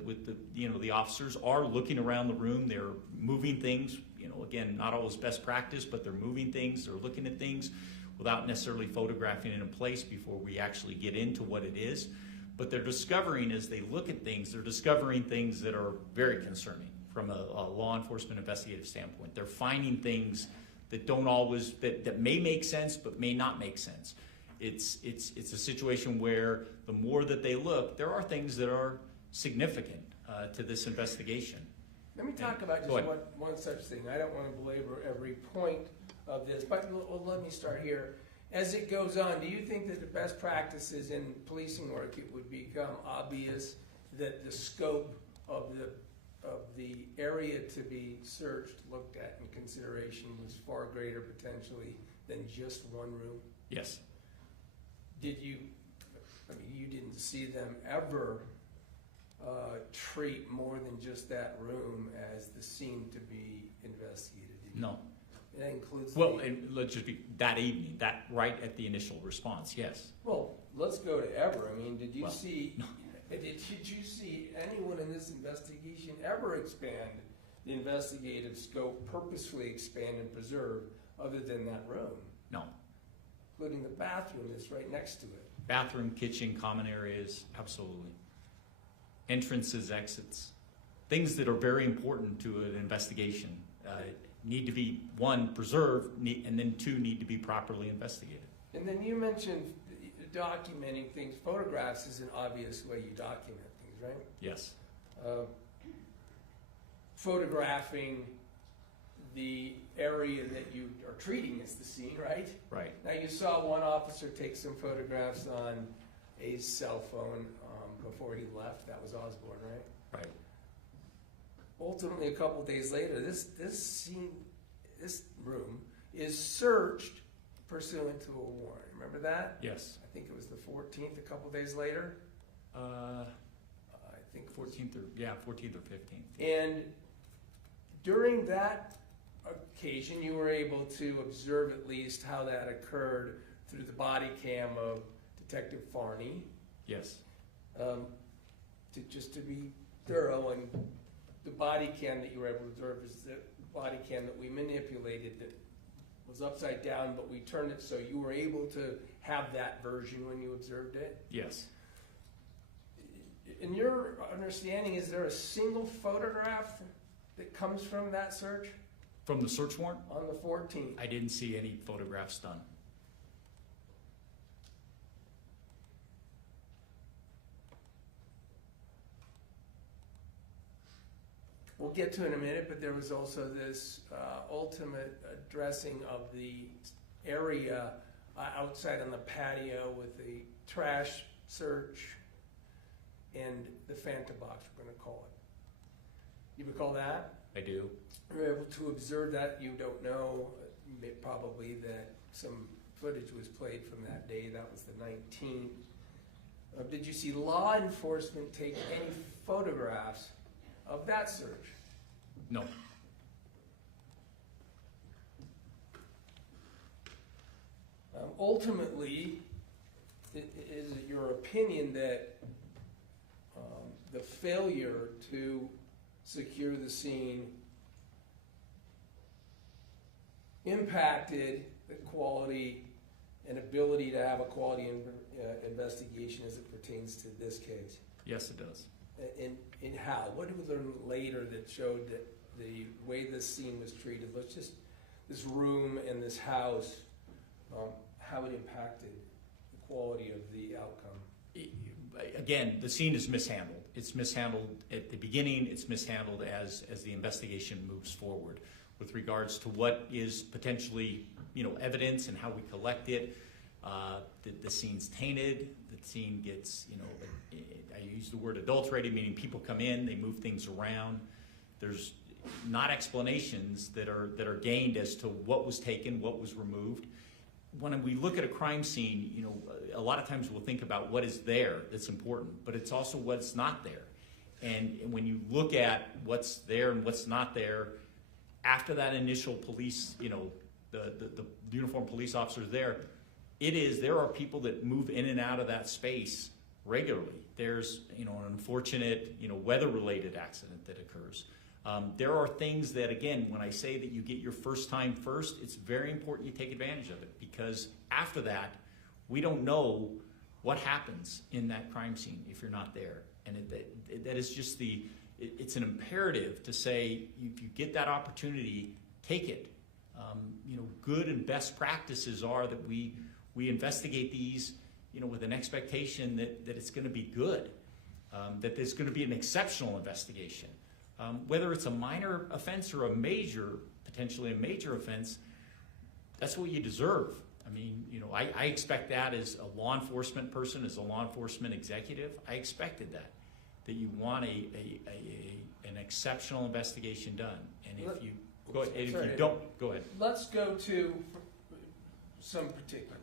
you know, the officers are looking around the room. They're moving things. You know, again, not always best practice, but they're moving things. They're looking at things without necessarily photographing it in place before we actually get into what it is. But they're discovering, as they look at things, they're discovering things that are very concerning from a law enforcement investigative standpoint. They're finding things that don't always that may make sense but may not make sense. It's a situation where the more that they look, there are things that are significant to this investigation. Let me talk about just one such thing. I don't want to belabor every point of this, but let me start here. As it goes on, do you think that the best practices in policing work, it would become obvious that the scope of the area to be searched, looked at, in consideration was far greater potentially than just one room? Yes. Did you, I mean, you didn't see them ever treat more than just that room as the scene to be investigated? Did you? No. That includes and let's just be that evening, that right at the initial response. Yes. Well, let's go to ever. I mean, did you Well, see? no. Did you see anyone in this investigation ever expand the investigative scope, purposefully expand and preserve, other than that room, No. including the bathroom that's right next to it? Bathroom, kitchen, common areas, absolutely. Entrances, exits, things that are very important to an investigation. need to be, one, preserved, and then two, need to be properly investigated. And then you mentioned documenting things. Photographs is an obvious way you document things, right? Yes. Photographing the area that you are treating as the scene, right? Right. Now, you saw one officer take some photographs on a cell phone before he left. That was Osborne, right? Right. Ultimately, a couple days later, this scene, this room is searched pursuant to a warrant. Remember that? Yes. I think it was the 14th, a couple days later. I think 14th or 15th. And during that occasion, you were able to observe at least how that occurred through the body cam of Detective Farney. Yes. Just to be thorough, and the body cam that you were able to observe is the body cam that we manipulated that was upside down, but we turned it so you were able to have that version when you observed it. Yes. In your understanding, is there a single photograph that comes from that search From the search warrant, on the 14th? I didn't see any photographs done. We'll get to it in a minute, but there was also this ultimate addressing of the area outside on the patio with the trash search and the phantom box, we're going to call it. You recall that? I do. You were able to observe that. You don't know, probably, that some footage was played from that day. That was the 19th. Did you see law enforcement take any photographs of that search? No. Ultimately, is it your opinion that the failure to secure the scene impacted the quality and ability to have a quality investigation as it pertains to this case? Yes, it does. In how? What did we learn later that showed that the way this scene was treated, let's just, this room and this house, how it impacted the quality of the outcome? Again, the scene is mishandled. It's mishandled at the beginning. It's mishandled as the investigation moves forward with regards to what is potentially, evidence and how we collect it. The scene's tainted. The scene gets, I use the word adulterated, meaning people come in, they move things around. There's not explanations that are gained as to what was taken, what was removed. When we look at a crime scene, a lot of times we'll think about what is there that's important, but it's also what's not there. And when you look at what's there and what's not there, after that initial police, the uniformed police officers there are people that move in and out of that space regularly. There's, an unfortunate, weather-related accident that occurs. There are things that, again, when I say that you get your first time first, it's very important you take advantage of it, because after that, we don't know what happens in that crime scene if you're not there. And that is just it's an imperative to say, if you get that opportunity, take it. Good and best practices are that we investigate these, with an expectation that it's going to be good, that there's going to be an exceptional investigation. Whether it's a minor offense or potentially a major offense, that's what you deserve. I mean, I expect that as a law enforcement person, as a law enforcement executive. I expected that you want an exceptional investigation done. And if you go ahead, if you don't, go ahead. Let's go to some particulars.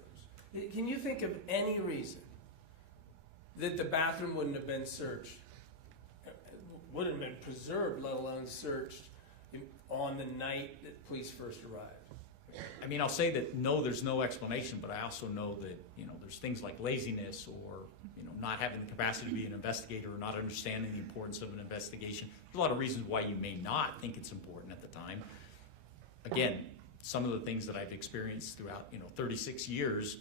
Can you think of any reason that the bathroom wouldn't have been searched, wouldn't have been preserved, let alone searched on the night that police first arrived? I mean, I'll say that no, there's no explanation, but I also know that, there's things like laziness or, not having the capacity to be an investigator or not understanding the importance of an investigation. There's a lot of reasons why you may not think it's important at the time. Again, some of the things that I've experienced throughout, 36 years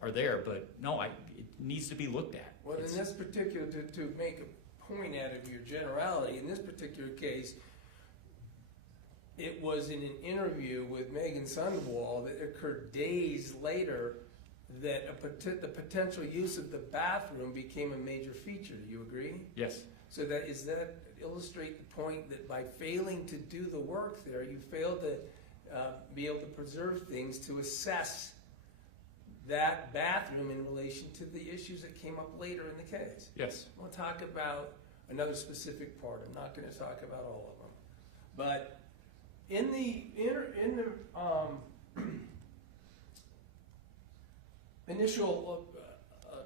are there, but no, it needs to be looked at. Well, in this particular, to make a point out of your generality, in this particular case, it was in an interview with Meggan Sundwall that occurred days later that the potential use of the bathroom became a major feature. Do you agree? Yes. So does that illustrate the point that by failing to do the work there, you failed to be able to preserve things to assess that bathroom in relation to the issues that came up later in the case? Yes. We'll talk about another specific part. I'm not going to talk about all of them. But in the initial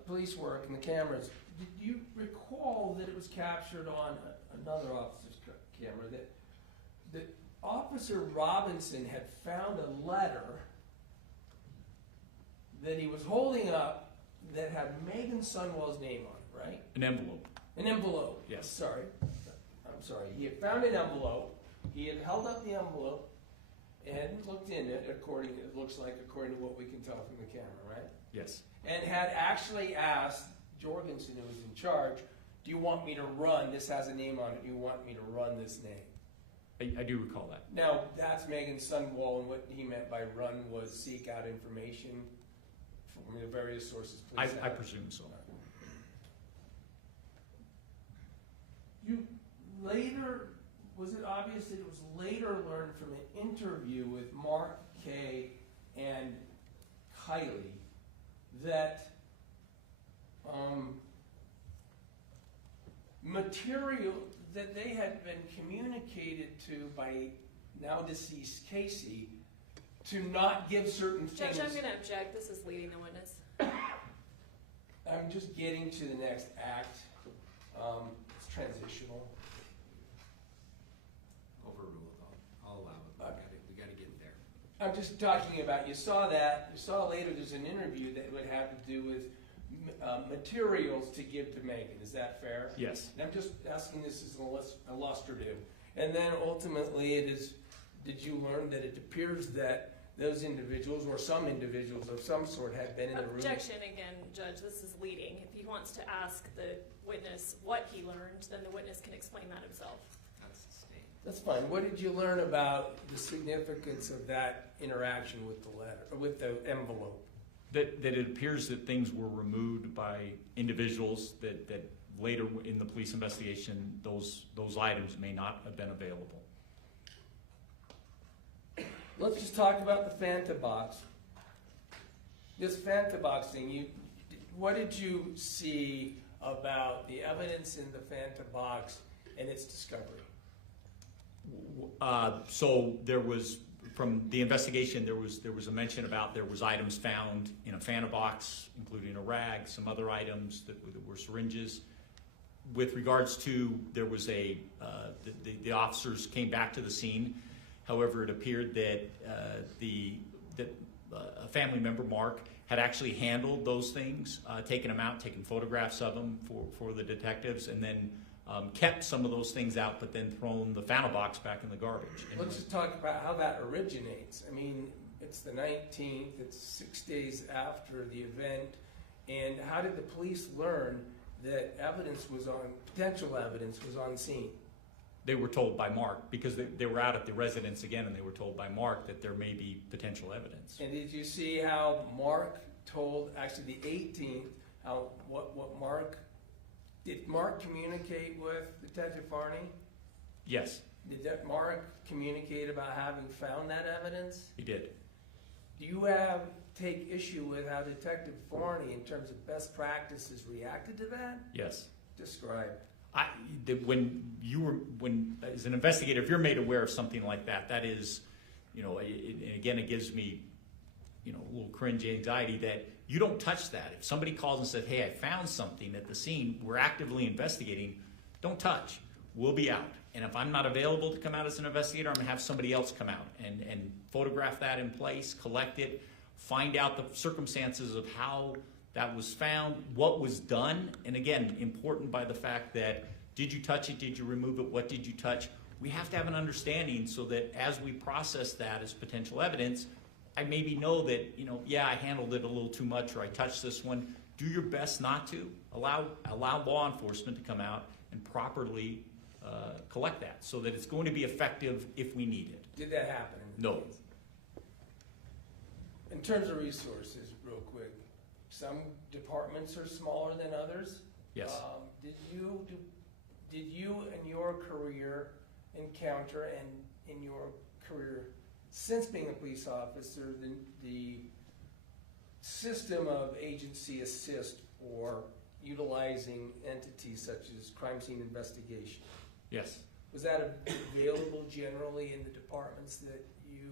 police work and the cameras, did you recall that it was captured on another officer's camera that Officer Robinson had found a letter that he was holding up that had Meggan Sundwall's name on it, right? An envelope. An envelope. Yes. Sorry. I'm sorry. He had found an envelope. He had held up the envelope and looked in it, according to what we can tell from the camera, right? Yes. And had actually asked Jorgensen, who was in charge, do you want me to run, this has a name on it, do you want me to run this name? I do recall that. Now, that's Meggan Sundwall, and what he meant by run was seek out information from the various sources. I presume so. You later, was it obvious that it was later learned from an interview with Mark Kay and Kylie that material that they had been communicated to by now deceased Kacee to not give certain things? Judge, I'm going to object. This is leading the witness. I'm just getting to the next act. It's transitional. Overruled. I'll allow it. We got to get there. I'm just talking about, you saw later there's an interview that would have to do with materials to give to Meggan. Is that fair? Yes. And I'm just asking this as illustrative. And then ultimately it is, did you learn that it appears that those individuals or some individuals of some sort had been in the room? Objection again, Judge. This is leading. If he wants to ask the witness what he learned, then the witness can explain that himself. That's the state. That's fine. What did you learn about the significance of that interaction with the letter, or with the envelope? That it appears that things were removed by individuals that later in the police investigation, those items may not have been available. Let's just talk about the Fanta box. This Fanta box thing, what did you see about the evidence in the Fanta box and its discovery? So there was, from the investigation, there was a mention about there was items found in a Fanta box, including a rag, some other items that were syringes. With regards to, there was the officers came back to the scene. However, it appeared that a family member, Mark, had actually handled those things, taken them out, taken photographs of them for the detectives, and then kept some of those things out, but then thrown the Fanta box back in the garbage. Let's just talk about how that originates. I mean, it's the 19th, it's 6 days after the event, and how did the police learn that potential evidence was on scene? They were told by Mark, because they were out at the residence again, and they were told by Mark that there may be potential evidence. And did you see how Mark told, actually the 18th, did Mark communicate with Detective Farney? Yes, Did that Mark communicate about having found that evidence? he did. Do you take issue with how Detective Farney, in terms of best practices, reacted to that? Yes. Describe. When as an investigator, if you're made aware of something like that, that is, and again, it gives me, a little cringe anxiety that you don't touch that. If somebody calls and says, hey, I found something at the scene, we're actively investigating, don't touch. We'll be out. And if I'm not available to come out as an investigator, I'm going to have somebody else come out and photograph that in place, collect it, find out the circumstances of how that was found, what was done, and again, important by the fact that, did you touch it, did you remove it, what did you touch? We have to have an understanding so that as we process that as potential evidence, I maybe know that, I handled it a little too much, or I touched this one. Do your best not to. Allow law enforcement to come out and properly collect that, so that it's going to be effective if we need it. Did that happen? In the No. case? In terms of resources, real quick, some departments are smaller than others. Yes. Did you in your career encounter, and in your career since being a police officer, the system of agency assist or utilizing entities such as crime scene investigation? Yes. Was that available generally in the departments that you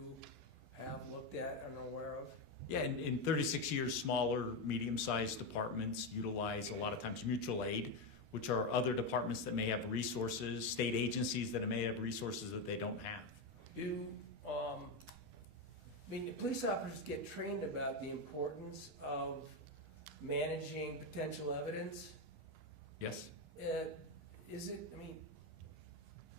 have looked at and are aware of? Yeah, in 36 years, smaller, medium-sized departments utilize a lot of times mutual aid, which are other departments that may have resources, state agencies that may have resources that they don't have. The police officers get trained about the importance of managing potential evidence. Yes?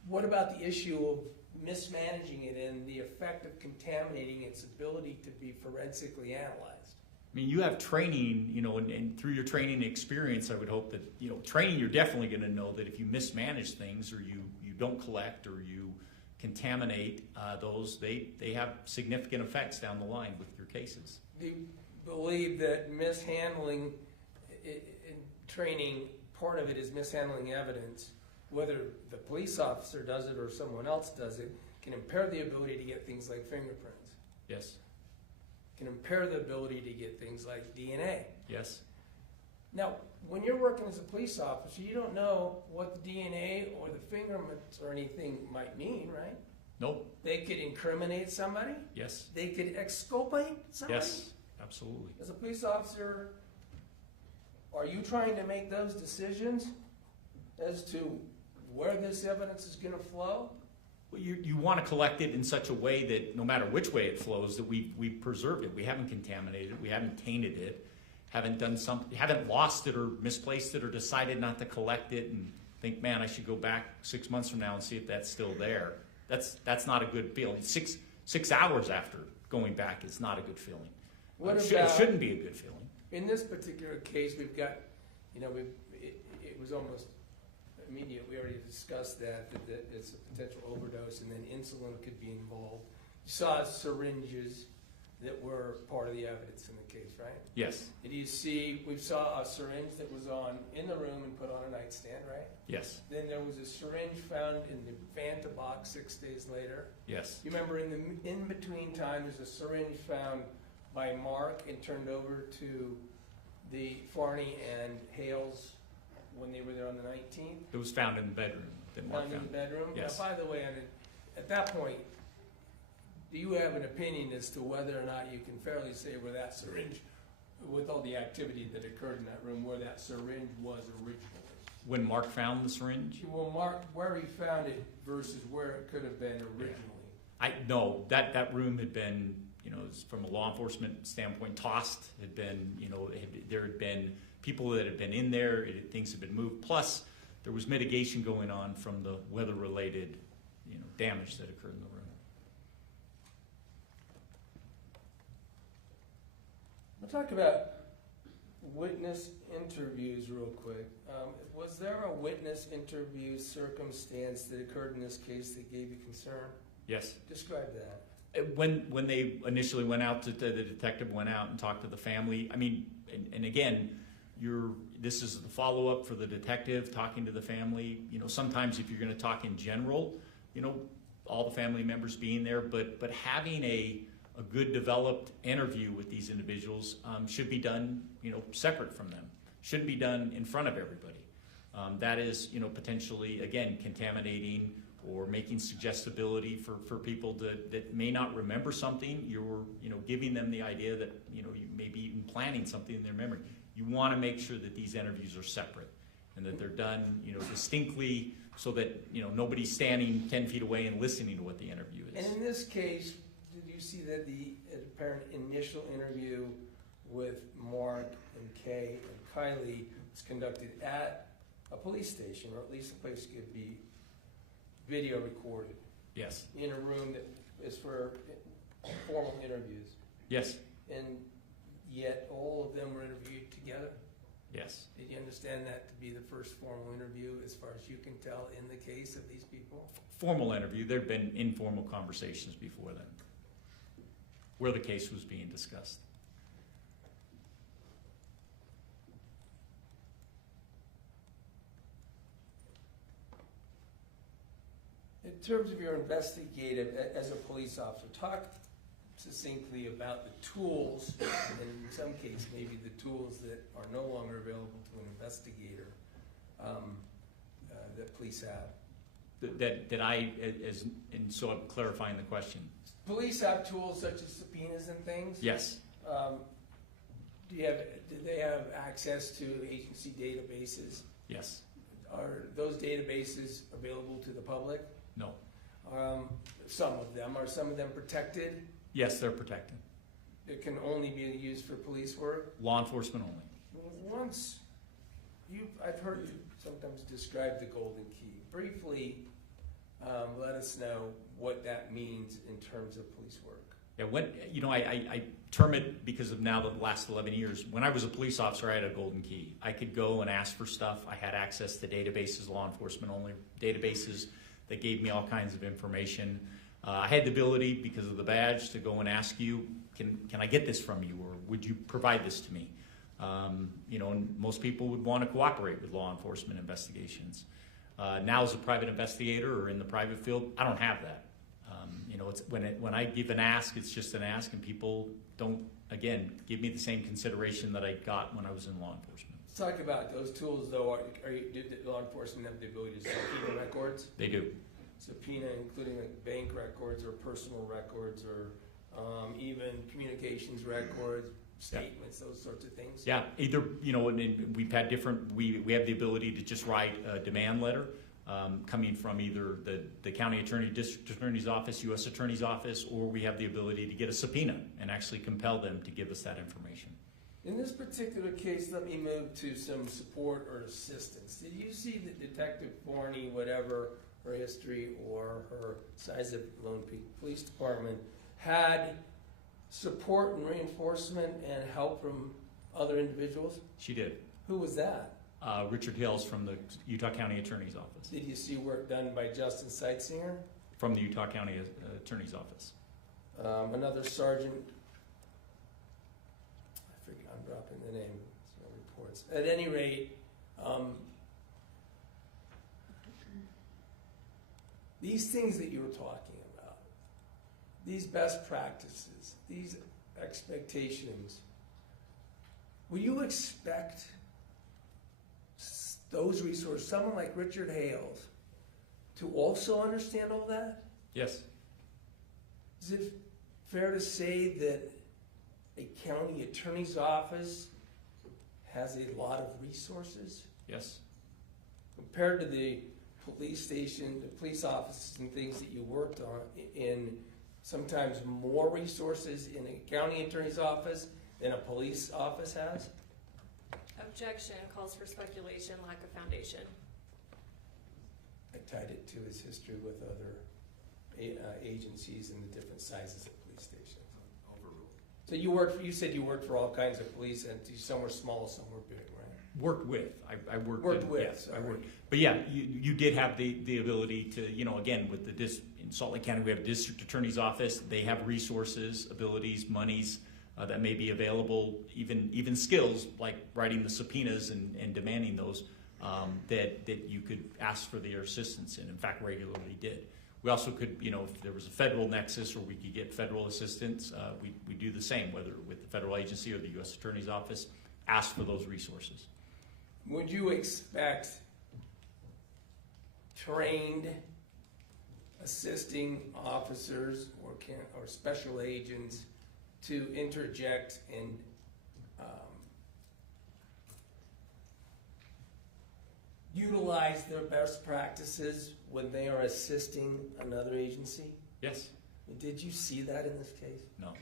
What about the issue of mismanaging it and the effect of contaminating its ability to be forensically analyzed? I mean, you have training, and through your training experience, I would hope that, training, you're definitely going to know that if you mismanage things or you don't collect or you contaminate those, they have significant effects down the line with your cases. Do you believe that mishandling in training, part of it is mishandling evidence, whether the police officer does it or someone else does it, can impair the ability to get things like fingerprints? Yes. Can impair the ability to get things like DNA. Yes. Now, when you're working as a police officer, you don't know what the DNA or the fingerprints or anything might mean, right? Nope. They could incriminate somebody. Yes. They could exculpate somebody. Yes. Absolutely. As a police officer, are you trying to make those decisions as to where this evidence is going to flow? Well, you want to collect it in such a way that no matter which way it flows, that we've preserved it. We haven't contaminated it. We haven't tainted it. Haven't lost it or misplaced it or decided not to collect it and think, man, I should go back 6 months from now and see if that's still there. That's not a good feeling. Six hours after going back is not a good feeling. It shouldn't be a good feeling. In this particular case, we've got, it was almost immediate. We already discussed that it's a potential overdose, and then insulin could be involved. You saw syringes that were part of the evidence in the case, right? Yes. We saw a syringe that was in the room and put on a nightstand, right? Yes. Then there was a syringe found in the Fanta box 6 days later. Yes. You remember in the in-between time, there's a syringe found by Mark and turned over to the Farney and Hales when they were there on the 19th. It was found in the bedroom. Found in the bedroom? Yes. Now, by the way, at that point, do you have an opinion as to whether or not you can fairly say where that syringe, with all the activity that occurred in that room, where that syringe was originally? When Mark found the syringe? Well, Mark, where he found it versus where it could have been originally. No, that room had been, from a law enforcement standpoint, tossed. Had been, there had been people that had been in there. Things had been moved. Plus, there was mitigation going on from the weather-related, damage that occurred in the room. We'll talk about witness interviews real quick. Was there a witness interview circumstance that occurred in this case that gave you concern? Yes. Describe that. When they initially went out, the detective went out and talked to the family. I mean, and again, this is the follow-up for the detective talking to the family. Sometimes if you're going to talk in general, all the family members being there, but having a good developed interview with these individuals should be done, separate from them. Shouldn't be done in front of everybody. That is, potentially, again, contaminating or making suggestibility for people that may not remember something. You're, giving them the idea that, you may be even planning something in their memory. You want to make sure that these interviews are separate and that they're done, distinctly so that, nobody's standing 10 feet away and listening to what the interview is. And in this case, did you see that the apparent initial interview with Mark and Kay and Kylie was conducted at a police station, or at least a place could be video recorded? Yes. In a room that is for formal interviews? Yes. And yet all of them were interviewed together? Yes. Did you understand that to be the first formal interview, as far as you can tell, in the case of these people? Formal interview, there'd been informal conversations before then, where the case was being discussed. In terms of your investigative, as a police officer, talk succinctly about the tools, and in some cases, maybe the tools that are no longer available to an investigator, that police have. That I, and so I'm clarifying the question. Police have tools such as subpoenas and things? Yes, Do they have access to agency databases? yes, Are those databases available to the public? no. Some of them. Are some of them protected? Yes, they're protected. It can only be used for police work? Law enforcement only. Once I've heard you sometimes describe the golden key. Briefly, let us know what that means in terms of police work. Yeah, I term it because of now the last 11 years. When I was a police officer, I had a golden key. I could go and ask for stuff. I had access to databases, law enforcement only databases that gave me all kinds of information. I had the ability, because of the badge, to go and ask you, can I get this from you, or would you provide this to me? And most people would want to cooperate with law enforcement investigations. Now, as a private investigator or in the private field, I don't have that. It's when I give an ask, it's just an ask, and people don't, again, give me the same consideration that I got when I was in law enforcement. Let's talk about those tools, though. Did law enforcement have the ability to subpoena records? They do. Subpoena, including like bank records or personal records, or even communications records, statements, those sorts of things? Yeah, either, and we've had different, we have the ability to just write a demand letter coming from either the county attorney, district attorney's office, U.S. attorney's office, or we have the ability to get a subpoena and actually compel them to give us that information. In this particular case, let me move to some support or assistance. Did you see that Detective Forney, whatever her history or her size of Lone Peak Police Department, had support and reinforcement and help from other individuals? She did. Who was that? Richard Hills from the Utah County Attorney's Office. Did you see work done by Justin Seitsinger? From the Utah County Attorney's Office. Another sergeant, I forget, I'm dropping the name, it's no reports. At any rate, these things that you were talking about, these best practices, these expectations, will you expect those resources, someone like Richard Hales, to also understand all that? Yes. Is it fair to say that a county attorney's office has a lot of resources Yes. compared to the police station, the police offices and things that you worked on, in sometimes more resources in a county attorney's office than a police office has? Objection calls for speculation, lack of foundation. I tied it to his history with other agencies and the different sizes of police stations. Overruled. So you said you worked for all kinds of police entities. Some were small, some were big, right? Worked with. I worked With. Yes, I sorry. worked. But yeah, you did have the ability to, again, with in Salt Lake County, we have a district attorney's office. They have resources, abilities, monies that may be available, even skills like writing the subpoenas and demanding those that you could ask for their assistance in fact, regularly did. We also could, if there was a federal nexus or we could get federal assistance, we do the same, whether with the federal agency or the U.S. Attorney's Office, ask for those resources. Would you expect trained assisting officers or special agents to interject and utilize their best practices when they are assisting another agency? Yes? Did you see that in this case? No?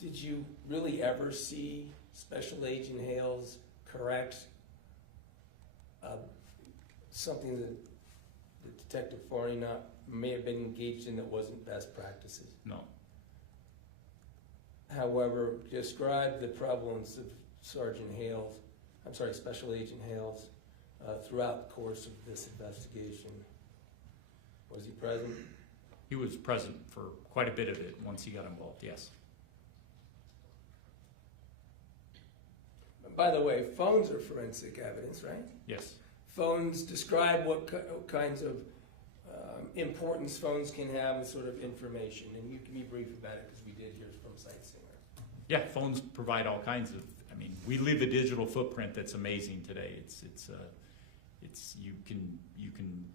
Did you really ever see Special Agent Hales correct something that Detective Forney may have been engaged in that wasn't best practices? No. however, described the prevalence of Special Agent Hales throughout the course of this investigation. Was he present? He was present for quite a bit of it once he got involved, yes. By the way, phones are forensic evidence, right? Yes. Phones describe what kinds of importance phones can have and sort of information. And you can be brief about it because we did hear from Sightsinger. Yeah, phones provide all kinds of, we leave a digital footprint that's amazing today. You can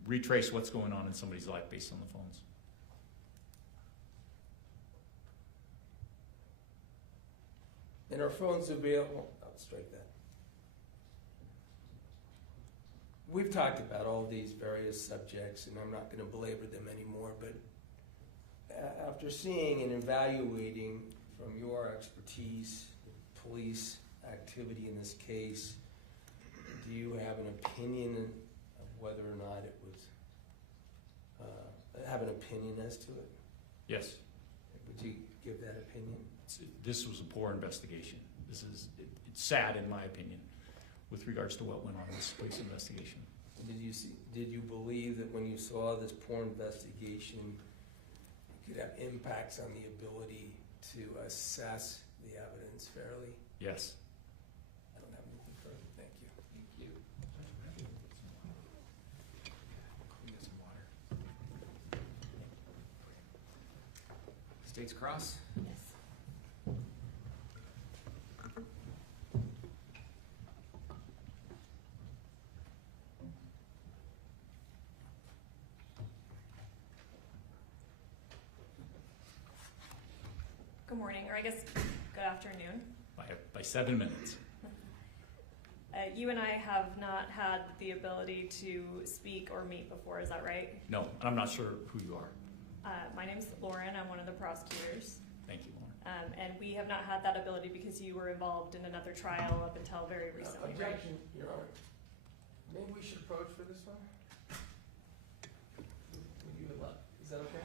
retrace what's going on in somebody's life based on the phones. And are phones available? I'll strike that. We've talked about all these various subjects, and I'm not going to belabor them anymore, but after seeing and evaluating from your expertise, the police activity in this case, do you have an opinion of whether or not it was, have an opinion as to it? Yes. Would you give that opinion? This was a poor investigation. It's sad in my opinion with regards to what went on in this police investigation. Did you believe that when you saw this poor investigation, it could have impacts on the ability to assess the evidence fairly? Yes. I don't have anything further. Thank you. Thank you. Get some water. States Cross? Yes. Good morning, or I guess good afternoon. By 7 minutes. You and I have not had the ability to speak or meet before, is that right? No, and I'm not sure who you are. My name's Lauren, I'm one of the prosecutors. Thank you, Lauren. And we have not had that ability because you were involved in another trial up until very recently, right? Objection, Your Honor. Maybe we should approach for this one? Would you allow? Is that okay?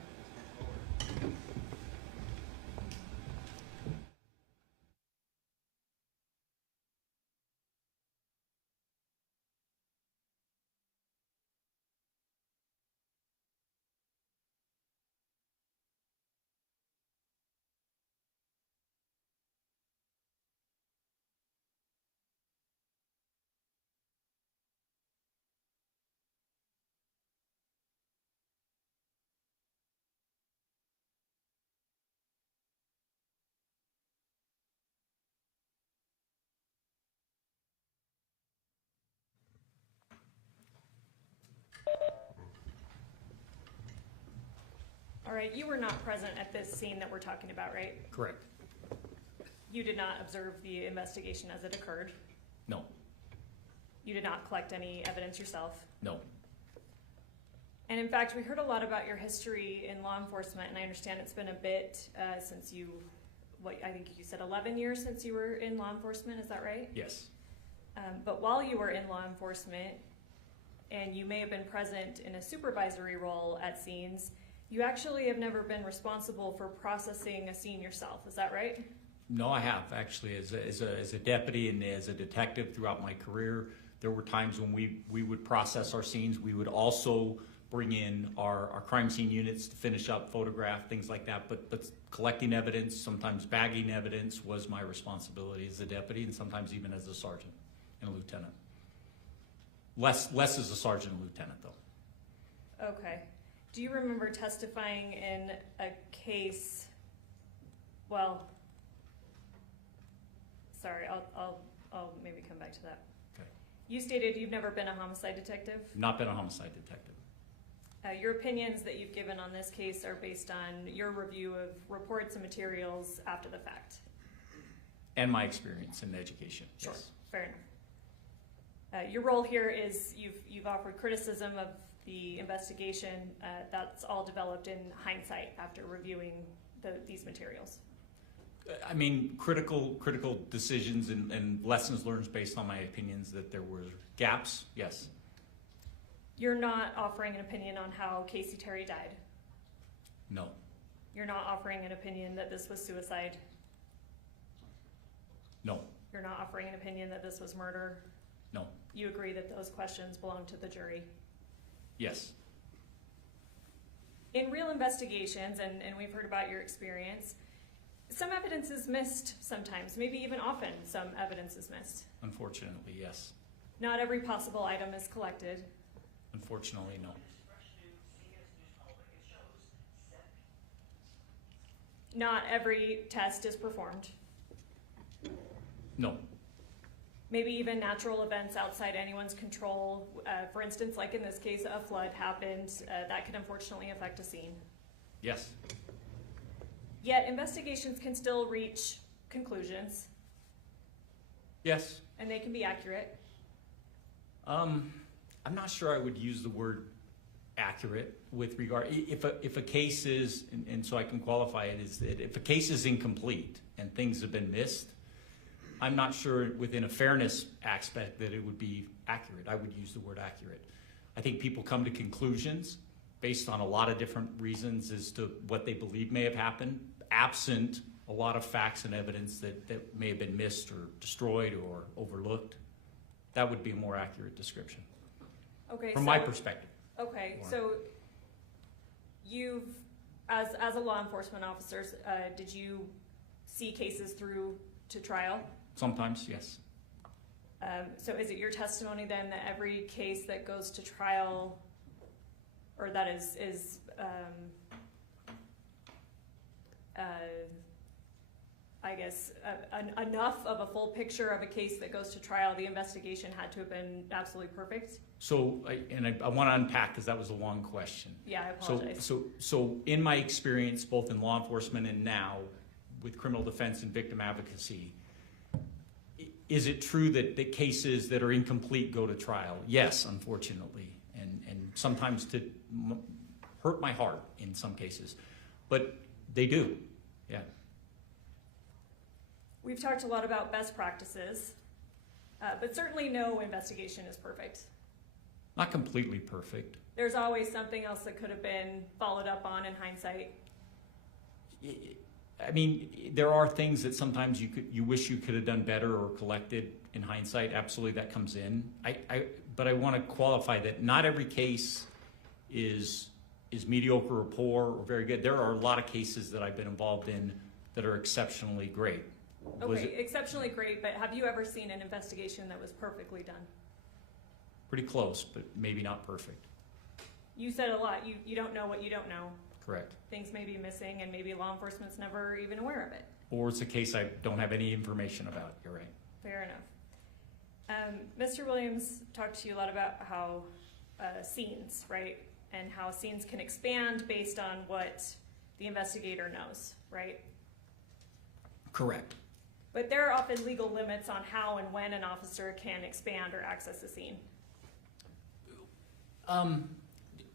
All right, you were not present at this scene that we're talking about, right? Correct. You did not observe the investigation as it occurred. No. You did not collect any evidence yourself. No. And in fact, we heard a lot about your history in law enforcement, and I understand it's been a bit since you, I think you said 11 years since you were in law enforcement, is that right? Yes. But while you were in law enforcement, and you may have been present in a supervisory role at scenes, you actually have never been responsible for processing a scene yourself, is that right? No, I have actually. As a deputy and as a detective throughout my career, there were times when we would process our scenes. We would also bring in our crime scene units to finish up, photograph, things like that. But collecting evidence, sometimes bagging evidence, was my responsibility as a deputy, and sometimes even as a sergeant and a lieutenant. Less as a sergeant and lieutenant, though. Okay. Do you remember testifying in a case, well, sorry, I'll maybe come back to that. Okay. You stated you've never been a homicide detective. Not been a homicide detective. Your opinions that you've given on this case are based on your review of reports and materials after the fact. And my experience in education. Sure, Yes. fair enough. Your role here is you've offered criticism of the investigation. That's all developed in hindsight after reviewing these materials. I mean, critical decisions and lessons learned based on my opinions that there were gaps. Yes. You're not offering an opinion on how Kacee Terry died. No. You're not offering an opinion that this was suicide. No, You're not offering an opinion that this was murder? no, You agree that those questions belong to the jury? yes, In real investigations, and we've heard about your experience, some evidence is missed sometimes, maybe even often some evidence is missed. unfortunately, yes. Not every possible item is collected. Unfortunately, no. Not every test is performed. No, Maybe even natural events outside anyone's control. For instance, like in this case, a flood happened. That could unfortunately affect a scene. yes, Yet investigations can still reach conclusions, yes. and they can be accurate. I'm not sure I would use the word accurate with regard, if a case is, and so I can qualify it, is that if a case is incomplete and things have been missed, I'm not sure within a fairness aspect that it would be accurate. I would use the word accurate. I think people come to conclusions based on a lot of different reasons as to what they believe may have happened, absent a lot of facts and evidence that may have been missed or destroyed or overlooked. That would be a more accurate description, Okay. from my perspective. Okay, Or- so you've, as a law enforcement officer, did you see cases through to trial? Sometimes, yes. So is it your testimony then that every case that goes to trial, or that is I guess, enough of a full picture of a case that goes to trial, the investigation had to have been absolutely perfect? So, I want to unpack, because that was a long question. Yeah, I apologize. So in my experience, both in law enforcement and now with criminal defense and victim advocacy, is it true that the cases that are incomplete go to trial? Yes, unfortunately, and sometimes to hurt my heart in some cases, but they do, yeah. We've talked a lot about best practices, but certainly no investigation is perfect. Not completely perfect. There's always something else that could have been followed up on in hindsight. I mean, there are things that sometimes you wish you could have done better or collected in hindsight. Absolutely, that comes in. But I want to qualify that not every case is mediocre or poor or very good. There are a lot of cases that I've been involved in that are exceptionally great. Okay, exceptionally great, but have you ever seen an investigation that was perfectly done? Pretty close, but maybe not perfect. You said a lot. You don't know what you don't know. Correct. Things may be missing, and maybe law enforcement's never even aware of it. Or it's a case I don't have any information about. You're right. Fair enough. Mr. Williams talked to you a lot about how scenes, right? And how scenes can expand based on what the investigator knows, right? Correct. But there are often legal limits on how and when an officer can expand or access a scene.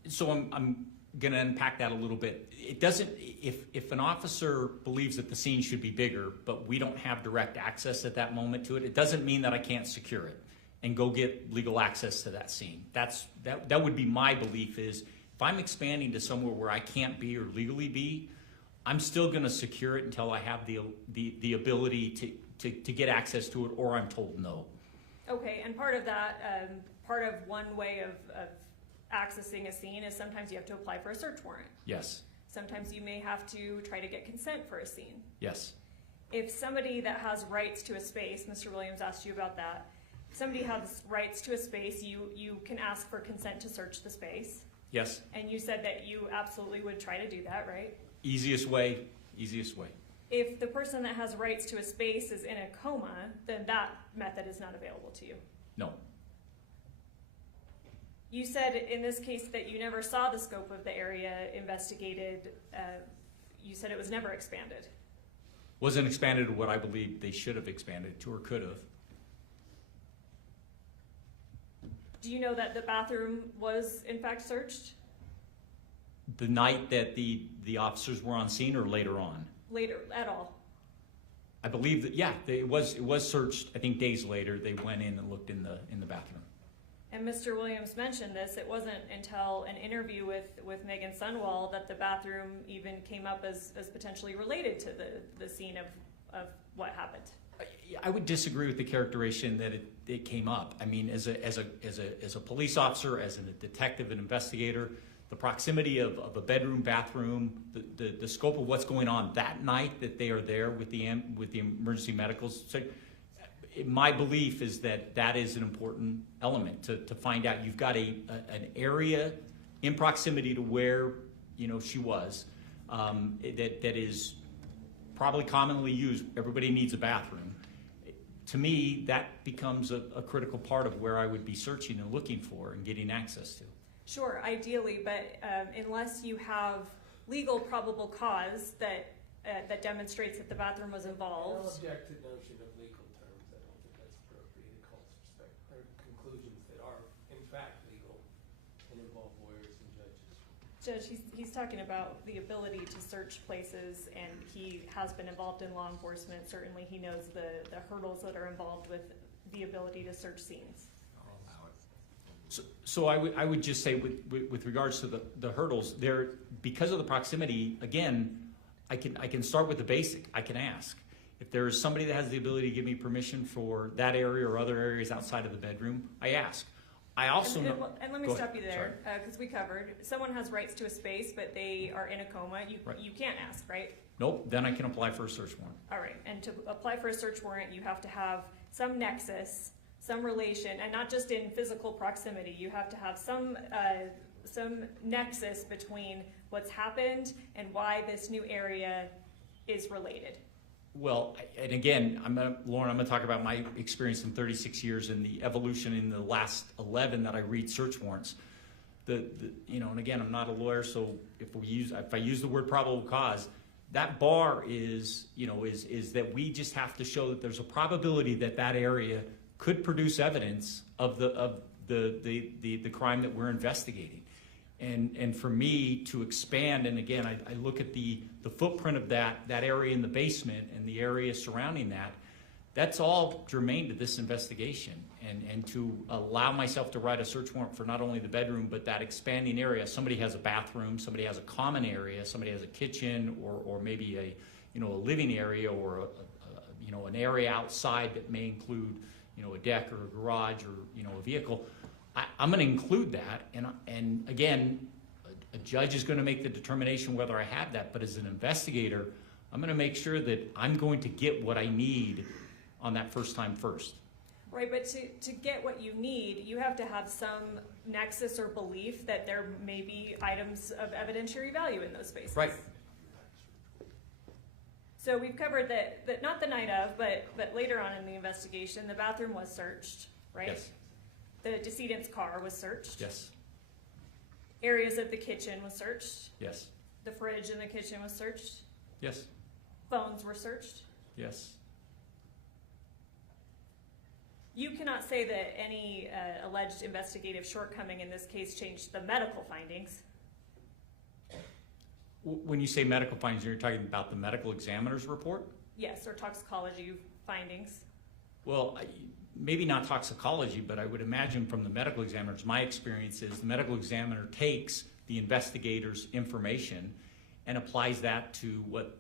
So I'm going to unpack that a little bit. It doesn't, if an officer believes that the scene should be bigger, but we don't have direct access at that moment to it, it doesn't mean that I can't secure it and go get legal access to that scene. That would be my belief is, if I'm expanding to somewhere where I can't be or legally be, I'm still going to secure it until I have the ability to get access to it, or I'm told no. Okay, and part of that, part of one way of accessing a scene is sometimes you have to apply for a search warrant. Yes. Sometimes you may have to try to get consent for a scene. Yes. If somebody that has rights to a space, Mr. Williams asked you about that, if somebody has rights to a space, you can ask for consent to search the space. Yes. And you said that you absolutely would try to do that, right? Easiest way, easiest way. If the person that has rights to a space is in a coma, then that method is not available to you. No. You said in this case that you never saw the scope of the area investigated. You said it was never expanded. Wasn't expanded to what I believe they should have expanded to or could have. Do you know that the bathroom was in fact searched? The night that the officers were on scene or later on? Later, at all? I believe that, yeah, it was searched. I think days later they went in and looked in the bathroom. And Mr. Williams mentioned this. It wasn't until an interview with Meggan Sundwall that the bathroom even came up as potentially related to the scene of what happened. I would disagree with the characterization that it came up. I mean, as a police officer, as a detective and investigator, the proximity of a bedroom, bathroom, the scope of what's going on that night that they are there with the emergency medicals. So my belief is that is an important element to find out. You've got an area in proximity to where she was that is probably commonly used. Everybody needs a bathroom. To me, that becomes a critical part of where I would be searching and looking for and getting access to. Sure, ideally, but unless you have legal probable cause that demonstrates that the bathroom was I'll involved. object to the notion of legal terms. I don't think that's appropriate. It calls for conclusions that are in fact legal and involve lawyers and judges. Judge, he's talking about the ability to search places, and he has been involved in law enforcement. Certainly he knows the hurdles that are involved with the ability to search scenes. So I would just say with regards to the hurdles there, because of the proximity, again, I can start with the basic. I can ask if there is somebody that has the ability to give me permission for that area or other areas outside of the bedroom. I ask. I also know. And let me stop you there, because we covered someone has rights to a space, but they are in a coma. You can't ask, right? Nope. Then I can apply for a search warrant. All right, and to apply for a search warrant, you have to have some nexus, some relation, and not just in physical proximity. You have to have some nexus between what's happened and why this new area is related. Well, and again, Lauren, I'm going to talk about my experience in 36 years and the evolution in the last 11 that I read search warrants. And again, I'm not a lawyer, so if I use the word probable cause, that bar is that we just have to show that there's a probability that area could produce evidence of the crime that we're investigating. And for me to expand, and again, I look at the footprint of that area in the basement and the area surrounding that, that's all germane to this investigation. And to allow myself to write a search warrant for not only the bedroom, but that expanding area. Somebody has a bathroom, somebody has a common area, somebody has a kitchen, or maybe a living area, or an area outside that may include a deck or a garage or a vehicle. I'm going to include that, and again, a judge is going to make the determination whether I have that. But as an investigator, I'm going to make sure that I'm going to get what I need on that first time first. Right, but to get what you need, you have to have some nexus or belief that there may be items of evidentiary value in those spaces. Right. So we've covered that not the night of, but later on in the investigation, the bathroom was searched, right? Yes. The decedent's car was searched. Yes. Areas of the kitchen was searched. Yes. The fridge in the kitchen was searched. Yes. Phones were searched. Yes. You cannot say that any alleged investigative shortcoming in this case changed the medical findings. When you say medical findings, you're talking about the medical examiner's report? Yes, or toxicology findings. Well, maybe not toxicology, but I would imagine from the medical examiners, my experience is the medical examiner takes the investigator's information and applies that to what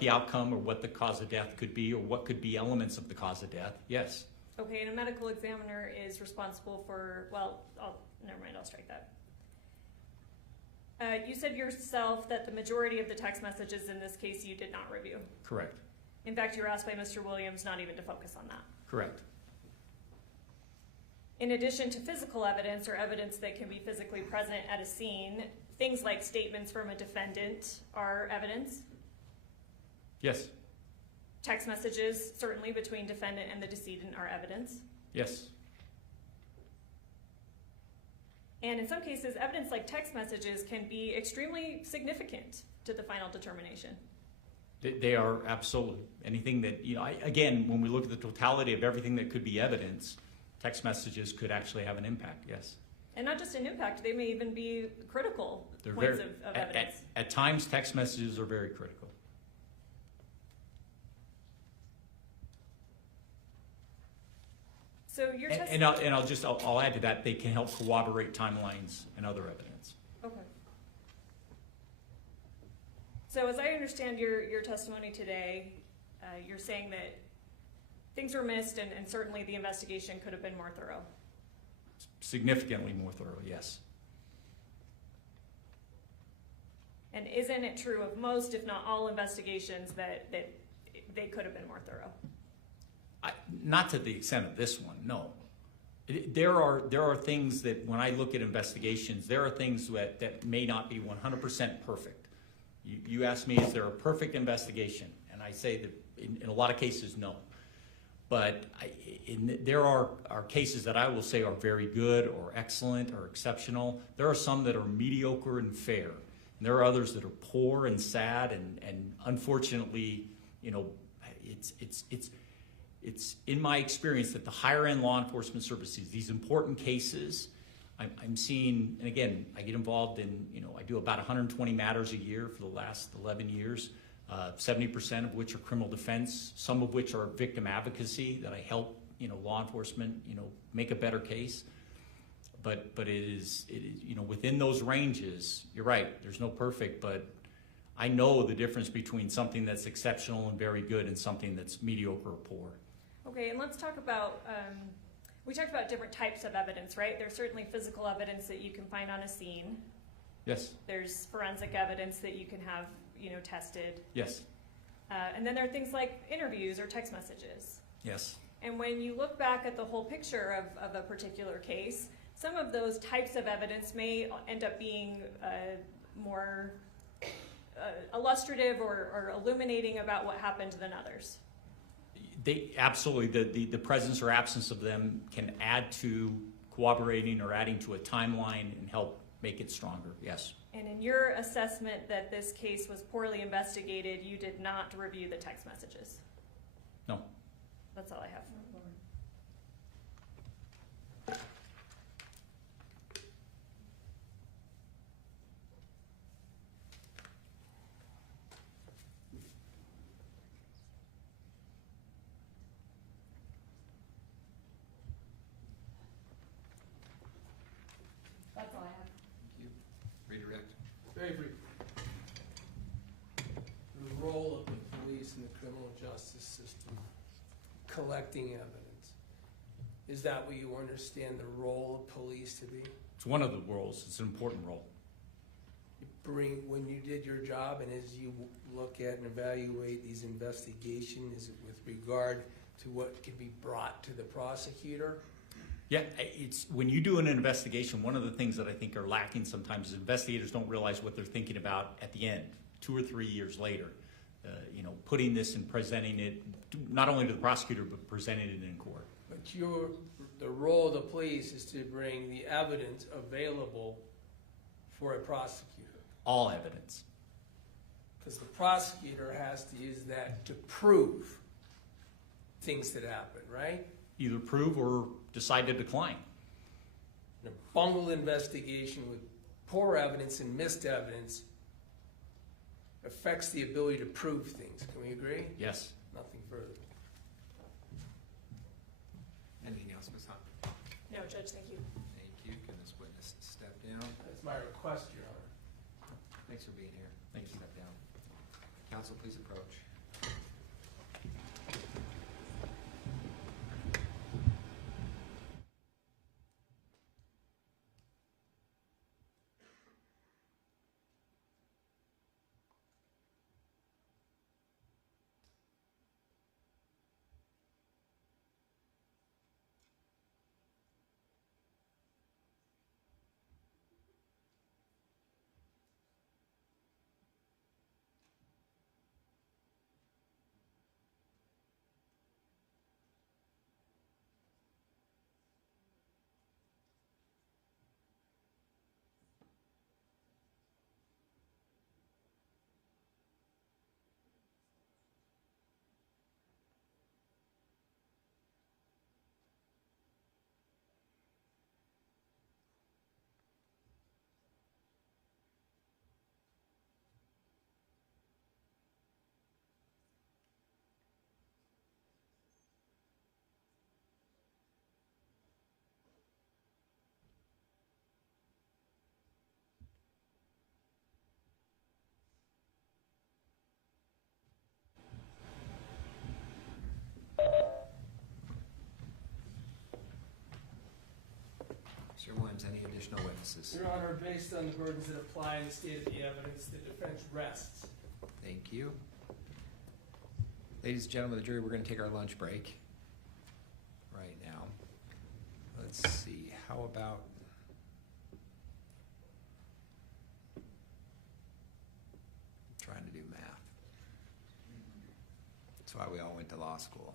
the outcome or what the cause of death could be, or what could be elements of the cause of death. Yes. Okay, and a medical examiner is responsible for, never mind, I'll strike that. You said yourself that the majority of the text messages in this case you did not review. Correct. In fact, you were asked by Mr. Williams not even to focus on that. Correct. In addition to physical evidence or evidence that can be physically present at a scene, things like statements from a defendant are evidence. Yes. Text messages, certainly between defendant and the decedent, are evidence. Yes. And in some cases, evidence like text messages can be extremely significant to the final determination. They are absolutely. Anything that, again, when we look at the totality of everything that could be evidence, text messages could actually have an impact, yes. And not just an impact, they may even be critical points of evidence. At times, text messages are very critical. So your I'll add to that, they can help corroborate timelines and other evidence. Okay. So as I understand your testimony today, you're saying that things were missed, and certainly the investigation could have been more thorough. Significantly more thorough, yes. And isn't it true of most, if not all, investigations that they could have been more thorough? Not to the extent of this one, no. There are things that, when I look at investigations, there are things that may not be 100% perfect. You ask me, is there a perfect investigation? And I say that in a lot of cases, no. But there are cases that I will say are very good or excellent or exceptional. There are some that are mediocre and fair. And there are others that are poor and sad, and unfortunately, you know, it's in my experience that the higher end law enforcement services, these important cases, I'm seeing, and again, I get involved in, you know, I do about 120 matters a year for the last 11 years, 70% of which are criminal defense, some of which are victim advocacy, that I help, you know, law enforcement, you know, make a better case. But it is, you know, within those ranges, you're right, there's no perfect, but I know the difference between something that's exceptional and very good and something that's mediocre or poor. Okay, and let's talk about, we talked about different types of evidence, right? There's certainly physical evidence that you can find on a scene. Yes. There's forensic evidence that you can have, you know, tested. Yes. And then there are things like interviews or text messages. Yes. And when you look back at the whole picture of a particular case, some of those types of evidence may end up being more illustrative or illuminating about what happened than others. They absolutely, the presence or absence of them can add to corroborating or adding to a timeline and help make it stronger, yes. And in your assessment that this case was poorly investigated, you did not review the text messages? No. That's all I have. That's all I have. Thank you. Redirect. Very brief. The role of the police in the criminal justice system, collecting evidence. Is that what you understand the role of police to be? It's one of the roles, it's an important role. When you did your job, and as you look at and evaluate these investigations, is it with regard to what can be brought to the prosecutor? Yeah, it's when you do an investigation, one of the things that I think are lacking sometimes is investigators don't realize what they're thinking about at the end, 2 or 3 years later. You know, putting this and presenting it not only to the prosecutor but presenting it in court. But the role of the police is to bring the evidence available for a prosecutor. All evidence. Because the prosecutor has to use that to prove things that happen, right? Either prove or decide to decline. And a bungled investigation with poor evidence and missed evidence affects the ability to prove things. Can we agree? Yes. Nothing further. Anything else, Ms. Hunt? No, Judge, thank you. Thank you. Can this witness step down? That's my request, Your Honor. Thanks for being here. Thank you. Step down. Counsel, please approach. Mr. Williams, any additional witnesses? Your Honor, based on the burdens that apply in the state of the evidence, the defense rests. Thank you. Ladies and gentlemen of the jury, we're going to take our lunch break right now. Let's see, how about trying to do math? That's why we all went to law school.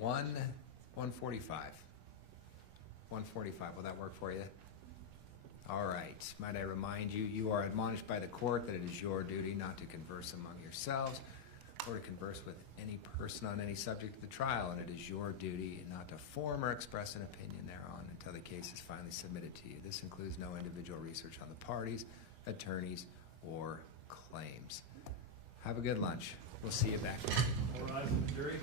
1:45. 1:45, will that work for you? All right. Might I remind you, you are admonished by the court that it is your duty not to converse among yourselves or to converse with any person on any subject of the trial, and it is your duty not to form or express an opinion thereon until the case is finally submitted to you. This includes no individual research on the parties, attorneys, or claims. Have a good lunch. We'll see you back here. All rise, the jury.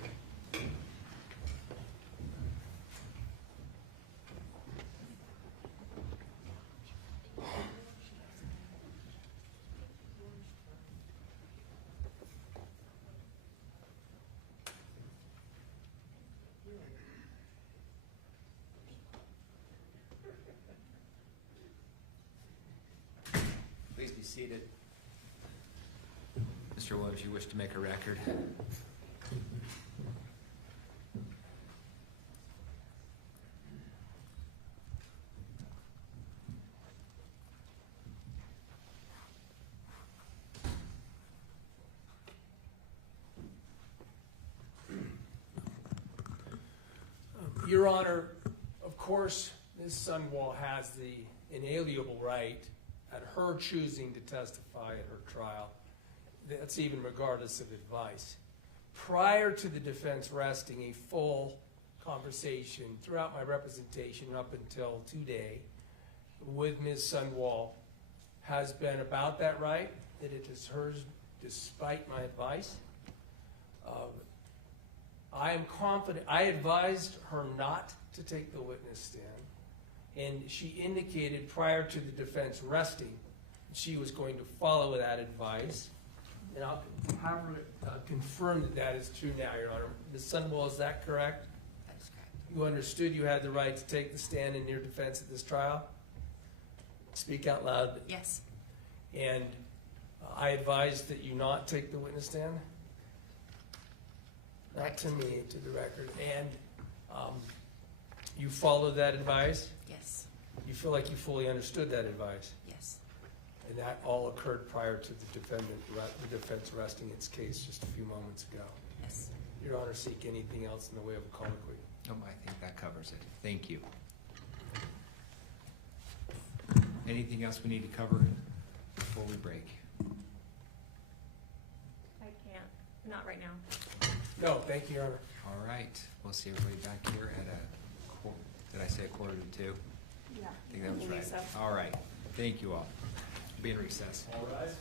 Please be seated. Mr. Williams, you wish to make a record? Your Honor, of course, Ms. Sundwall has the inalienable right at her choosing to testify at her trial. That's even regardless of advice. Prior to the defense resting, a full conversation throughout my representation up until today with Ms. Sundwall has been about that right, that it is hers despite my advice. I am confident, I advised her not to take the witness stand, and she indicated prior to the defense resting that she was going to follow that advice. And I'll have her confirm that that is true now, Your Honor. Ms. Sundwall, is that correct? That's correct. You understood you had the right to take the stand in your defense at this trial? Speak out loud. Yes. And I advised that you not take the witness stand? Not to me, to the record. And you followed that advice? Yes. You feel like you fully understood that advice? Yes. And that all occurred prior to the defense resting its case just a few moments ago. Yes. Your Honor, seek anything else in the way of a colloquy? No, I think that covers it. Thank you. Anything else we need to cover before we break? I can't, not right now. No, thank you, Your Honor. All right, we'll see everybody back here at did I say 1:45? Yeah. I think that was I believe right. so. All right, thank you all. Be in recess. All rise.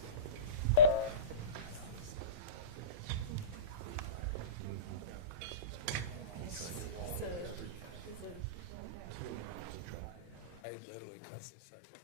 I literally cut this second.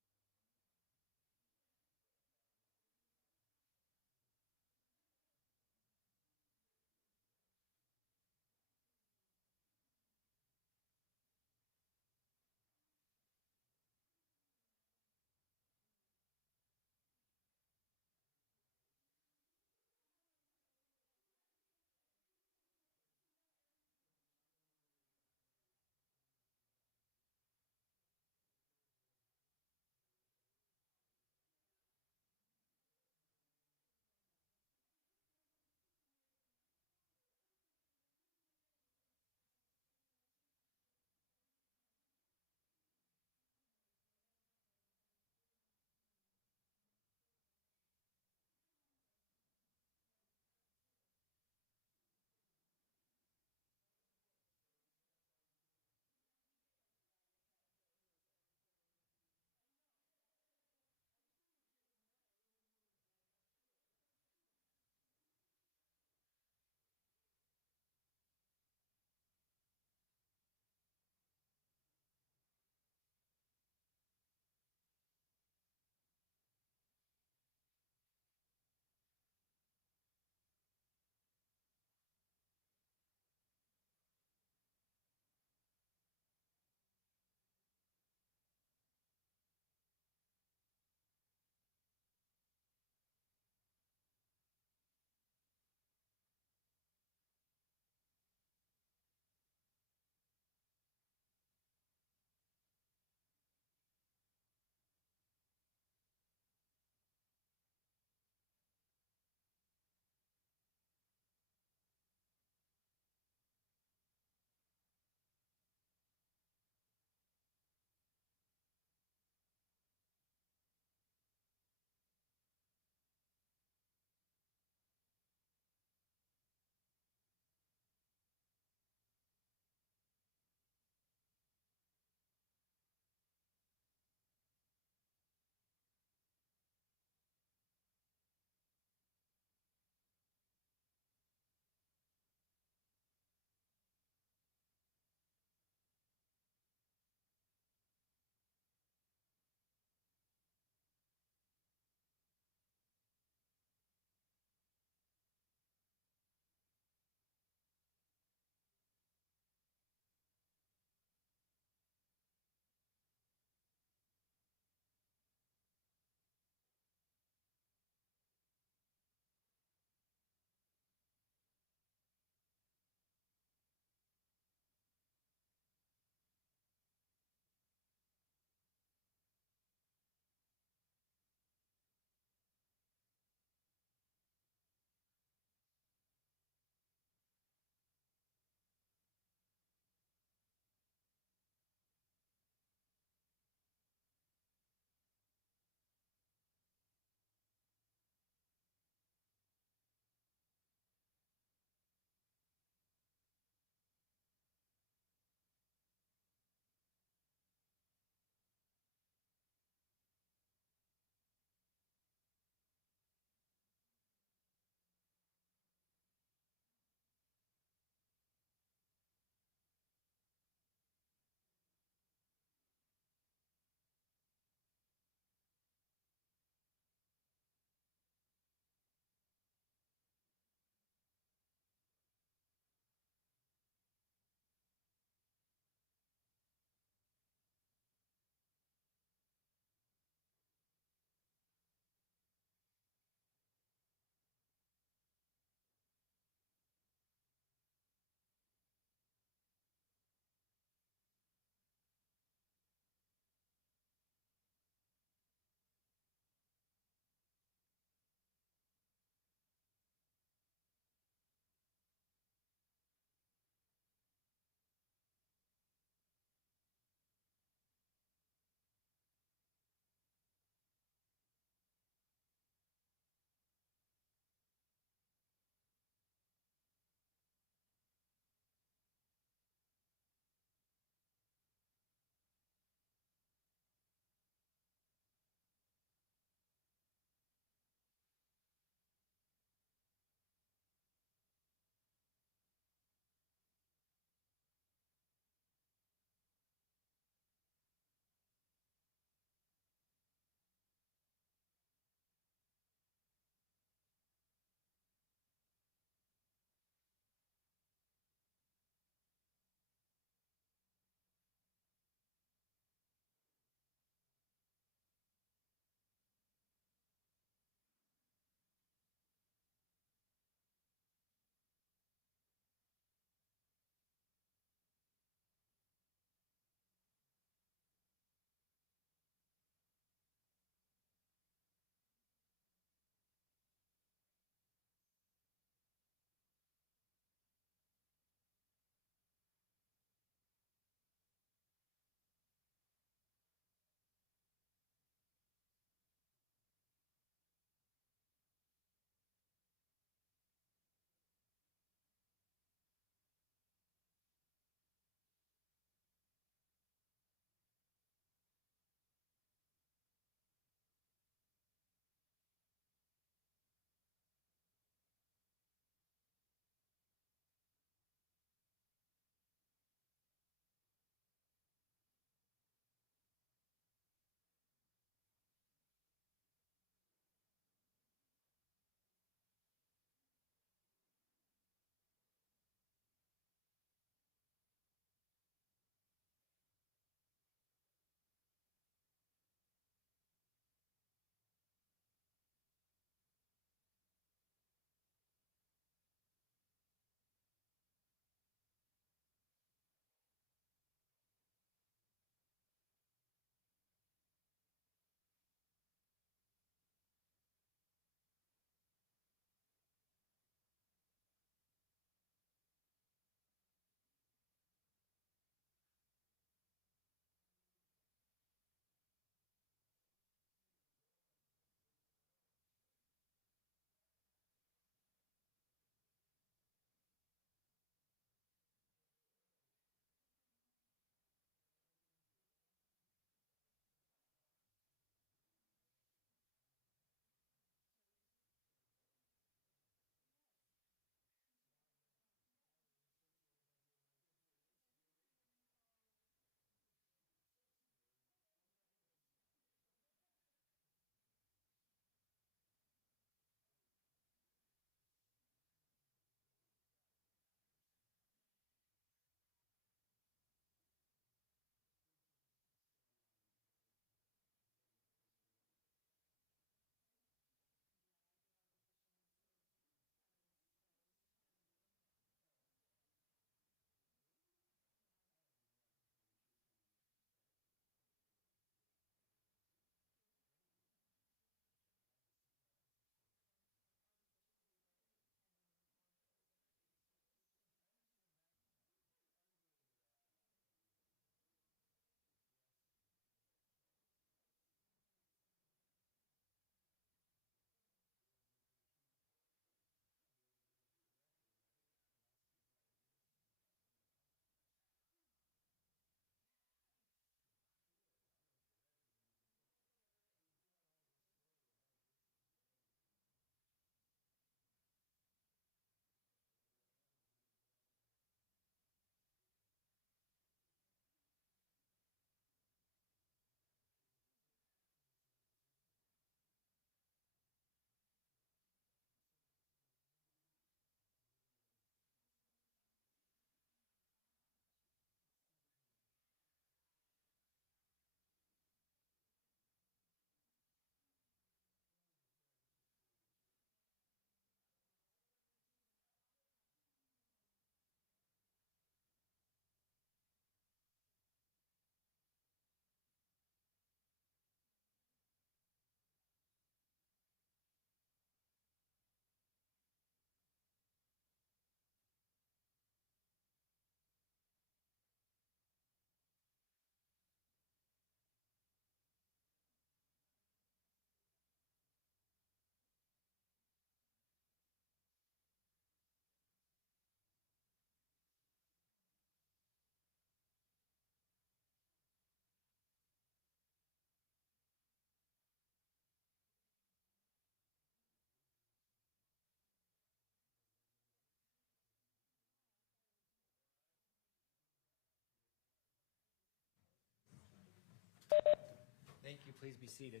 Thank you. Please be seated.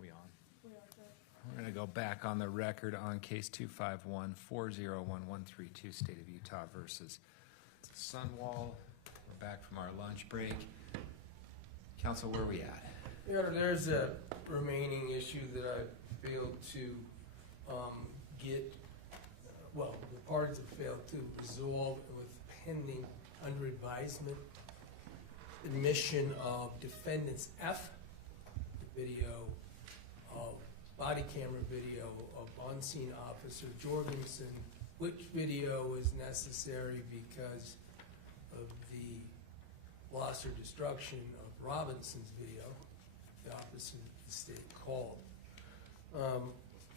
We on? We're going to go back on the record on case 251-401-132, State of Utah versus Sundwall. We're back from our lunch break. Counsel, where are we at? Your Honor, there's a remaining issue that I failed to get, well, the parties have failed to resolve with pending under advisement admission of defendants F, the video of body camera video of on-scene officer Jorgensen, which video is necessary because of the loss or destruction of Robinson's video, the officer the state called.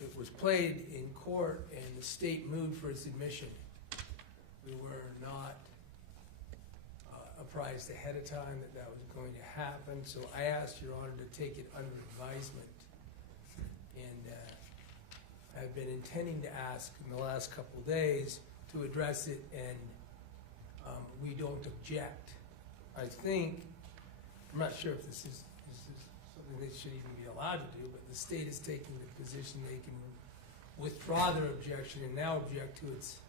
It was played in court and the state moved for its admission. We were not apprised ahead of time that that was going to happen, so I asked Your Honor to take it under advisement. And I've been intending to ask in the last couple of days to address it, and we don't object. I think, I'm not sure if this is something they should even be allowed to do, but the state is taking the position they can withdraw their objection and now object to its,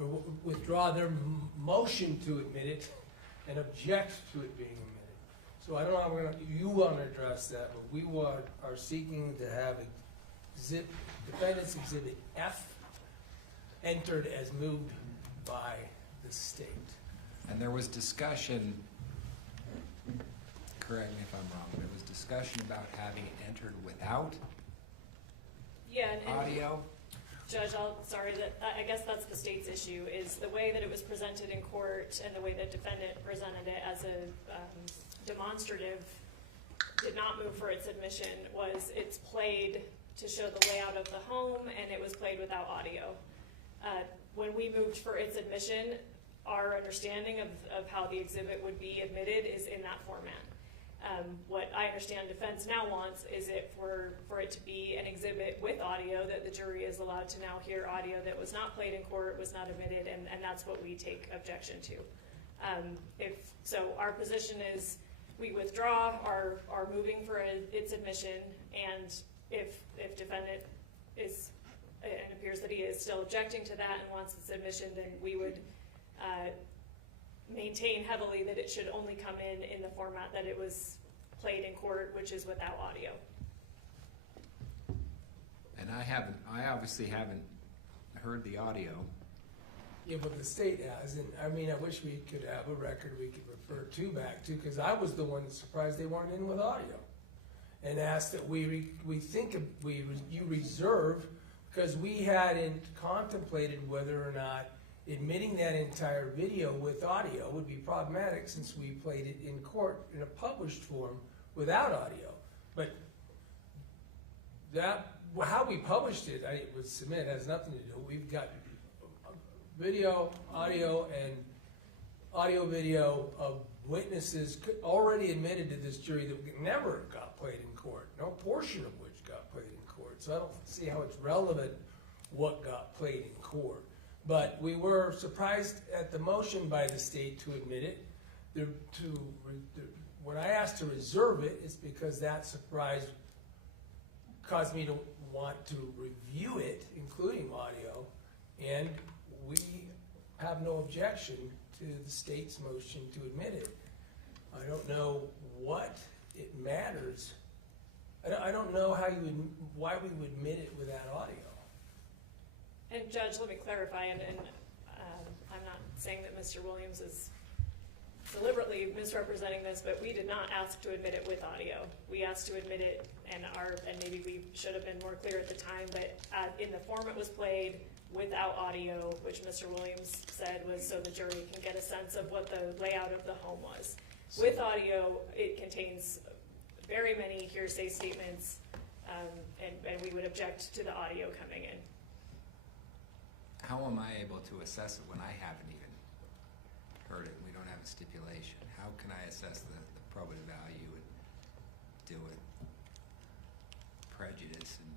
or withdraw their motion to admit it and object to it being admitted. So I don't know how you want to address that, but we are seeking to have defendant's exhibit F entered as moved by the state. And there was discussion, correct me if I'm wrong, there was discussion about having it entered without Yeah, and audio? Judge, I guess that's the state's issue, is the way that it was presented in court and the way that defendant presented it as a demonstrative did not move for its admission, was it's played to show the layout of the home and it was played without audio. When we moved for its admission, our understanding of how the exhibit would be admitted is in that format. What I understand defense now wants is for it to be an exhibit with audio, that the jury is allowed to now hear audio that was not played in court, was not admitted, and that's what we take objection to. So our position is we withdraw our moving for its admission, and if defendant is, and appears that he is still objecting to that and wants its admission, then we would maintain heavily that it should only come in the format that it was played in court, which is without audio. And I obviously haven't heard the audio. Yeah, but the state has, and I mean, I wish we could have a record we could refer back to, because I was the one that's surprised they weren't in with audio, and asked that you reserve, because we hadn't contemplated whether or not admitting that entire video with audio would be problematic, since we played it in court in a published form without audio. But how we published it, I would submit, has nothing to do. We've got video, audio, and audio-video of witnesses already admitted to this jury that never got played in court, no portion of which got played in court. So I don't see how it's relevant what got played in court. But we were surprised at the motion by the state to admit it. When I asked to reserve it, it's because that surprise caused me to want to review it, including audio, and we have no objection to the state's motion to admit it. I don't know what it matters. I don't know why we would admit it without audio. And Judge, let me clarify, and I'm not saying that Mr. Williams is deliberately misrepresenting this, but we did not ask to admit it with audio. We asked to admit it, and maybe we should have been more clear at the time, but in the form it was played without audio, which Mr. Williams said was so the jury can get a sense of what the layout of the home was. With audio, it contains very many hearsay statements, and we would object to the audio coming in. How am I able to assess it when I haven't even heard it and we don't have a stipulation? How can I assess the probative value and deal with prejudice and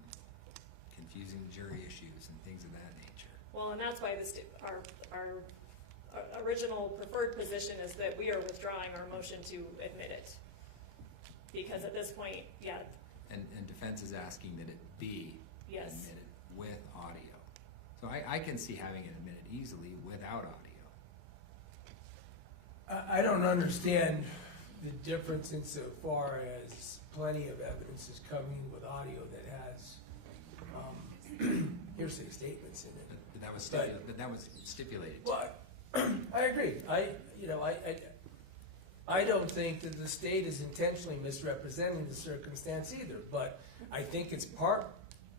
confusing jury issues and things of that nature? Well, and that's why our original preferred position is that we are withdrawing our motion to admit it. Because at this point, yeah, And defense is asking that it be yes. admitted with audio. So I can see having it admitted easily without audio. I don't understand the difference insofar as plenty of evidence is coming with audio that has hearsay statements in it. But that was stipulated. But I agree. I don't think that the state is intentionally misrepresenting the circumstance either, but I think it's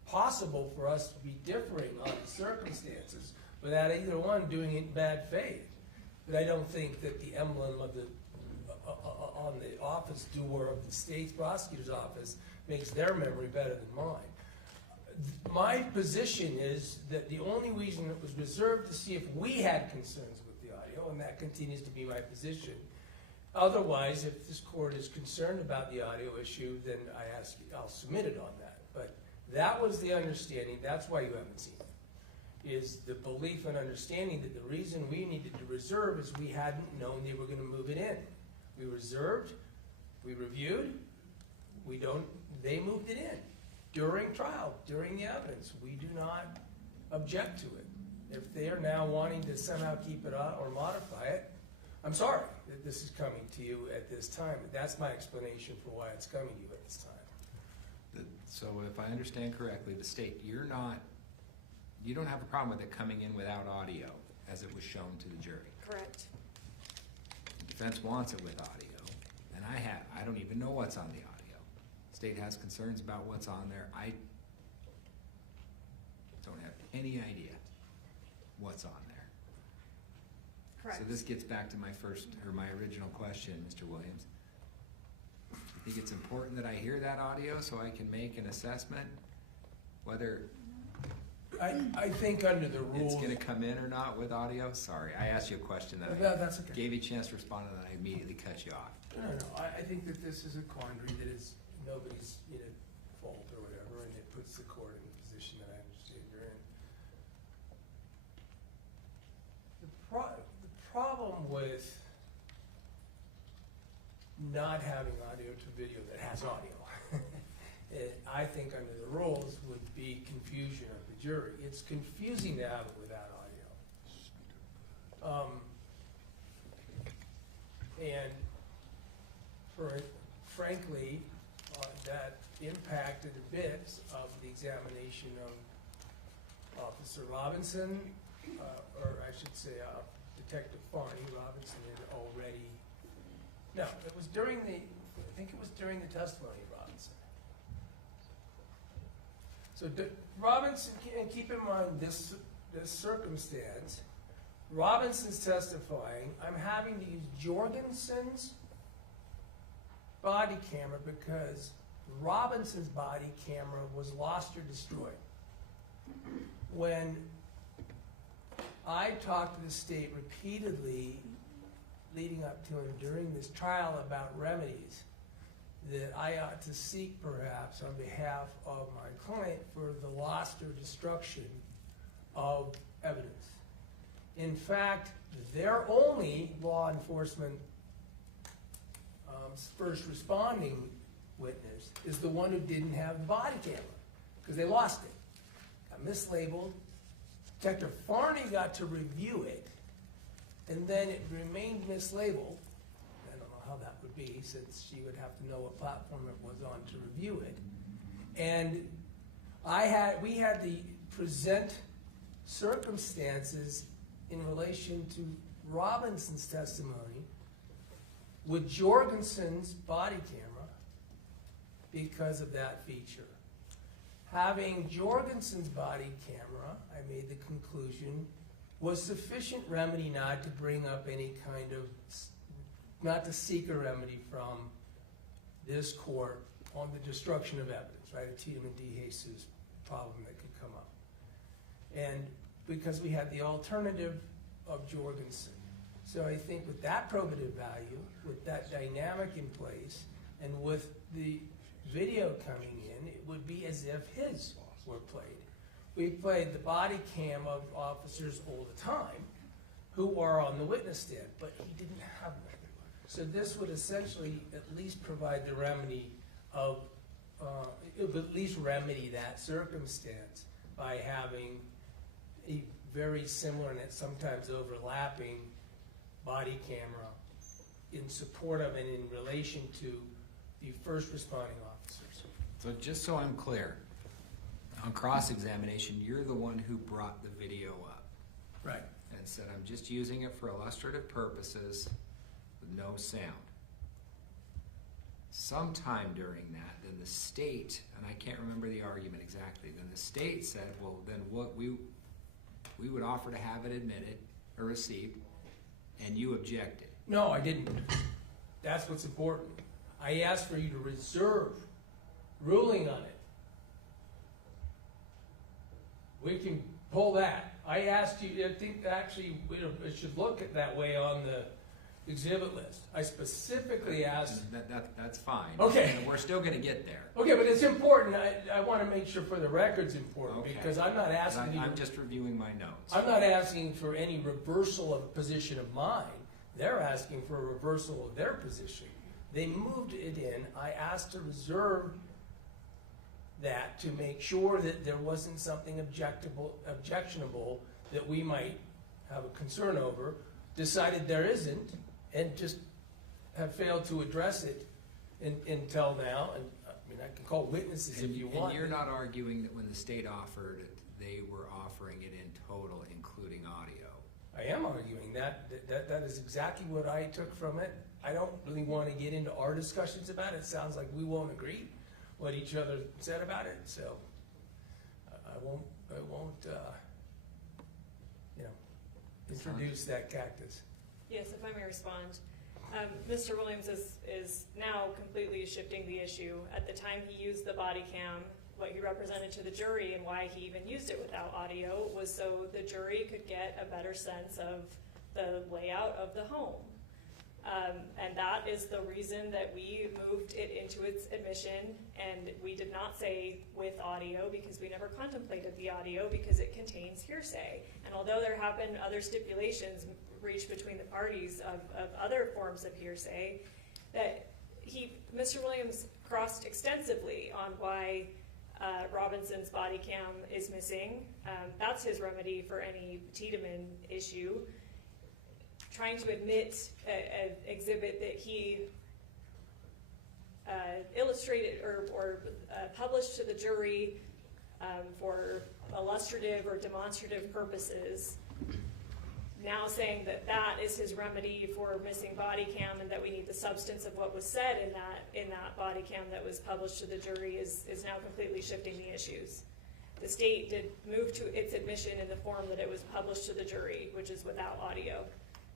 possible for us to be differing on the circumstances without either one doing it in bad faith. But I don't think that the emblem of the on the office door of the state's prosecutor's office makes their memory better than mine. My position is that the only reason it was reserved to see if we had concerns with the audio, and that continues to be my position. Otherwise, if this court is concerned about the audio issue, then I'll submit it on that. But that was the understanding. That's why you haven't seen it. Is the belief and understanding that the reason we needed to reserve is we hadn't known they were going to move it in. We reserved, we reviewed, they moved it in during trial, during the evidence. We do not object to it. If they are now wanting to somehow keep it on or modify it, I'm sorry that this is coming to you at this time. That's my explanation for why it's coming to you at this time. So if I understand correctly, the state, you don't have a problem with it coming in without audio as it was shown to the jury. Correct. The defense wants it with audio, and I don't even know what's on the audio. State has concerns about what's on there. I don't have any idea what's on there. Correct. So this gets back to my original question, Mr. Williams. I think it's important that I hear that audio so I can make an assessment whether I think under the rules. it's going to come in or not with audio. Sorry, I asked you a question that That's I okay. gave you a chance to respond and then I immediately cut you off. No. I think that this is a quandary that is nobody's fault or whatever, and it puts the court in the position that I understand you're in. The problem with not having audio to video that has audio, I think under the rules would be confusion of the jury. It's confusing to have it without audio. And frankly, that impacted a bit of the examination of Officer Robinson, or I should say Detective Farney. Robinson had already, no, it was during the, I think it was during the testimony of Robinson. So Robinson, and keep in mind this circumstance, Robinson's testifying, I'm having to use Jorgensen's body camera because Robinson's body camera was lost or destroyed. When I talked to the state repeatedly leading up to and during this trial about remedies that I ought to seek perhaps on behalf of my client for the loss or destruction of evidence. In fact, their only law enforcement first responding witness is the one who didn't have the body camera because they lost it. Got mislabeled. Detective Farney got to review it, and then it remained mislabeled. I don't know how that would be since she would have to know what platform it was on to review it. And we had to present circumstances in relation to Robinson's testimony with Jorgensen's body camera because of that feature. Having Jorgensen's body camera, I made the conclusion, was sufficient remedy not to bring up any kind of, not to seek a remedy from this court on the destruction of evidence, right? A Tiedemann D. Jesus problem that could come up. And because we had the alternative of Jorgensen. So I think with that probative value, with that dynamic in place, and with the video coming in, it would be as if his were played. We played the body cam of officers all the time, who are on the witness stand, but he didn't have that. So this would essentially at least provide the remedy of, it would at least remedy that circumstance by having a very similar and sometimes overlapping body camera in support of and in relation to the first responding officers. So just so I'm clear, on cross-examination, you're the one who brought the video up Right. and said, I'm just using it for illustrative purposes with no sound. Sometime during that, then the state, and I can't remember the argument exactly, then the state said, well, then what we would offer to have it admitted or received, and you objected. No, I didn't. That's what's important. I asked for you to reserve ruling on it. We can pull that. I asked you, I think actually it should look at that way on the exhibit list. I specifically asked. That's fine. Okay. And we're still gonna get there. Okay, but it's important. I want to make sure for the record's important Okay. because I'm not asking you. I'm just reviewing my notes. I'm not asking for any reversal of a position of mine. They're asking for a reversal of their position. They moved it in. I asked to reserve that to make sure that there wasn't something objectionable that we might have a concern over. Decided there isn't, and just have failed to address it until now. And I mean, I can call witnesses if you want. And you're not arguing that when the state offered it, they were offering it in total, including audio. I am arguing that is exactly what I took from it. I don't really want to get into our discussions about it. It sounds like we won't agree what each other said about it, so I won't introduce that cactus. Yes, if I may respond. Mr. Williams is now completely shifting the issue. At the time he used the body cam, what he represented to the jury and why he even used it without audio was so the jury could get a better sense of the layout of the home. And that is the reason that we moved it into its admission, and we did not say with audio because we never contemplated the audio because it contains hearsay. And although there have been other stipulations reached between the parties of other forms of hearsay, that Mr. Williams crossed extensively on why Robinson's body cam is missing. That's his remedy for any Tiedemann issue. Trying to admit an exhibit that he illustrated or published to the jury for illustrative or demonstrative purposes, now saying that that is his remedy for missing body cam and that we need the substance of what was said in that body cam that was published to the jury is now completely shifting the issues. The state did move to its admission in the form that it was published to the jury, which is without audio.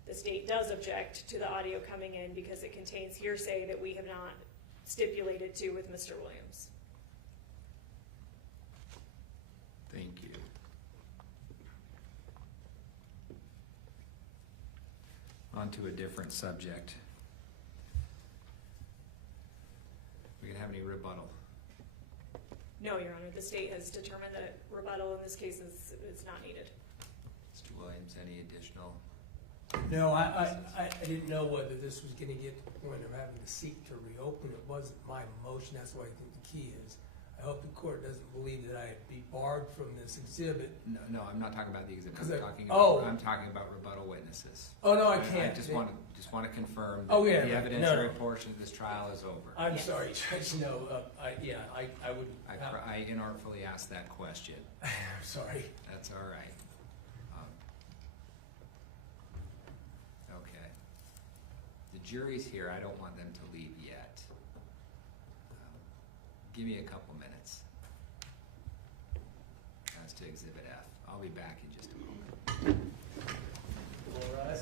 The state does object to the audio coming in because it contains hearsay that we have not stipulated to with Mr. Williams. Thank you. On to a different subject. We can have any rebuttal? No, Your Honor, the state has determined that rebuttal in this case is not needed. Mr. Williams, any additional? No, I didn't know whether this was going to get to the point of having to seek to reopen. It wasn't my motion. That's what I think the key is. I hope the court doesn't believe that I'd be barred from this exhibit. No, I'm not talking about the exhibit. I'm talking about rebuttal witnesses. Oh, no, I can't. I just want to confirm that Oh, yeah, the right. evidentiary No. portion of this trial is over. I'm Yes. sorry, Judge. No, I would. I inartfully asked that question. I'm sorry. That's all right. Okay. The jury's here. I don't want them to leave yet. Give me a couple minutes. That's to Exhibit F. I'll be back in just a moment. All right.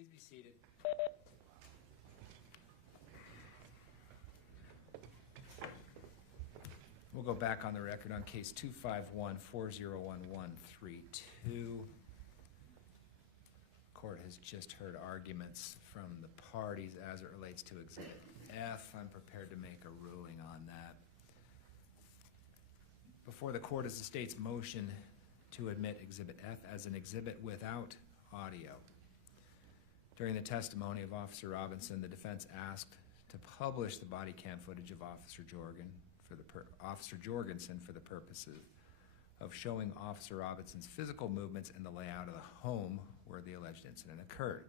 Please be seated. We'll go back on the record on case 251-401132. Court has just heard arguments from the parties as it relates to Exhibit F. I'm prepared to make a ruling on that. Before the court is the state's motion to admit Exhibit F as an exhibit without audio. During the testimony of Officer Robinson, the defense asked to publish the body cam footage of Officer Jorgensen for the purposes of showing Officer Robinson's physical movements and the layout of the home where the alleged incident occurred.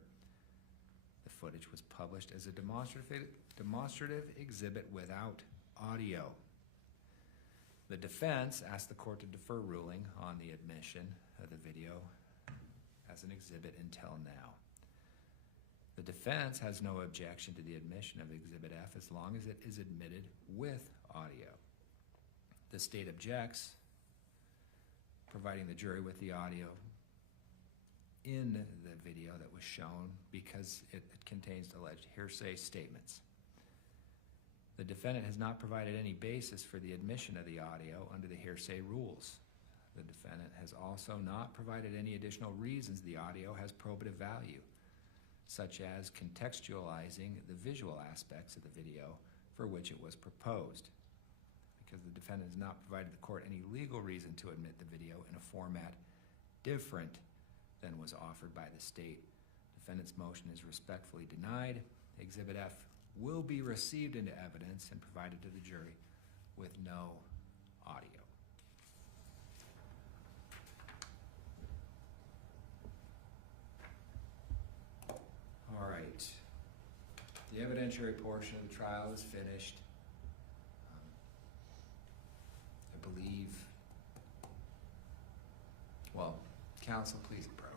The footage was published as a demonstrative exhibit without audio. The defense asked the court to defer ruling on the admission of the video as an exhibit until now. The defense has no objection to the admission of Exhibit F as long as it is admitted with audio. The state objects providing the jury with the audio in the video that was shown because it contains alleged hearsay statements. The defendant has not provided any basis for the admission of the audio under the hearsay rules. The defendant has also not provided any additional reasons the audio has probative value, such as contextualizing the visual aspects of the video for which it was proposed. Because the defendant has not provided the court any legal reason to admit the video in a format different than was offered by the state, defendant's motion is respectfully denied. Exhibit F will be received into evidence and provided to the jury with no audio. All right. The evidentiary portion of the trial is finished. I believe, well, counsel, please approach.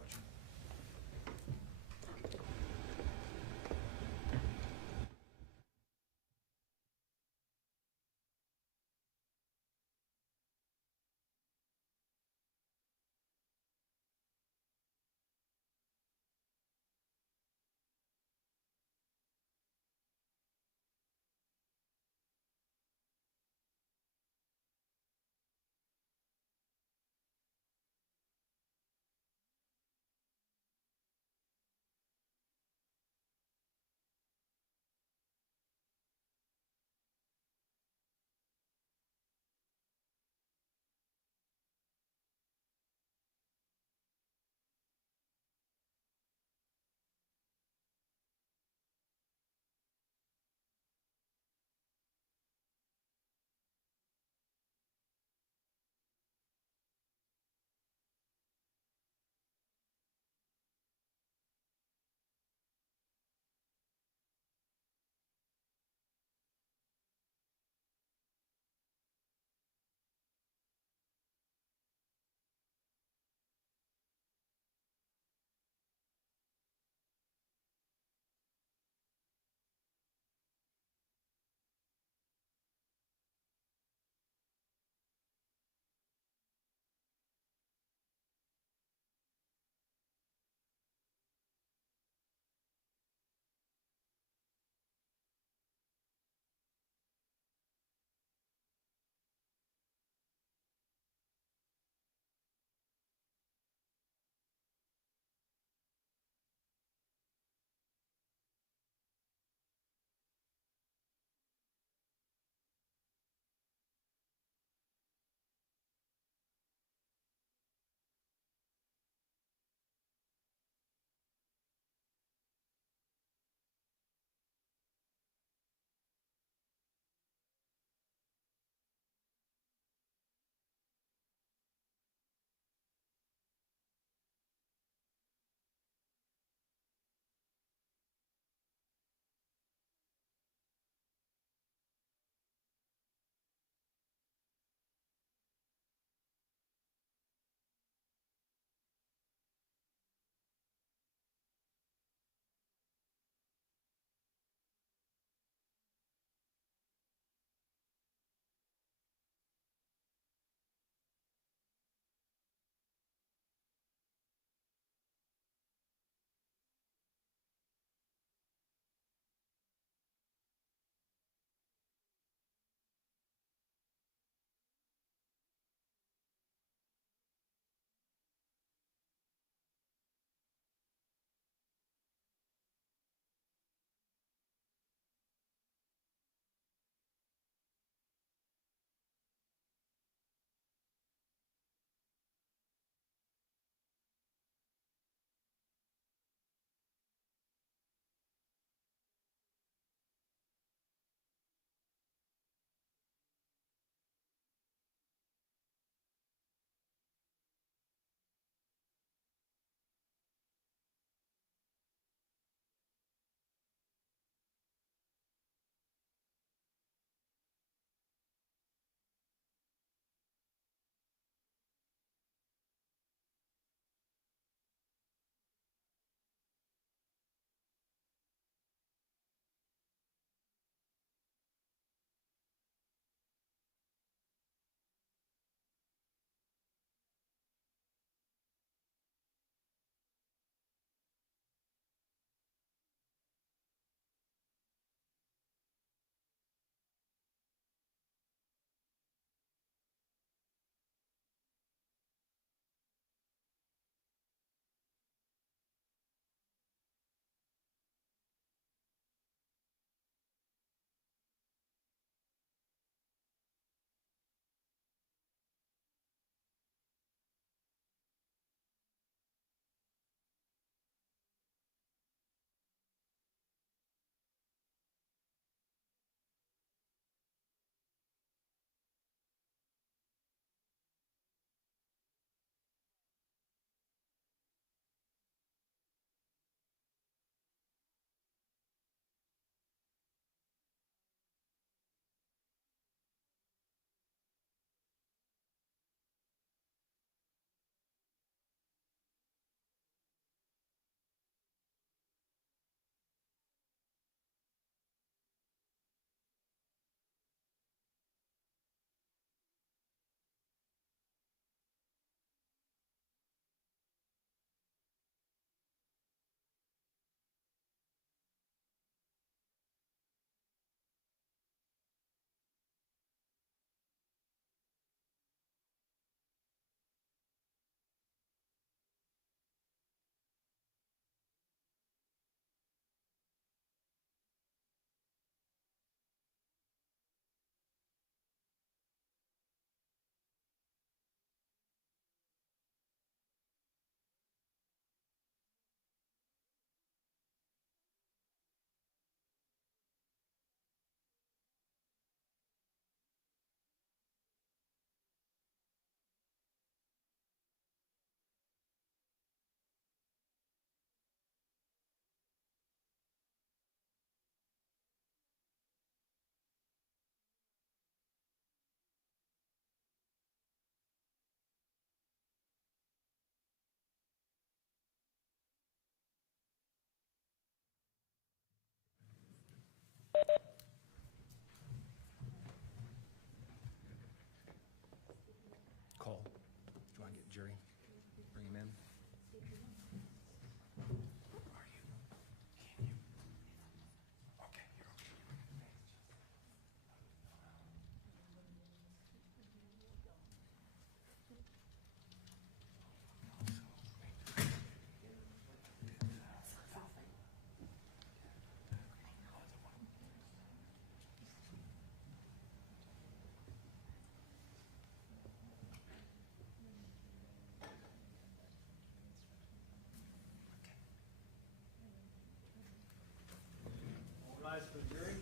rise for the jury.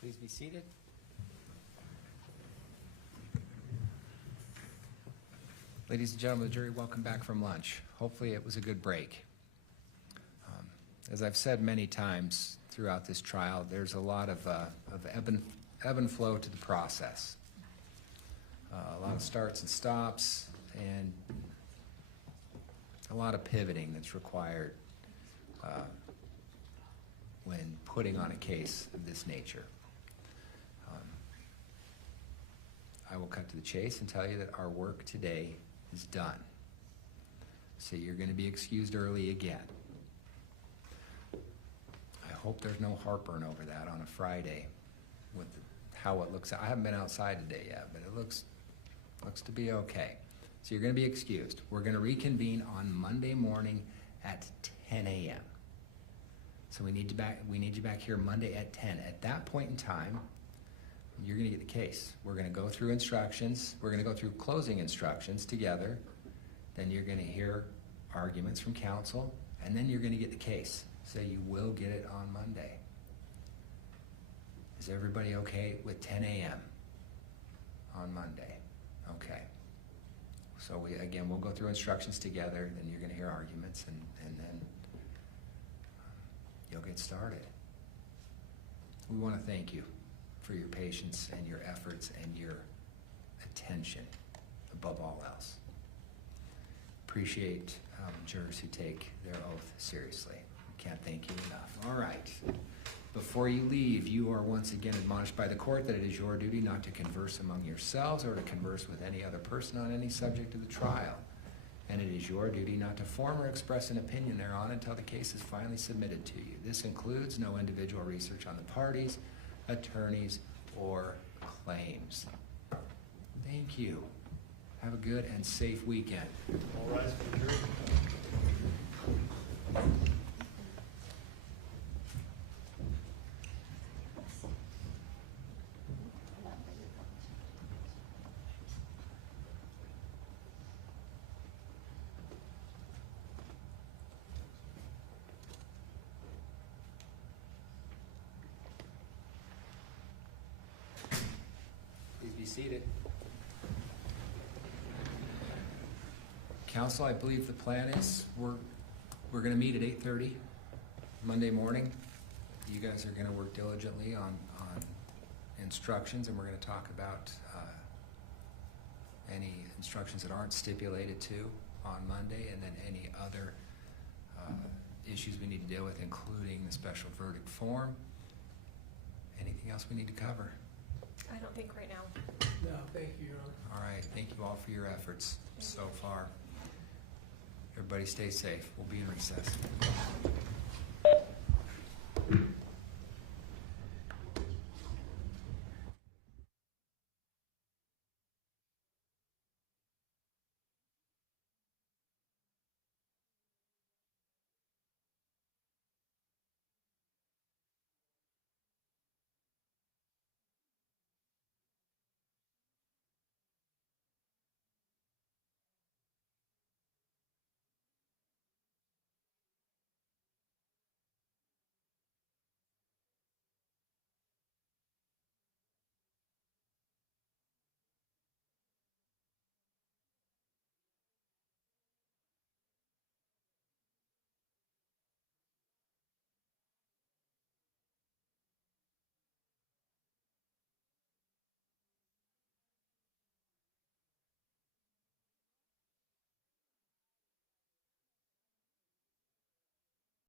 Please be seated. Ladies and gentlemen of the jury, welcome back from lunch. Hopefully it was a good break. As I've said many times throughout this trial, there's a lot of ebb and flow to the process. A lot of starts and stops, and a lot of pivoting that's required when putting on a case of this nature. I will cut to the chase and tell you that our work today is done. So you're going to be excused early again. I hope there's no heartburn over that on a Friday with how it looks. I haven't been outside today yet, but it looks to be okay. So you're going to be excused. We're going to reconvene on Monday morning at 10 a.m. So we need you back here Monday at 10. At that point in time, you're going to get the case. We're going to go through instructions. We're going to go through closing instructions together. Then you're going to hear arguments from counsel, and then you're going to get the case. So you will get it on Monday. Is everybody okay with 10 a.m. on Monday? Okay. So we'll go through instructions together, then you're going to hear arguments, and then you'll get started. We want to thank you for your patience and your efforts and your attention above all else. Appreciate jurors who take their oath seriously. Can't thank you enough. All right. Before you leave, you are once again admonished by the court that it is your duty not to converse among yourselves or to converse with any other person on any subject of the trial. And it is your duty not to form or express an opinion thereon until the case is finally submitted to you. This includes no individual research on the parties, attorneys, or claims. Thank you. Have a good and safe weekend. All rise for the jury. Please be seated. Council, I believe the plan is we're going to meet at 8:30 Monday morning. You guys are going to work diligently on instructions, and we're going to talk about any instructions that aren't stipulated to on Monday, and then any other issues we need to deal with, including the special verdict form. Anything else we need to cover? I don't think right now. No, thank you, Your Honor. All right, thank you all for your efforts so far. Everybody stay safe. We'll be in recess.